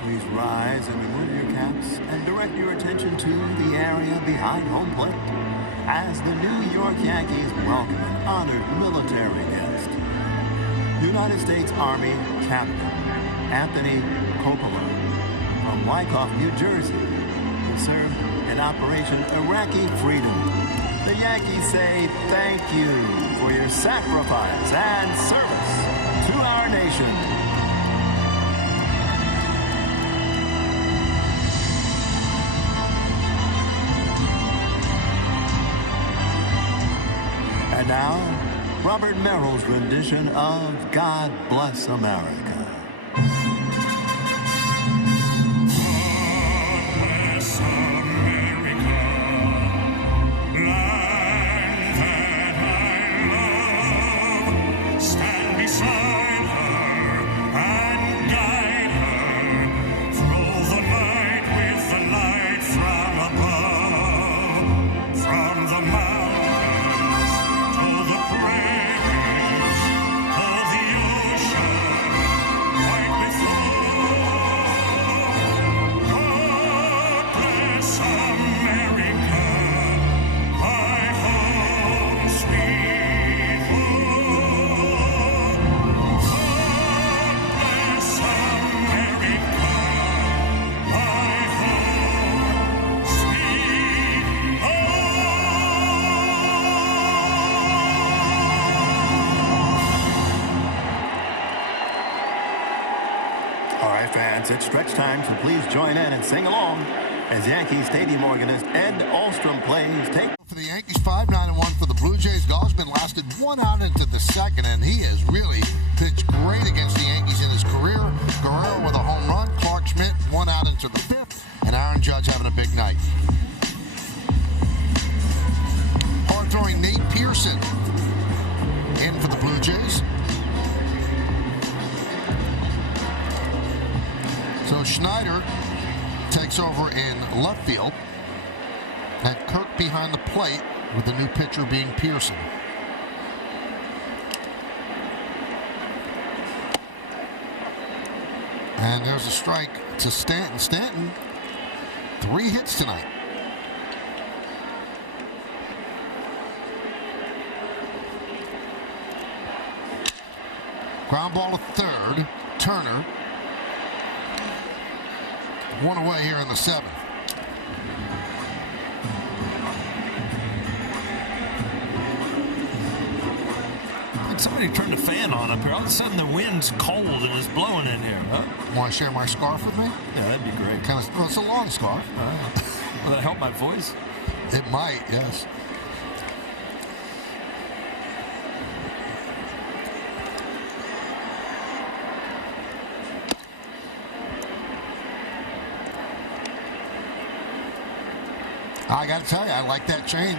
please rise and remove your caps and direct your attention to the area behind home plate as the New York Yankees welcome an honored military guest. United States Army Captain Anthony Coppola from Wyckoff, New Jersey, who served in Operation Iraqi Freedom. The Yankees say thank you for your sacrifice and service to our nation. And now, Robert Merrill's rendition of God Bless America. It's stretch time, so please join in and sing along as Yankee Stadium organist Ed Alstrom plays Take. For the Yankees, 5-9-1 for the Blue Jays. Gausman lasted 1 out into the second, and he has really pitched great against the Yankees in his career. Guerrero with a home run. Clark Schmidt 1 out into the 5th, and Aaron Judge having a big night. Hard throwing Nate Pearson in for the Blue Jays. So Schneider takes over in left field. And Kirk behind the plate with the new pitcher being Pearson. And there's a strike to Stanton. Stanton, 3 hits tonight. Ground ball to third. Turner. 1 away here in the 7th. Like somebody turned the fan on up here. All of a sudden the wind's cold and it's blowing in here. Huh? Want to share my scarf with me? Yeah, that'd be great. Well, it's a long scarf. Will that help my voice? It might, yes. I got to tell you, I like that chain.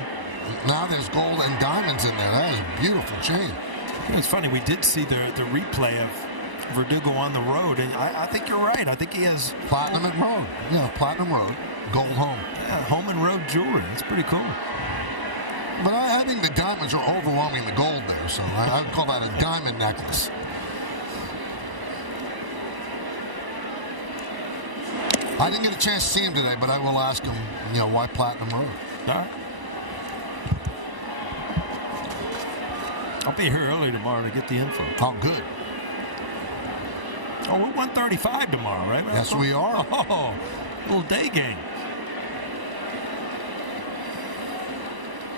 Now there's gold and diamonds in there. That is a beautiful chain. It's funny, we did see the replay of Verdugo on the road, and I think you're right. I think he has... Platinum and road. Yeah, platinum road. Gold home. Yeah, home and road jewelry. It's pretty cool. But I think the diamonds are overwhelming the gold there, so I would call that a diamond necklace. I didn't get a chance to see him today, but I will ask him, why Platinum Road? All right. I'll be here early tomorrow to get the info. Oh, good. Oh, we're 1:35 tomorrow, right? Yes, we are. Oh, little day game.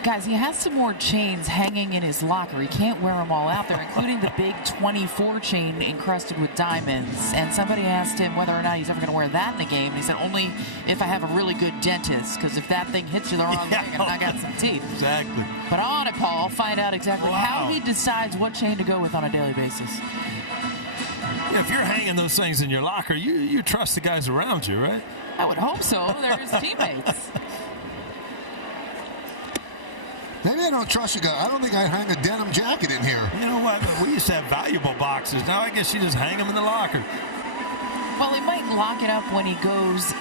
Guys, he has some more chains hanging in his locker. He can't wear them all out there, including the big 24 chain encrusted with diamonds. And somebody asked him whether or not he's ever going to wear that in the game. And he said, only if I have a really good dentist, because if that thing hits you the wrong way, you're going to knock out some teeth. Exactly. But on it, Paul, find out exactly how he decides what chain to go with on a daily basis. Yeah, if you're hanging those things in your locker, you trust the guys around you, right? I would hope so. They're his teammates. Maybe I don't trust you guys. I don't think I'd hang a denim jacket in here. You know what? We used to have valuable boxes. Now I guess you just hang them in the locker. Well, he might lock it up when he goes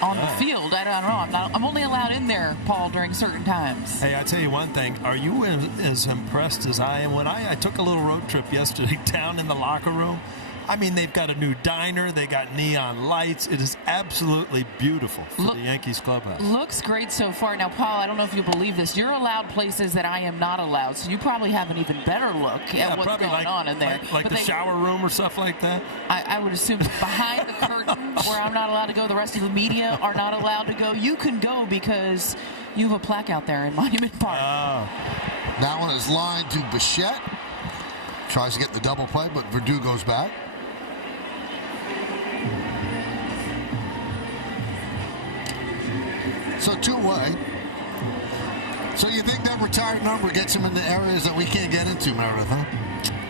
on the field. I don't know. I'm only allowed in there, Paul, during certain times. Hey, I tell you one thing. Are you as impressed as I am? When I took a little road trip yesterday down in the locker room, I mean, they've got a new diner. They got neon lights. It is absolutely beautiful for the Yankees clubhouse. Looks great so far. Now, Paul, I don't know if you believe this. You're allowed places that I am not allowed, so you probably have an even better look at what's going on in there. Like the shower room or stuff like that? I would assume behind the curtain where I'm not allowed to go, the rest of the media are not allowed to go. You can go because you have a plaque out there in Monument Park. That one is lined to Bichette. Tries to get the double play, but Verdugo's back. So two-way. So you think that retired number gets him into areas that we can't get into, Meredith, huh?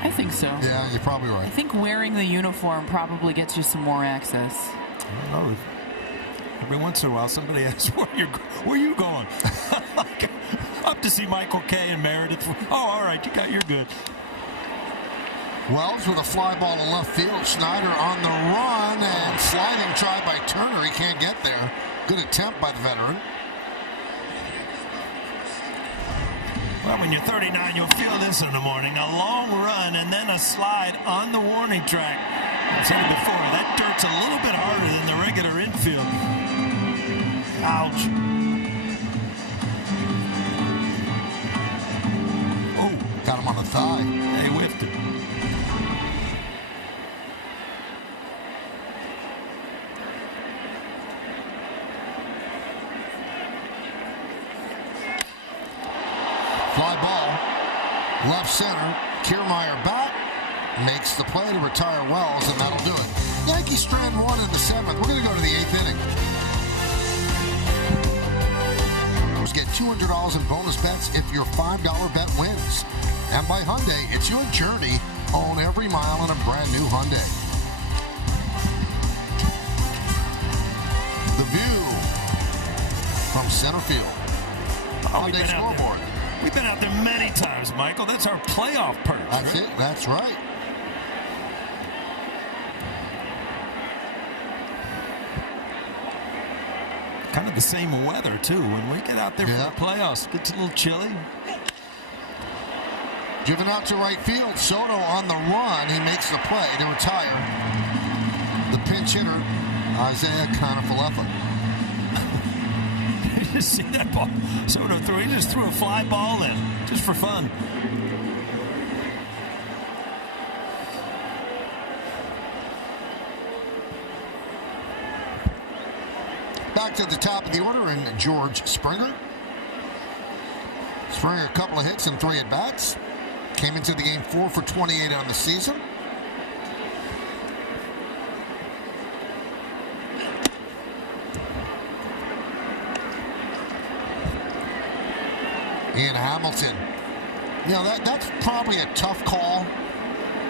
I think so. Yeah, you're probably right. I think wearing the uniform probably gets you some more access. I don't know. Every once in a while, somebody asks, where you going? Up to see Michael Kay and Meredith. Oh, all right, you're good. Wells with a fly ball to left field. Schneider on the run, and sliding try by Turner. He can't get there. Good attempt by the veteran. Well, when you're 39, you'll feel this in the morning. A long run and then a slide on the warning track. I've said it before, that dirt's a little bit harder than the regular infield. Ouch. Oh, got him on the thigh. They whiffed it. Fly ball, left center. Kiermaier back, makes the play to retire Wells, and that'll do it. Yankees strand one in the seventh. We're going to go to the eighth inning. Get $200 in bonus bets if your $5 bet wins. And by Hyundai, it's your journey. Own every mile in a brand new Hyundai. The view from center field. Hyundai scoreboard. We've been out there many times, Michael. That's our playoff perch. That's it. That's right. Kind of the same weather, too. When we get out there for the playoffs, it gets a little chilly. Driven out to right field. Soto on the run. He makes the play to retire. The pinch hitter, Isaiah Kiner-Falefa. You see that ball? Soto threw. He just threw a fly ball in, just for fun. Back to the top of the order in George Springer. Springer, a couple of hits and 3 at-bats. Came into the game 4 for 28 on the season. Ian Hamilton. You know, that's probably a tough call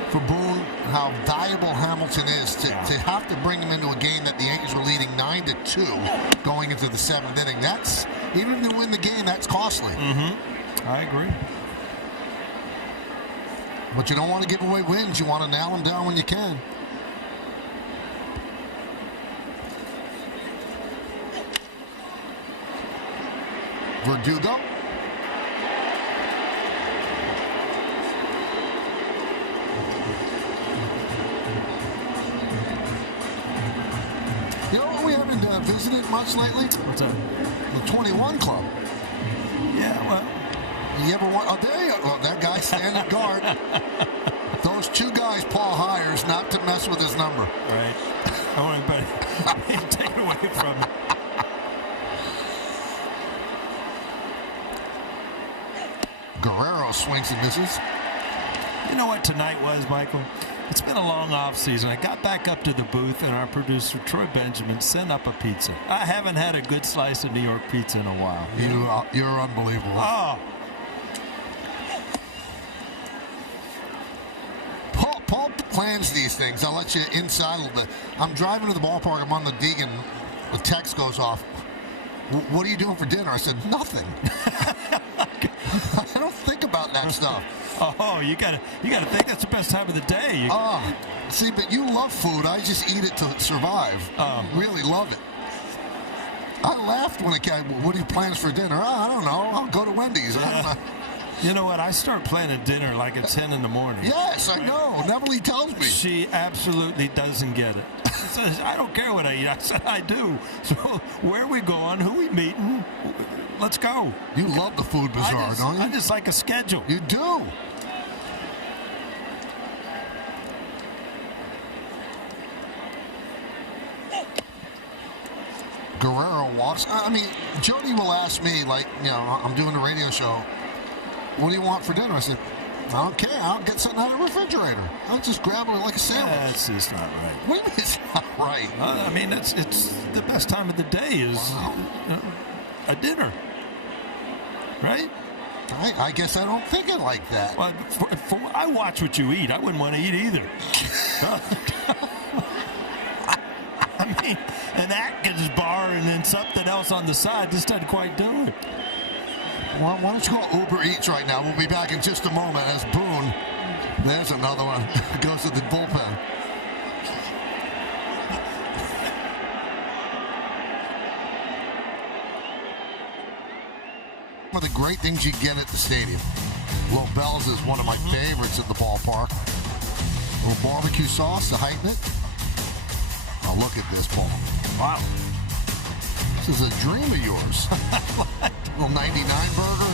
for Boone, how valuable Hamilton is to have to bring him into a game that the Yankees were leading 9-2 going into the 7th inning. That's, even if they win the game, that's costly. I agree. But you don't want to give away wins. You want to nail them down when you can. Verdugo. You know what we haven't visited much lately? What's up? The 21 Club. Yeah, well. You ever want? Oh, there you go. Well, that guy standing guard. Those 2 guys Paul hires not to mess with his number. Right. I want to take it away from him. Guerrero swings and misses. You know what tonight was, Michael? It's been a long off season. I got back up to the booth, and our producer, Troy Benjamin, sent up a pizza. I haven't had a good slice of New York pizza in a while. You're unbelievable. Oh, Paul plans these things. I'll let you inside a little bit. I'm driving to the ballpark. I'm on the Deegan. The text goes off. What are you doing for dinner? I said, nothing. I don't think about that stuff. Oh, you gotta think that's the best time of the day. See, but you love food. I just eat it to survive. Really love it. I laughed when it came. What are your plans for dinner? I don't know. I'll go to Wendy's. I don't know. You know what? I start planning dinner like at 10 in the morning. Yes, I know. Neverly tells me. She absolutely doesn't get it. Says, I don't care what I eat. I said, I do. So where are we going? Who are we meeting? Let's go. You love the food bazaar, don't you? I just like a schedule. You do. Guerrero walks. I mean, Jody will ask me, like, you know, I'm doing a radio show. What do you want for dinner? I said, okay, I'll get something out of the refrigerator. I'll just grab it like a sandwich. That's just not right. What do you mean it's not right? I mean, it's the best time of the day is a dinner, right? I guess I don't think it like that. Well, I watch what you eat. I wouldn't want to eat either. I mean, an Atkins bar and then something else on the side just doesn't quite do it. Why don't you call Uber Eats right now? We'll be back in just a moment as Boone, there's another one, goes to the bullpen. One of the great things you get at the stadium. Lobel's is one of my favorites at the ballpark. A little barbecue sauce to heighten it. Oh, look at this ball. Wow. This is a dream of yours. Little 99 burger.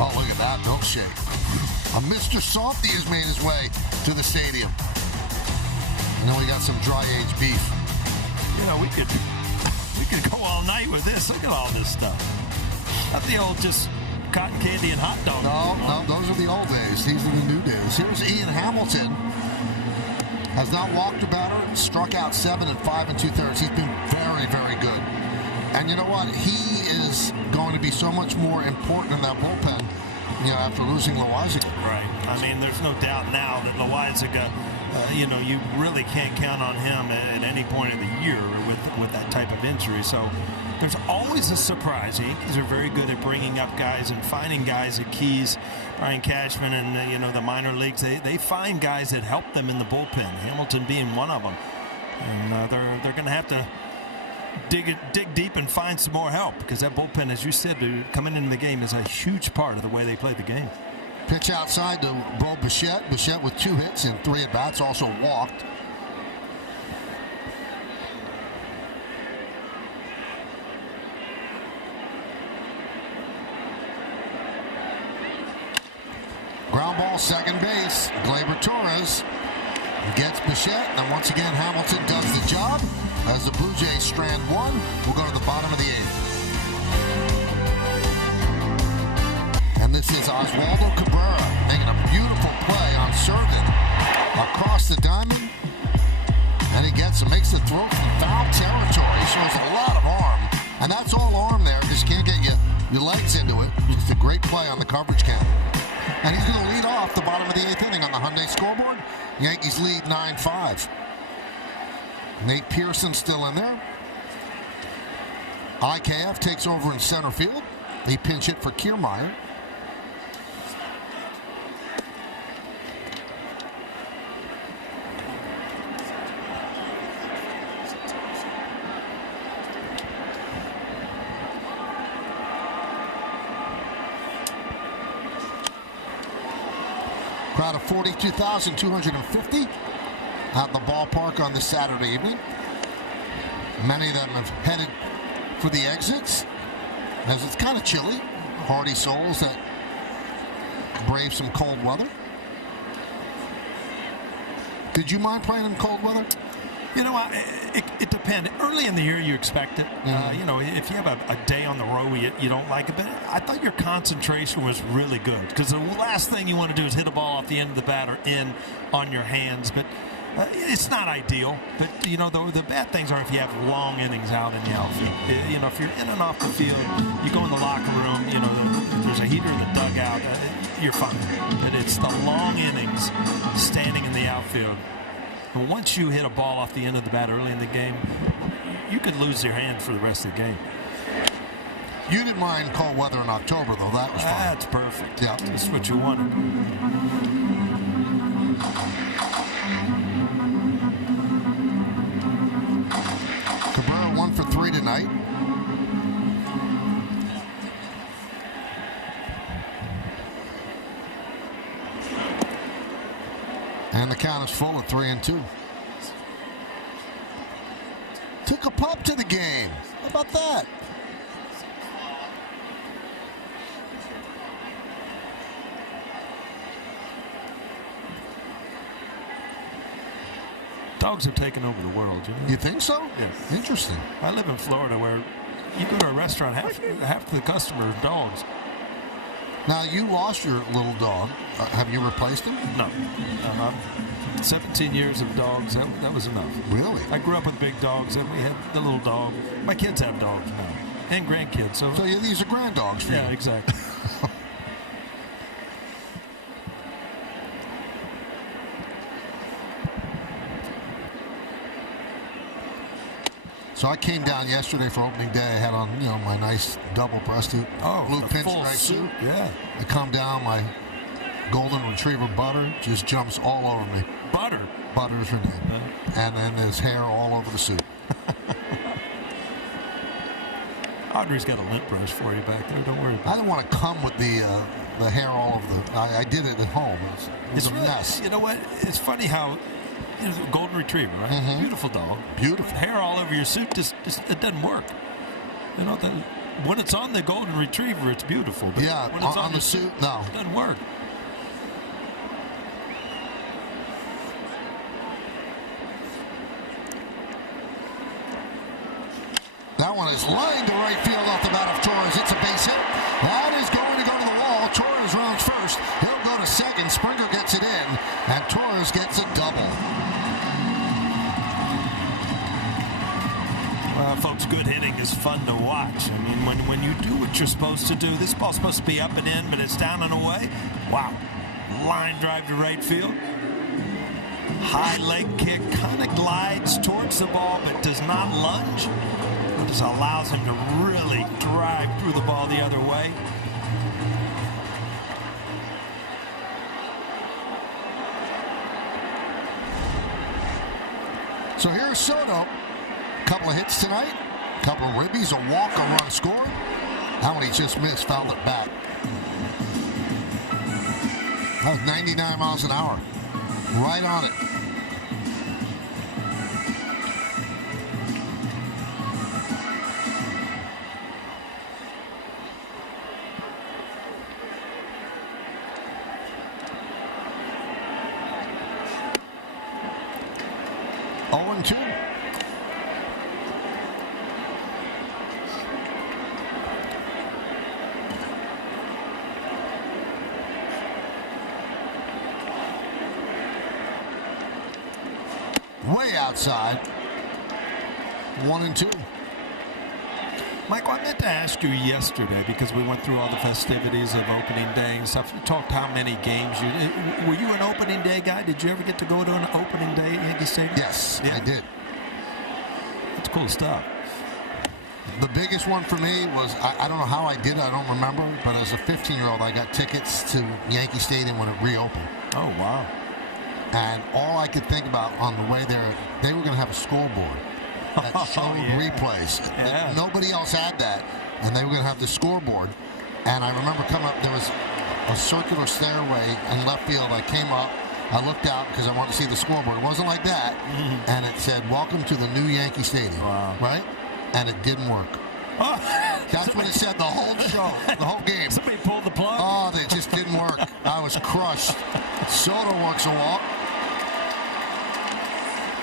Oh, look at that milkshake. A Mr. Softy has made his way to the stadium. And then we got some dry-aged beef. You know, we could go all night with this. Look at all this stuff. Not the old just cotton candy and hot dog. No, those are the old days. These are the new days. Here's Ian Hamilton. Has not walked a batter, struck out 7 and 5 2/3. He's been very, very good. And you know what? He is going to be so much more important in that bullpen, you know, after losing Loaisiga. Right. I mean, there's no doubt now that Loaisiga, you know, you really can't count on him at any point of the year with that type of injury. So there's always a surprise. The Yankees are very good at bringing up guys and finding guys at keys. Brian Cashman and, you know, the minor leagues, they find guys that help them in the bullpen, Hamilton being one of them. And they're going to have to dig deep and find some more help because that bullpen, as you said, coming into the game is a huge part of the way they play the game. Pitch outside to Bo Bichette. Bichette with 2 hits and 3 at-bats, also walked. Ground ball, second base. Gleyber Torres gets Bichette, and then once again Hamilton does the job. As the Blue Jays strand 1, we'll go to the bottom of the 8th. And this is Oswaldo Cabrera making a beautiful play on Serven across the diamond. And he makes the throw from foul territory. He shows a lot of arm. And that's all arm there. Just can't get your legs into it. Just a great play on the coverage count. And he's going to lead off the bottom of the 8th inning on the Hyundai scoreboard. Yankees lead 9-5. Nate Pearson still in there. IKF takes over in center field. He pinch hit for Kiermaier. Crowd of 42,250 at the ballpark on this Saturday evening. Many of them have headed for the exits as it's kind of chilly. Hardy souls that brave some cold weather. Did you mind playing in cold weather? You know, it depends. Early in the year, you expect it. You know, if you have a day on the road you don't like it, but I thought your concentration was really good because the last thing you want to do is hit a ball off the end of the bat or in on your hands. But it's not ideal. But, you know, the bad things are if you have long innings out in the outfield. You know, if you're in and off the field, you go in the locker room, you know, if there's a heater in the dugout, you're fine. But it's the long innings standing in the outfield. But once you hit a ball off the end of the bat early in the game, you could lose your hand for the rest of the game. You didn't mind cold weather in October, though. That was fine. That's perfect. Yeah. That's what you wanted. Cabrera 1 for 3 tonight. And the count is full at 3-2. Took a pup to the game. How about that? Dogs have taken over the world, you know? You think so? Yes. Interesting. I live in Florida where you go to a restaurant, half the customers are dogs. Now, you lost your little dog. Have you replaced him? No. 17 years of dogs, that was enough. Really? I grew up with big dogs, and we had the little dog. My kids have dogs now, and grandkids. So These are grand dogs for you. yeah, exactly. So I came down yesterday for opening day. I had on, you know, my nice double-breasted blue a full pinstripe suit. Yeah. I come down, my golden retriever Butter just jumps all over me. Butter. Butter's her name. And then there's hair all over the suit. Audrey's got a lint brush for you back there. Don't worry about it. I didn't want to come with the hair all over the... I did it at home. It was a really, mess. You know what? It's funny how... You know, golden retriever, right? Mm-hmm. Beautiful dog. Beautiful. Hair all over your suit, just it doesn't work. You know, when it's on the golden retriever, it's beautiful. But Yeah, when it's on the suit, no. It doesn't work. That one is lined to right field off the bat of Torres. It's a base hit. That is going to go to the wall. Torres rounds first. He'll go to second. Springer gets it in, and Torres gets a double. Folks, good hitting is fun to watch. I mean, when you do what you're supposed to do, this ball's supposed to be up and in, but it's down and away. Wow. Line drive to right field. High leg kick, kind of glides towards the ball, but does not lunge. It just allows him to really drive through the ball the other way. So here's Soto. Couple of hits tonight, couple of ribbies, a walk, a run scored. That one he just missed, fouled it back. That was 99 miles an hour. Right on it. Oh, 2. Way outside. 1-2. Michael, I meant to ask you yesterday because we went through all the festivities of opening day and stuff. You talked how many games you... Were you an opening day guy? Did you ever get to go to an opening day at Yankee Stadium? Yes, yeah. I did. That's cool stuff. The biggest one for me was, I don't know how I did it, I don't remember, but as a 15-year-old, I got tickets to Yankee Stadium when it reopened. Oh, wow. And all I could think about on the way there, they were going to have a scoreboard that showed replays. Yeah. Nobody else had that, and they were going to have the scoreboard. And I remember coming up, there was a circular stairway in left field. I came up, I looked out because I wanted to see the scoreboard. It wasn't like that, and it said, "Welcome to the new Yankee Stadium." Wow. Right? And it didn't work. Oh. That's what it said the whole show, the whole game. Somebody pulled the plug? Oh, they just didn't work. I was crushed. Soto works a walk.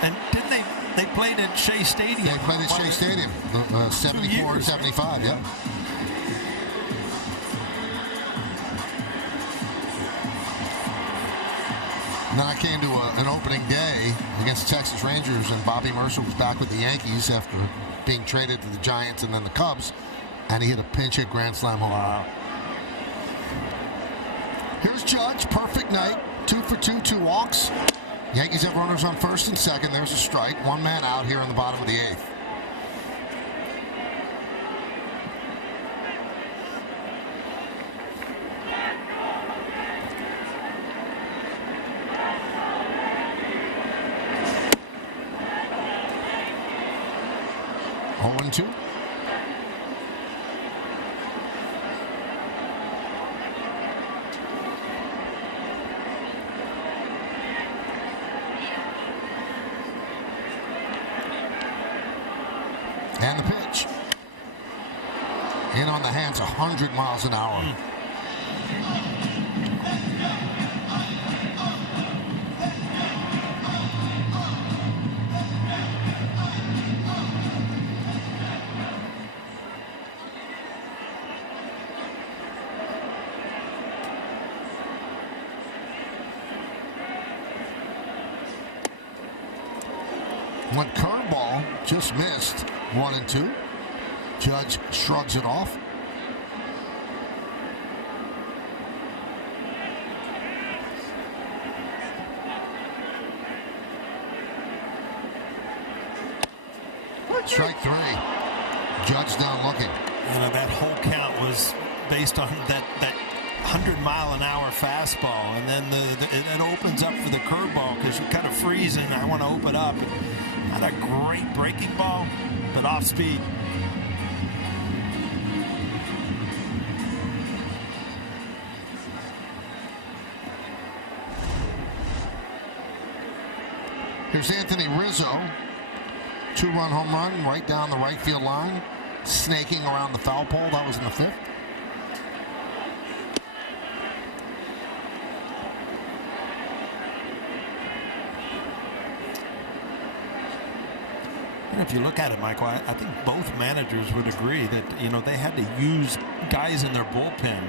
And didn't they They played at Shea Stadium. They played at Shea Stadium, 74 and 75, yep. And then I came to an opening day against the Texas Rangers, and Bobby Mercer was back with the Yankees after being traded to the Giants and then the Cubs, and he hit a pinch hit grand slam home run. Here's Judge, perfect night, 2 for 2, 2 walks. Yankees have runners on first and second. There's a strike, 1 man out here in the bottom of the 8th. And 2. And the pitch. In on the hands, 100 miles an hour. One curveball, just missed. 1 and 2. Judge shrugs it off. Strike 3. Judge down looking. You know, that whole count was based on that 100-mile-an-hour fastball, and then it opens up for the curveball because you kind of freeze and I want to open up. Not a great breaking ball, but off speed. Here's Anthony Rizzo. 2-run home run right down the right field line. Snaking around the foul pole. That was in the 5th. And if you look at it, Michael, I think both managers would agree that, you know, they had to use guys in their bullpen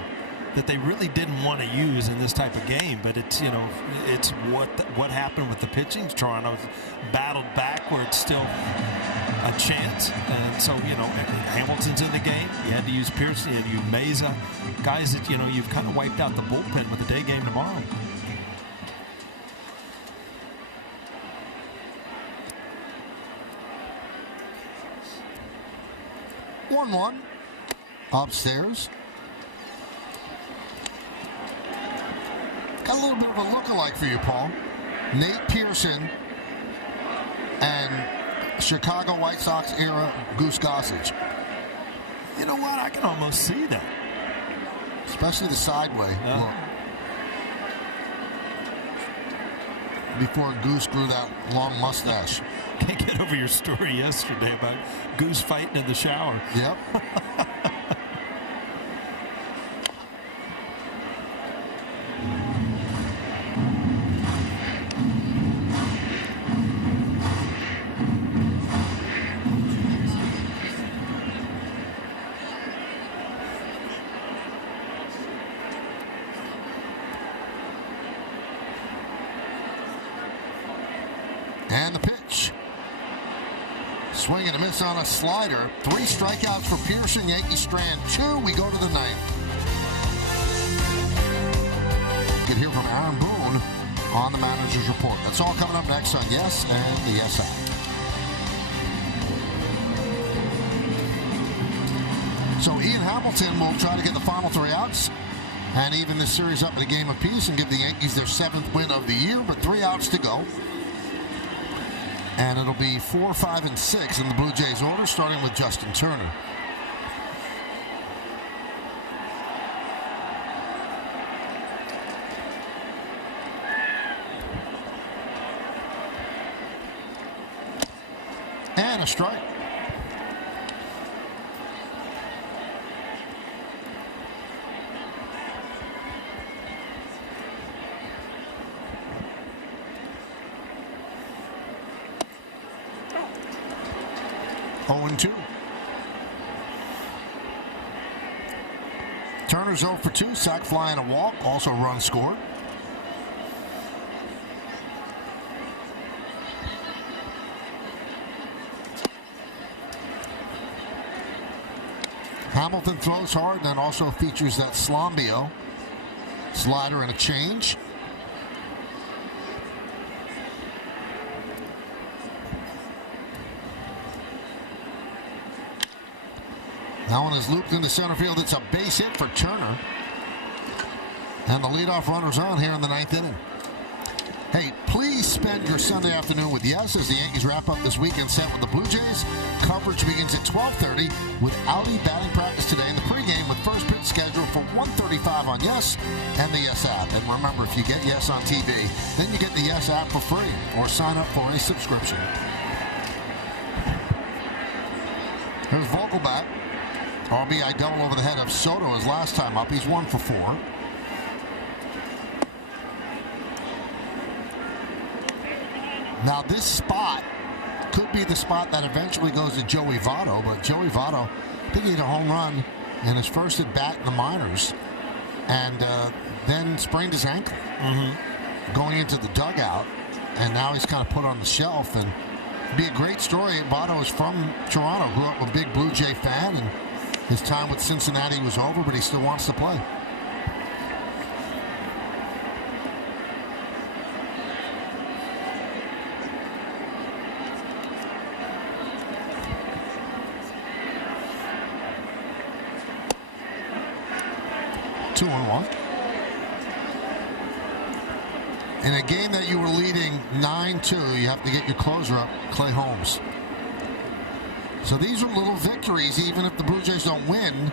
that they really didn't want to use in this type of game. But it's, you know, it's what happened with the pitching. Toronto battled back where it's still a chance. And so, you know, Hamilton's in the game. You had to use Pearson. You had to use Meza. Guys that, you know, you've kind of wiped out the bullpen with the day game tomorrow. One upstairs. Got a little bit of a look-alike for you, Paul. Nate Pearson and Chicago White Sox era Goose Gossage. You know what? I can almost see that. Especially the sideway look. Before Goose grew that long mustache. Can't get over your story yesterday about Goose fighting in the shower. Yep. And the pitch. Swing and a miss on a slider. 3 strikeouts for Pearson. Yankees strand 2. We go to the 9th. You can hear from Aaron Boone on the manager's report. That's all coming up next on Yes and the Yes App. So Ian Hamilton will try to get the final 3 outs and even this series up at a game apiece and give the Yankees their 7th win of the year, but 3 outs to go. And it'll be 4, 5, and 6 in the Blue Jays order, starting with Justin Turner. And a strike. 0-2. Turner's 0 for 2, sac fly and a walk, also run scored. Hamilton throws hard and then also features that Slombio slider and a change. That one is looped into center field. It's a base hit for Turner. And the leadoff runner's on here in the 9th inning. Hey, please spend your Sunday afternoon with Yes as the Yankees wrap up this weekend set with the Blue Jays. Coverage begins at 12:30 with Audi batting practice today in the pregame with first pitch scheduled for 1:35 on Yes and the Yes app. And remember, if you get Yes on TV, then you get the Yes app for free or sign up for a subscription. Here's Vogelbach. RBI double over the head of Soto his last time up. He's 1 for 4. Now this spot could be the spot that eventually goes to Joey Votto, but Joey Votto, I think he hit a home run in his first at bat in the minors, and then sprained his ankle going into the dugout, and now he's kind of put on the shelf. And it'd be a great story. Votto is from Toronto, grew up a big Blue Jay fan, and his time with Cincinnati was over, but he still wants to play. Two on one. In a game that you were leading 9-2, you have to get your closer up, Clay Holmes. So these are little victories, even if the Blue Jays don't win.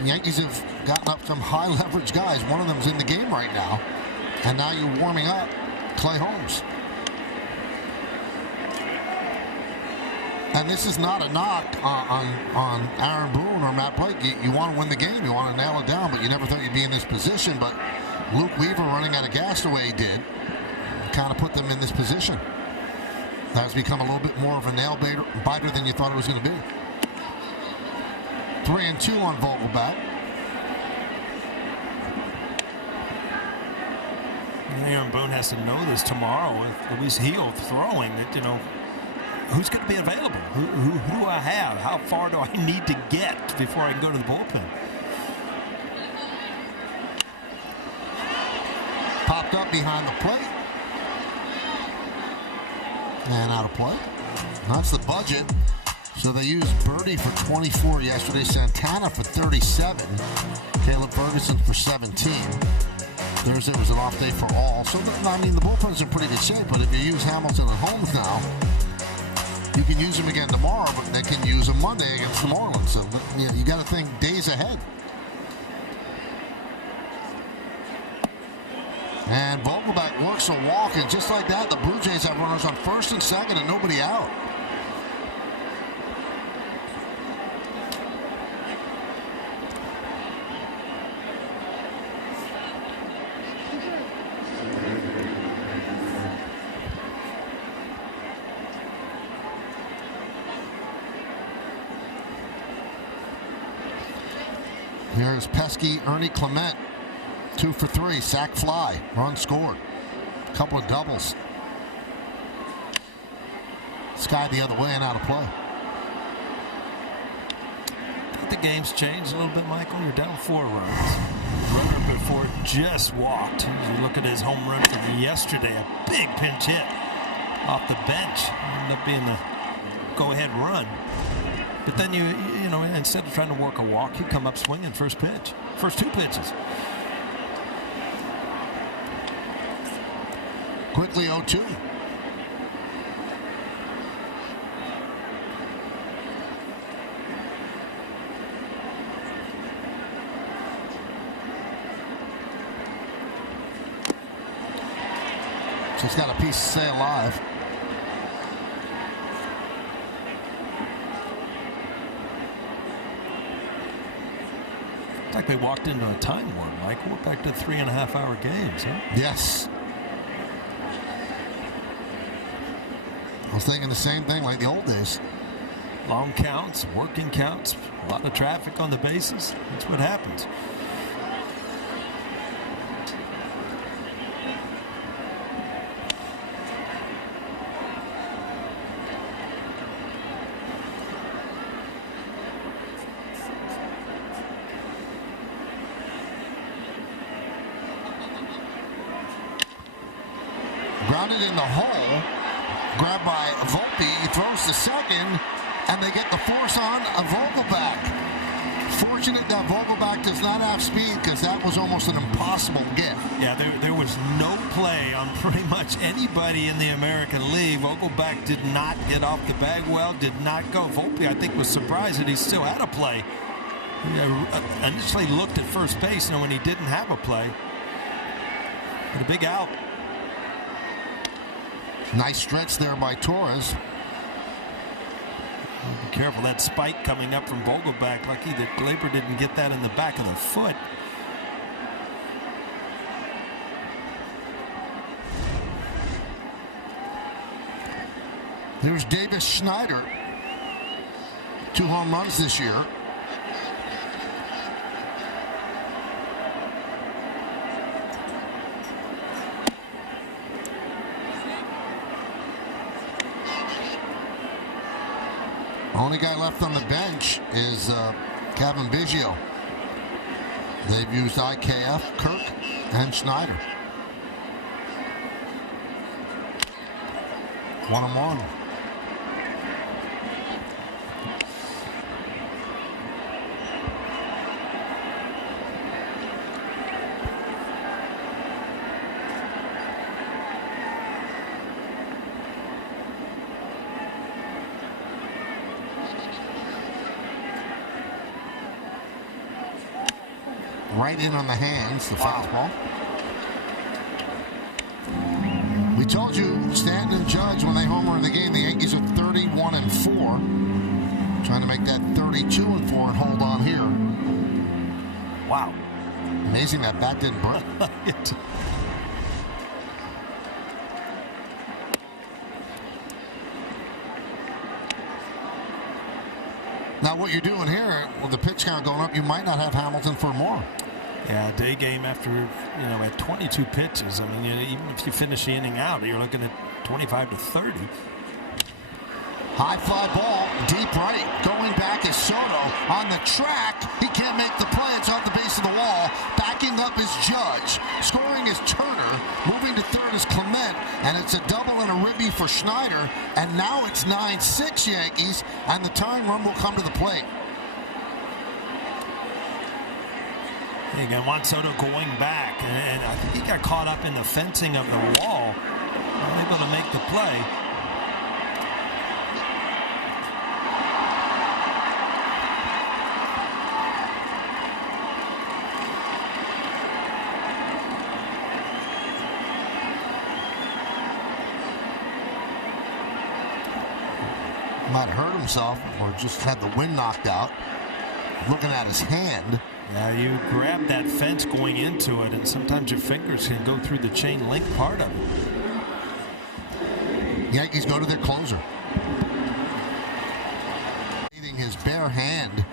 The Yankees have gotten up some high leverage guys. One of them's in the game right now. And now you're warming up Clay Holmes. And this is not a knock on Aaron Boone or Matt Blake. You want to win the game. You want to nail it down, but you never thought you'd be in this position. But Luke Weaver running out of gas the way he did kind of put them in this position. That's become a little bit more of a nail biter than you thought it was going to be. 3-2 on Vogelbach. Aaron Boone has to know this tomorrow with Luis Gil throwing that, who's going to be available? Who do I have? How far do I need to get before I can go to the bullpen? Popped up behind the plate. And out of play. That's the budget. So they used Birdie for 24 yesterday, Santana for 37, Caleb Ferguson for 17. Thursday was an off day for all. So, I mean, the bullpen's in pretty good shape, but if you use Hamilton and Holmes now, you can use them again tomorrow, but they can use them Monday against New Orleans. So you got to think days ahead. And Vogelbach works a walk, and just like that, the Blue Jays have runners on first and second and nobody out. Here's pesky Ernie Clement. 2 for 3, sac fly, run scored. A couple of doubles. Sky the other way and out of play. I think the game's changed a little bit, Michael. You're down 4 runs. Runner before just walked. You look at his home run from yesterday, a big pinch hit off the bench. Ended up being the go-ahead run. But then you know, instead of trying to work a walk, you come up swinging first pitch. First 2 pitches. Quickly 0-2. Just got a piece to stay alive. It's like they walked into a time warp, Mike. We're back to 3.5-hour games, huh? Yes. I was thinking the same thing like the old days. Long counts, working counts, a lot of traffic on the bases. That's what happens. Grounded in the hole, grabbed by Volpe. He throws to second, and they get the force on a Vogelbach. Fortunate that Vogelbach does not have speed, because that was almost an impossible get. Yeah, there was no play on pretty much anybody in the American League. Vogelbach did not get off the bag well, did not go. Volpe, I think, was surprised that he still had a play. He initially looked at first base, and when he didn't have a play, but a big out. Nice stretch there by Torres. Be careful, that spike coming up from Vogelbach. Lucky that Gleyber didn't get that in the back of the foot. There's Davis Schneider. 2 home runs this year. Only guy left on the bench is Kevin Biggio. They've used IKF, Kirk, and Schneider. 1-1. Right in on the hands, the fastball. We told you, Stanton and Judge, when they homer in the game, the Yankees are 31-4. Trying to make that 32-4 and hold on here. Wow. Amazing that bat didn't break. Now, what you're doing here, with the pitch count going up, you might not have Hamilton for more. Yeah, day game after, at 22 pitches. I mean, even if you finish the inning out, you're looking at 25 to 30. High fly ball, deep right. Going back is Soto on the track. He can't make the play. It's off the base of the wall. Backing up is Judge. Scoring is Turner. Moving to third is Clement. And it's a double and a ribby for Schneider. And now it's 9-6 Yankees. And the tying run will come to the plate. Again, Juan Soto going back, and I think he got caught up in the fencing of the wall, unable to make the play. Might hurt himself or just had the wind knocked out. Looking at his hand. Yeah, you grab that fence going into it, and sometimes your fingers can go through the chain link part of it. Yankees go to their closer. His bare hand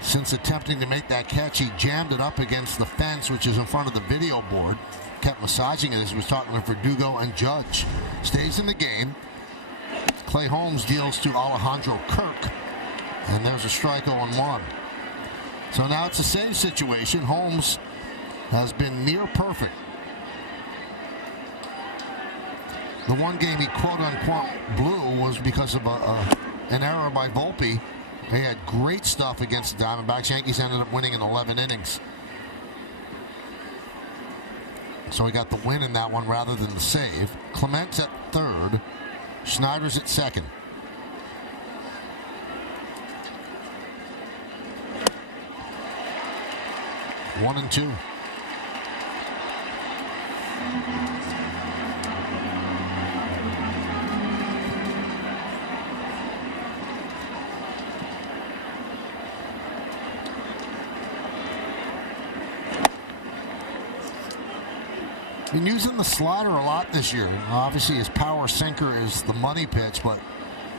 since attempting to make that catch. He jammed it up against the fence, which is in front of the video board. Kept massaging it as he was talking to Verdugo and Judge. Stays in the game. Clay Holmes deals to Alejandro Kirk. And there's a strike 0-1. So now it's a save situation. Holmes has been near perfect. The one game he quote-unquote blew was because of an error by Volpe. They had great stuff against the Diamondbacks. Yankees ended up winning in 11 innings. So he got the win in that one rather than the save. Clement's at third. Schneider's at second. One and two. Been using the slider a lot this year. Obviously, his power sinker is the money pitch, but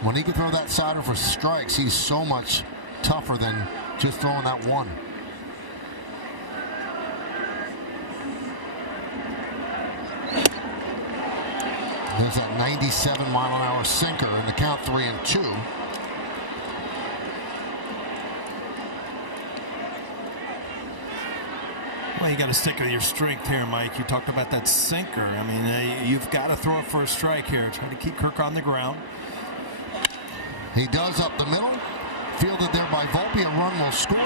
When he can throw that slider for strikes, he's so much tougher than just throwing that one. There's that 97-mile-an-hour sinker in the count 3-2. Well, you got to stick with your strength here, Mike. You talked about that sinker. I mean, you've got to throw it for a strike here. Try to keep Kirk on the ground. He does up the middle. Fielded there by Volpe. A run will score.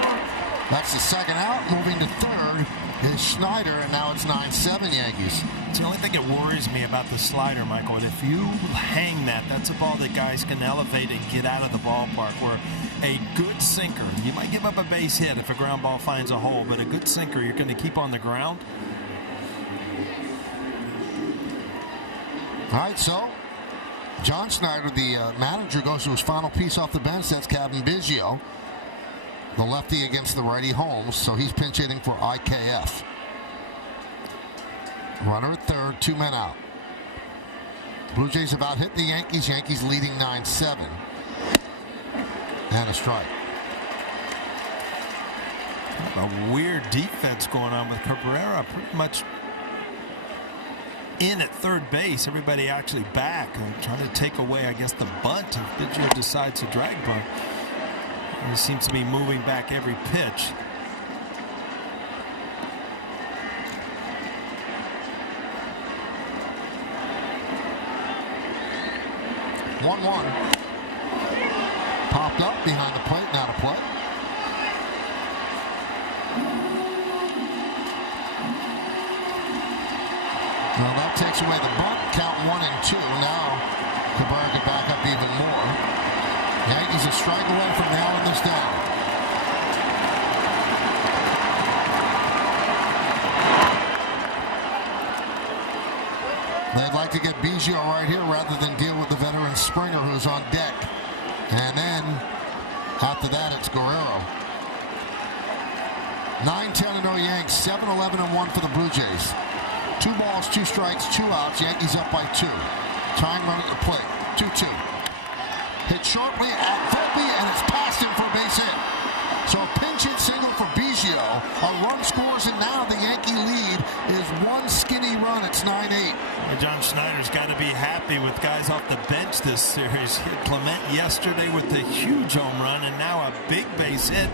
That's the second out. Moving to third is Schneider, and now it's 9-7 Yankees. It's the only thing that worries me about the slider, Michael. If you hang that, that's a ball that guys can elevate and get out of the ballpark. Where a good sinker, you might give up a base hit if a ground ball finds a hole, but a good sinker you're going to keep on the ground. All right, so John Schneider, the manager, goes to his final piece off the bench. That's Cavan Biggio, the lefty against the righty Holmes. So he's pinch hitting for IKF. Runner at third, 2 men out. Blue Jays about hit the Yankees. Yankees leading 9-7. And a strike. A weird defense going on with Cabrera pretty much in at third base. Everybody actually back and trying to take away, I guess, the bunt if Biggio decides to drag bunt. He seems to be moving back every pitch. One. Popped up behind the plate, not a play. Well, that takes away the bunt. Count 1-2. Now Cabrera can back up even more. Yankees a strike away from nailing this down. They'd like to get Biggio right here rather than deal with the veteran Springer, who's on deck. And then after that, it's Guerrero. 9-10-0 Yanks, 7-11-1 for the Blue Jays. 2 balls, 2 strikes, 2 outs. Yankees up by 2. Tying run at the plate. 2-2. Hit sharply at Volpe, and it's past him for a base hit. So a pinch hit single for Biggio. A run scores, and now the Yankee lead is 1 skinny run. It's 9-8. John Schneider's got to be happy with guys off the bench this series. Hit Clement yesterday with a huge home run, and now a big base hit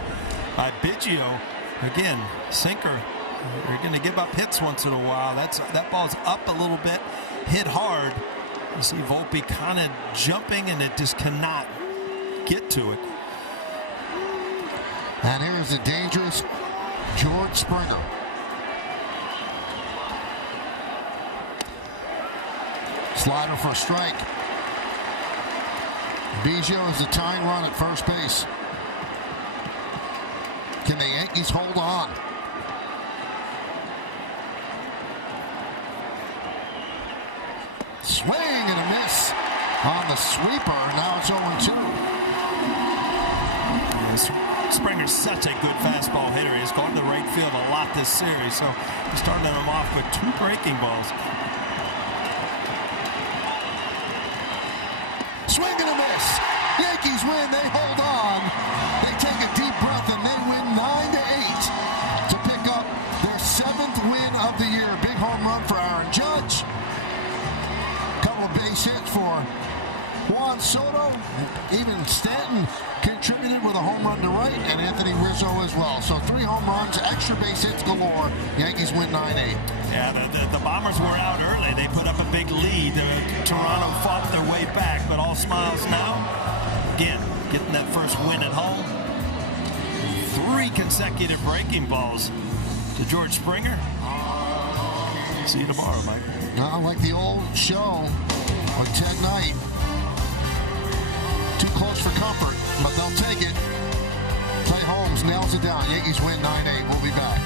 by Biggio. Again, sinker. You're going to give up hits once in a while. That ball's up a little bit, hit hard. You see Volpe kind of jumping, and it just cannot get to it. And here's the dangerous George Springer. Slider for a strike. Biggio is the tying run at first base. Can the Yankees hold on? Swing and a miss on the sweeper. Now it's 0-2. Springer's such a good fastball hitter. He's gone to right field a lot this series, so he's starting him off with 2 breaking balls. Swing and a miss. Yankees win. They hold on. They take a deep breath and they win 9-8 to pick up their 7th win of the year. Big home run for Aaron Judge. Couple of base hits for Juan Soto. Even Stanton contributed with a home run to right, and Anthony Rizzo as well. So 3 home runs, extra base hits galore. Yankees win 9-8. Yeah, the Bombers were out early. They put up a big lead. Toronto fought their way back, but all smiles now. Again, getting that first win at home. 3 consecutive breaking balls to George Springer. See you tomorrow, Mike. Now, like the old show on Ted Knight. Too close for comfort, but they'll take it. Clay Holmes nails it down. Yankees win 9-8. We'll be back.